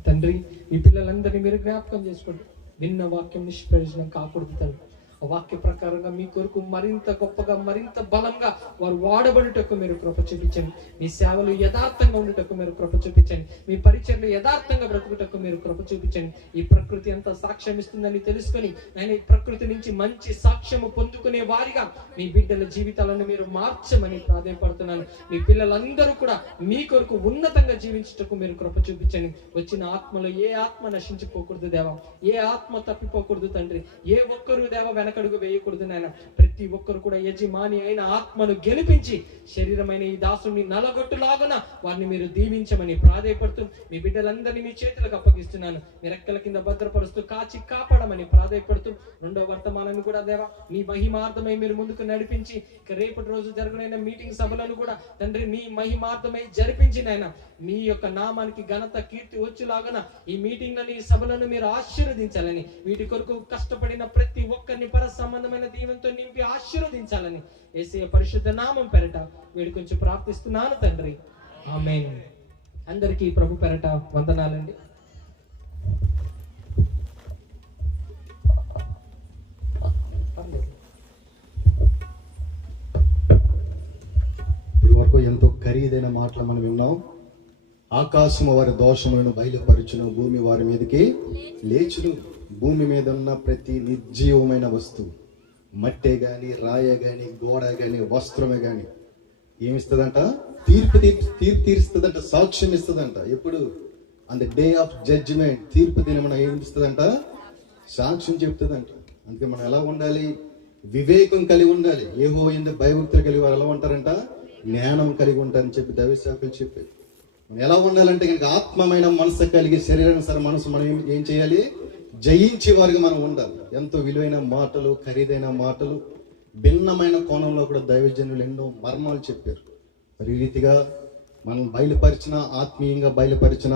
తండ్రి, మీ పిల్లలందరినీ మీరు జ్ఞాపకం చేసుకోండి. విన్న వాక్యం నిష్ప్రయోజనం కాకూడదు తండ్రి. ఆ వాక్య ప్రకారంగా మీ కొరకు మరింత గొప్పగా, మరింత బలంగా వారు వాడబడుటకు మీరు కృప చూపించండి. మీ సేవలు యథార్థంగా ఉండుటకు మీరు కృప చూపించండి. మీ పరిచర్లు యథార్థంగా బ్రతుకుటకు మీరు కృప చూపించండి. ఈ ప్రకృతి ఎంత సాక్ష్యం ఇస్తుందని తెలుసుకొని నేను ఈ ప్రకృతి నుంచి మంచి సాక్ష్యము పొందుకునే వారిగా మీ బిడ్డల జీవితాలను మీరు మార్చమని ప్రాధాన్యపడుతున్నాను. మీ పిల్లలందరూ కూడా మీ కొరకు ఉన్నతంగా జీవించుటకు మీరు కృప చూపించండి. వచ్చిన ఆత్మలో ఏ ఆత్మ నశించిపోకూడదు దేవా, ఏ ఆత్మ తప్పిపోకూడదు తండ్రి. ఏ ఒక్కరు దేవ వెనకడుగు వేయకూడదు నాయన. ప్రతి ఒక్కరు కూడా యజమాని అయిన ఆత్మను గెలిపించి శరీరమైన ఈ దాసుని నలగొట్టులాగున వారిని మీరు దీవించమని ప్రాధేయపడుతూ మీ బిడ్డలందరినీ మీ చేతులకు అప్పగిస్తున్నాను. మీ రెక్కల కింద భద్రపరుస్తూ కాచి కాపాడమని ప్రాధేయపడుతూ రెండో వర్తమానాన్ని కూడా దేవా మీ మహిమార్థమై మీరు ముందుకు నడిపించి రేపటి రోజు జరగనైన మీటింగ్ సభలను కూడా తండ్రి మీ మహిమార్థమై జరిపించి నాయన మీ యొక్క నామానికి ఘనత కీర్తి వచ్చేలాగున ఈ మీటింగ్లను, ఈ సభలను మీరు ఆశీర్వదించాలని, వీటి కొరకు కష్టపడిన ప్రతి ఒక్కరిని పర సంబంధమైన దీవెనతో నింపి ఆశీర్వదించాలని యేసయ్య పరిశుద్ధ నామం పెరట వేడుకొంచి ప్రార్థిస్తున్నాను తండ్రి. ఆమేన్. అందరికీ ప్రభు పెరట వందనాలండి. ఇప్పటి వరకు ఎంతో ఖరీదైన మాటలు మనం విన్నాం. ఆకాశము వారి దోషములను బయలుపరచును, భూమి వారి మీదకి లేచును. భూమి మీద ఉన్న ప్రతి నిర్జీవమైన వస్తువు, మట్టే గాని, రాయే గాని, గోడ గాని, వస్త్రమే గాని ఏమిస్తుందంట? తీర్పు తీరుస్తుందంట, సాక్ష్యం ఇస్తుందంట. ఎప్పుడు? On the day of judgement, తీర్పు దినమున ఏమిస్తుందంట? సాక్ష్యం చెప్తుందంట. అందుకే మనం ఎలా ఉండాలి? వివేకం కలిగి ఉండాలి. యెహోవా యందు భయభక్తులు కలిగి వారు ఎలా ఉంటారంట? జ్ఞానం కలిగి ఉంటారని చెప్పి దైవసేవకులు చెప్పారు. మనం ఎలా ఉండాలంటే కనుక ఆత్మమైన మనసు కలిగి శరీరానుసార మనసు మనం ఏం చేయాలి? జయించే వారికి మనం ఉండాలి. ఎంతో విలువైన మాటలు, ఖరీదైన మాటలు, భిన్నమైన కోణంలో కూడా దైవజనులు ఎన్నో మర్మాలు చెప్పారు. మరి ఈ రీతిగా మనం బయలుపరిచిన, ఆత్మీయంగా బయలుపరిచిన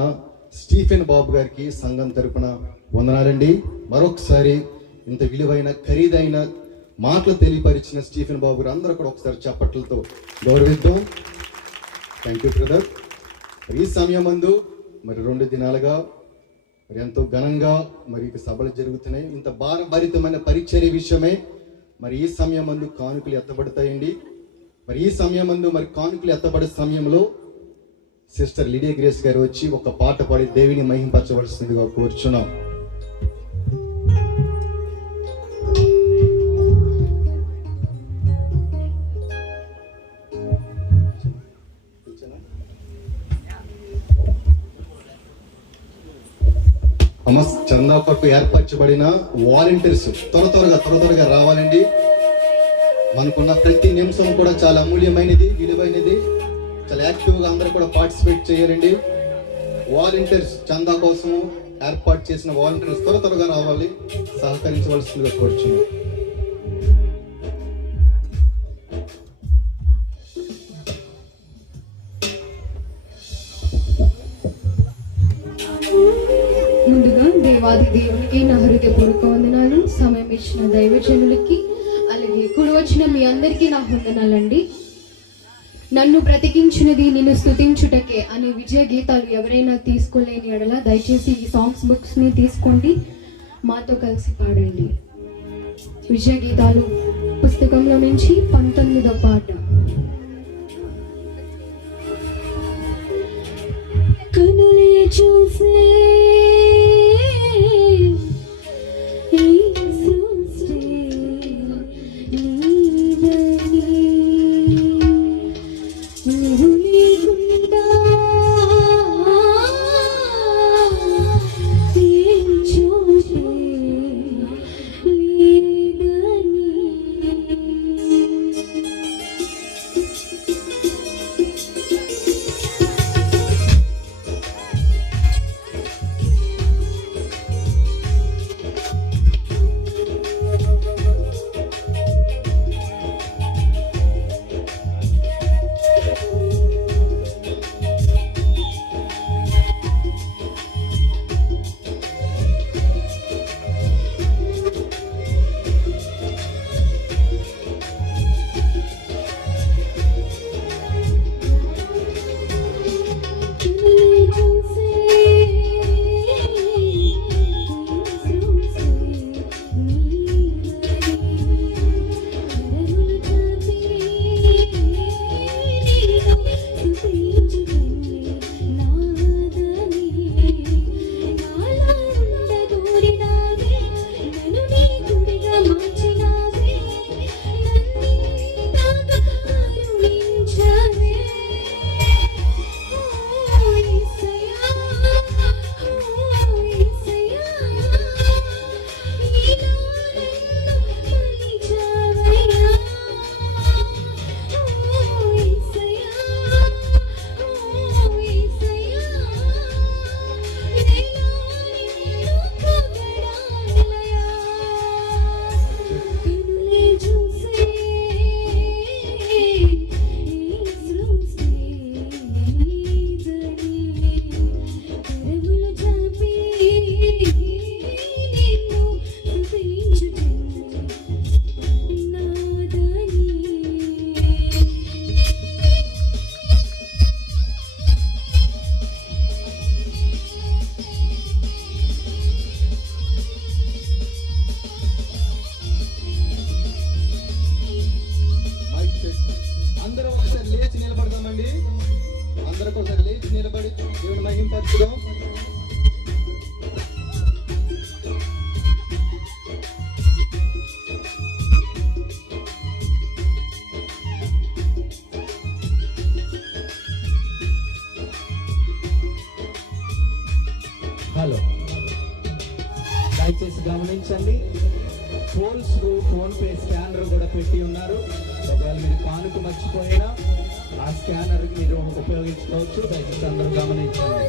స్టీఫెన్ బాబు గారికి సంఘం తరపున వందనాలండి. మరొకసారి ఇంత విలువైన ఖరీదైన మాటలు తెలియపరిచిన స్టీఫెన్ బాబు గారు అందరూ కూడా ఒకసారి చప్పట్లతో గౌరవిద్దాం. Thank you brother. ఈ సమయం మందు మరి 2 దినాలుగా మరి ఎంతో ఘనంగా మరి సభలు జరుగుతున్నాయి. ఇంత భారభరితమైన పరిచర్య విషయమే మరి ఈ సమయం మందు కానుకలు ఎత్తబడతాయండి. మరి ఈ సమయం మందు మరి కానుకలు ఎత్తబడే సమయంలో సిస్టర్ లిడియా గ్రేస్ గారు వచ్చి ఒక పాట పాడి దేవిని మహింపరచవలసిందిగా కోరుచున్నాం. చందా కొరకు ఏర్పరచబడిన వాలంటీర్స్ త్వరగా రావాలండి. మనకున్న ప్రతి నిమిషం కూడా చాలా అమూల్యమైనది, విలువైనది. చాలా యాక్టివ్గా అందరూ కూడా పార్టిసిపేట్ చేయాలండి. వాలంటీర్స్ చందా కోసం ఏర్పాటు చేసిన వాలంటీర్స్ త్వరగా రావాలి, సహకరించవలసిందిగా కోరుచున్నాం. ముందుగా దేవాది దేవునికి నా హృదయపూర్వక వందనాలు. సమయం ఇచ్చిన దైవజనులకి, అలాగే కూడి వచ్చిన మీ అందరికీ నా వందనాలండి. నన్ను బ్రతికించినది నిన్ను స్తుతించుటకే అనే విజయ గీతాలు ఎవరైనా తీసుకోలేని ఎడల దయచేసి ఈ సాంగ్స్ బుక్స్ ని తీసుకోండి, మాతో కలిసి పాడండి. విజయ గీతాలు పుస్తకంలో నుంచి 19వ పాట. కనులే చూసే కొరకు ఒకసారి లేచి నిలబడి దేవుని మహింపరచుదాం. హలో, దయచేసి గమనించండి, ఫోన్స్ ఫోన్ పే స్కానర్ కూడా పెట్టి ఉన్నారు. ఒకవేళ మీరు కానుక మర్చిపోయినా ఆ స్కానర్ మీరు ఉపయోగించుకోవచ్చు. దయచేసి అందరూ గమనించండి.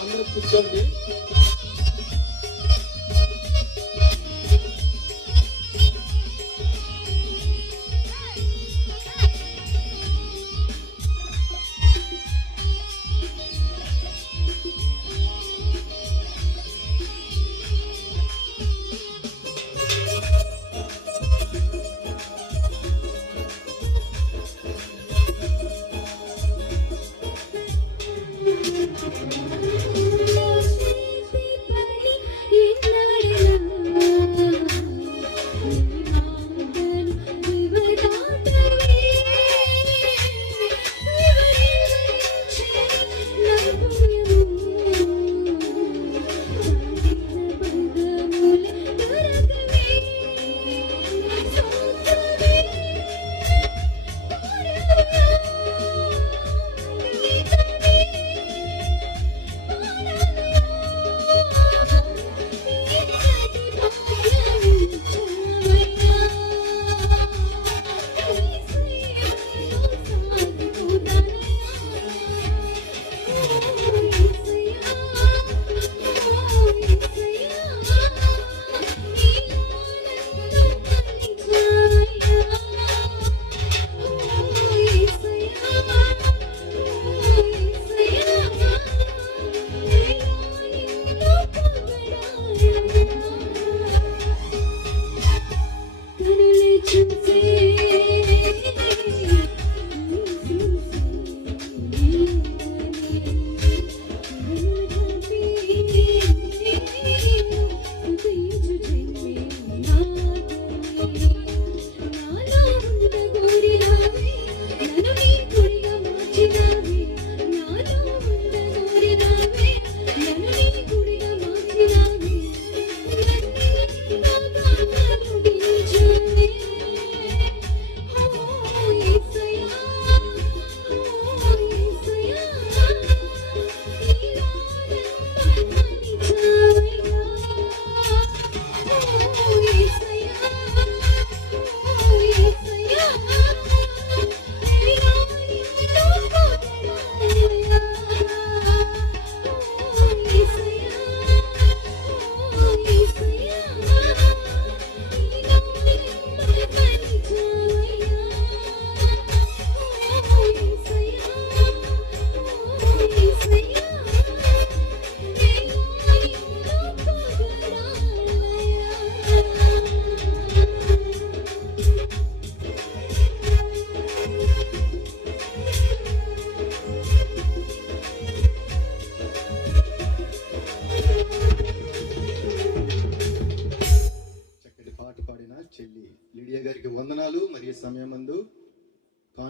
అందరూ కూర్చోండి.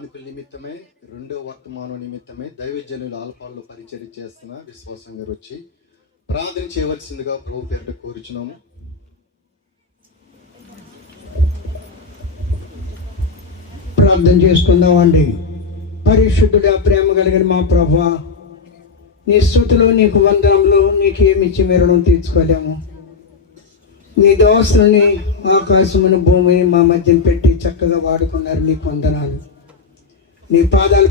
కానుకల నిమిత్తమే, రెండో వర్తమానం నిమిత్తమే దైవజనులు ఆల్పాల్లో పరిచర్య చేస్తున్న విశ్వాసం గారు వచ్చి ప్రార్థన చేయవలసిందిగా ప్రభు పేరిట కోరుచున్నాము. ప్రార్థన చేసుకుందామండి. పరిశుద్ధుడా, ప్రేమ కలిగిన మా ప్రభువా, నీ స్తుతులు, నీకు వందనములు, నీకేమిచ్చి మెరుణం తీర్చుకోలేము. నీ దోస్తుల్ని, ఆకాశమును భూమిని మా మధ్యన పెట్టి చక్కగా వాడుకున్నారు. నీకు వందనాలు. నీ పాదాలు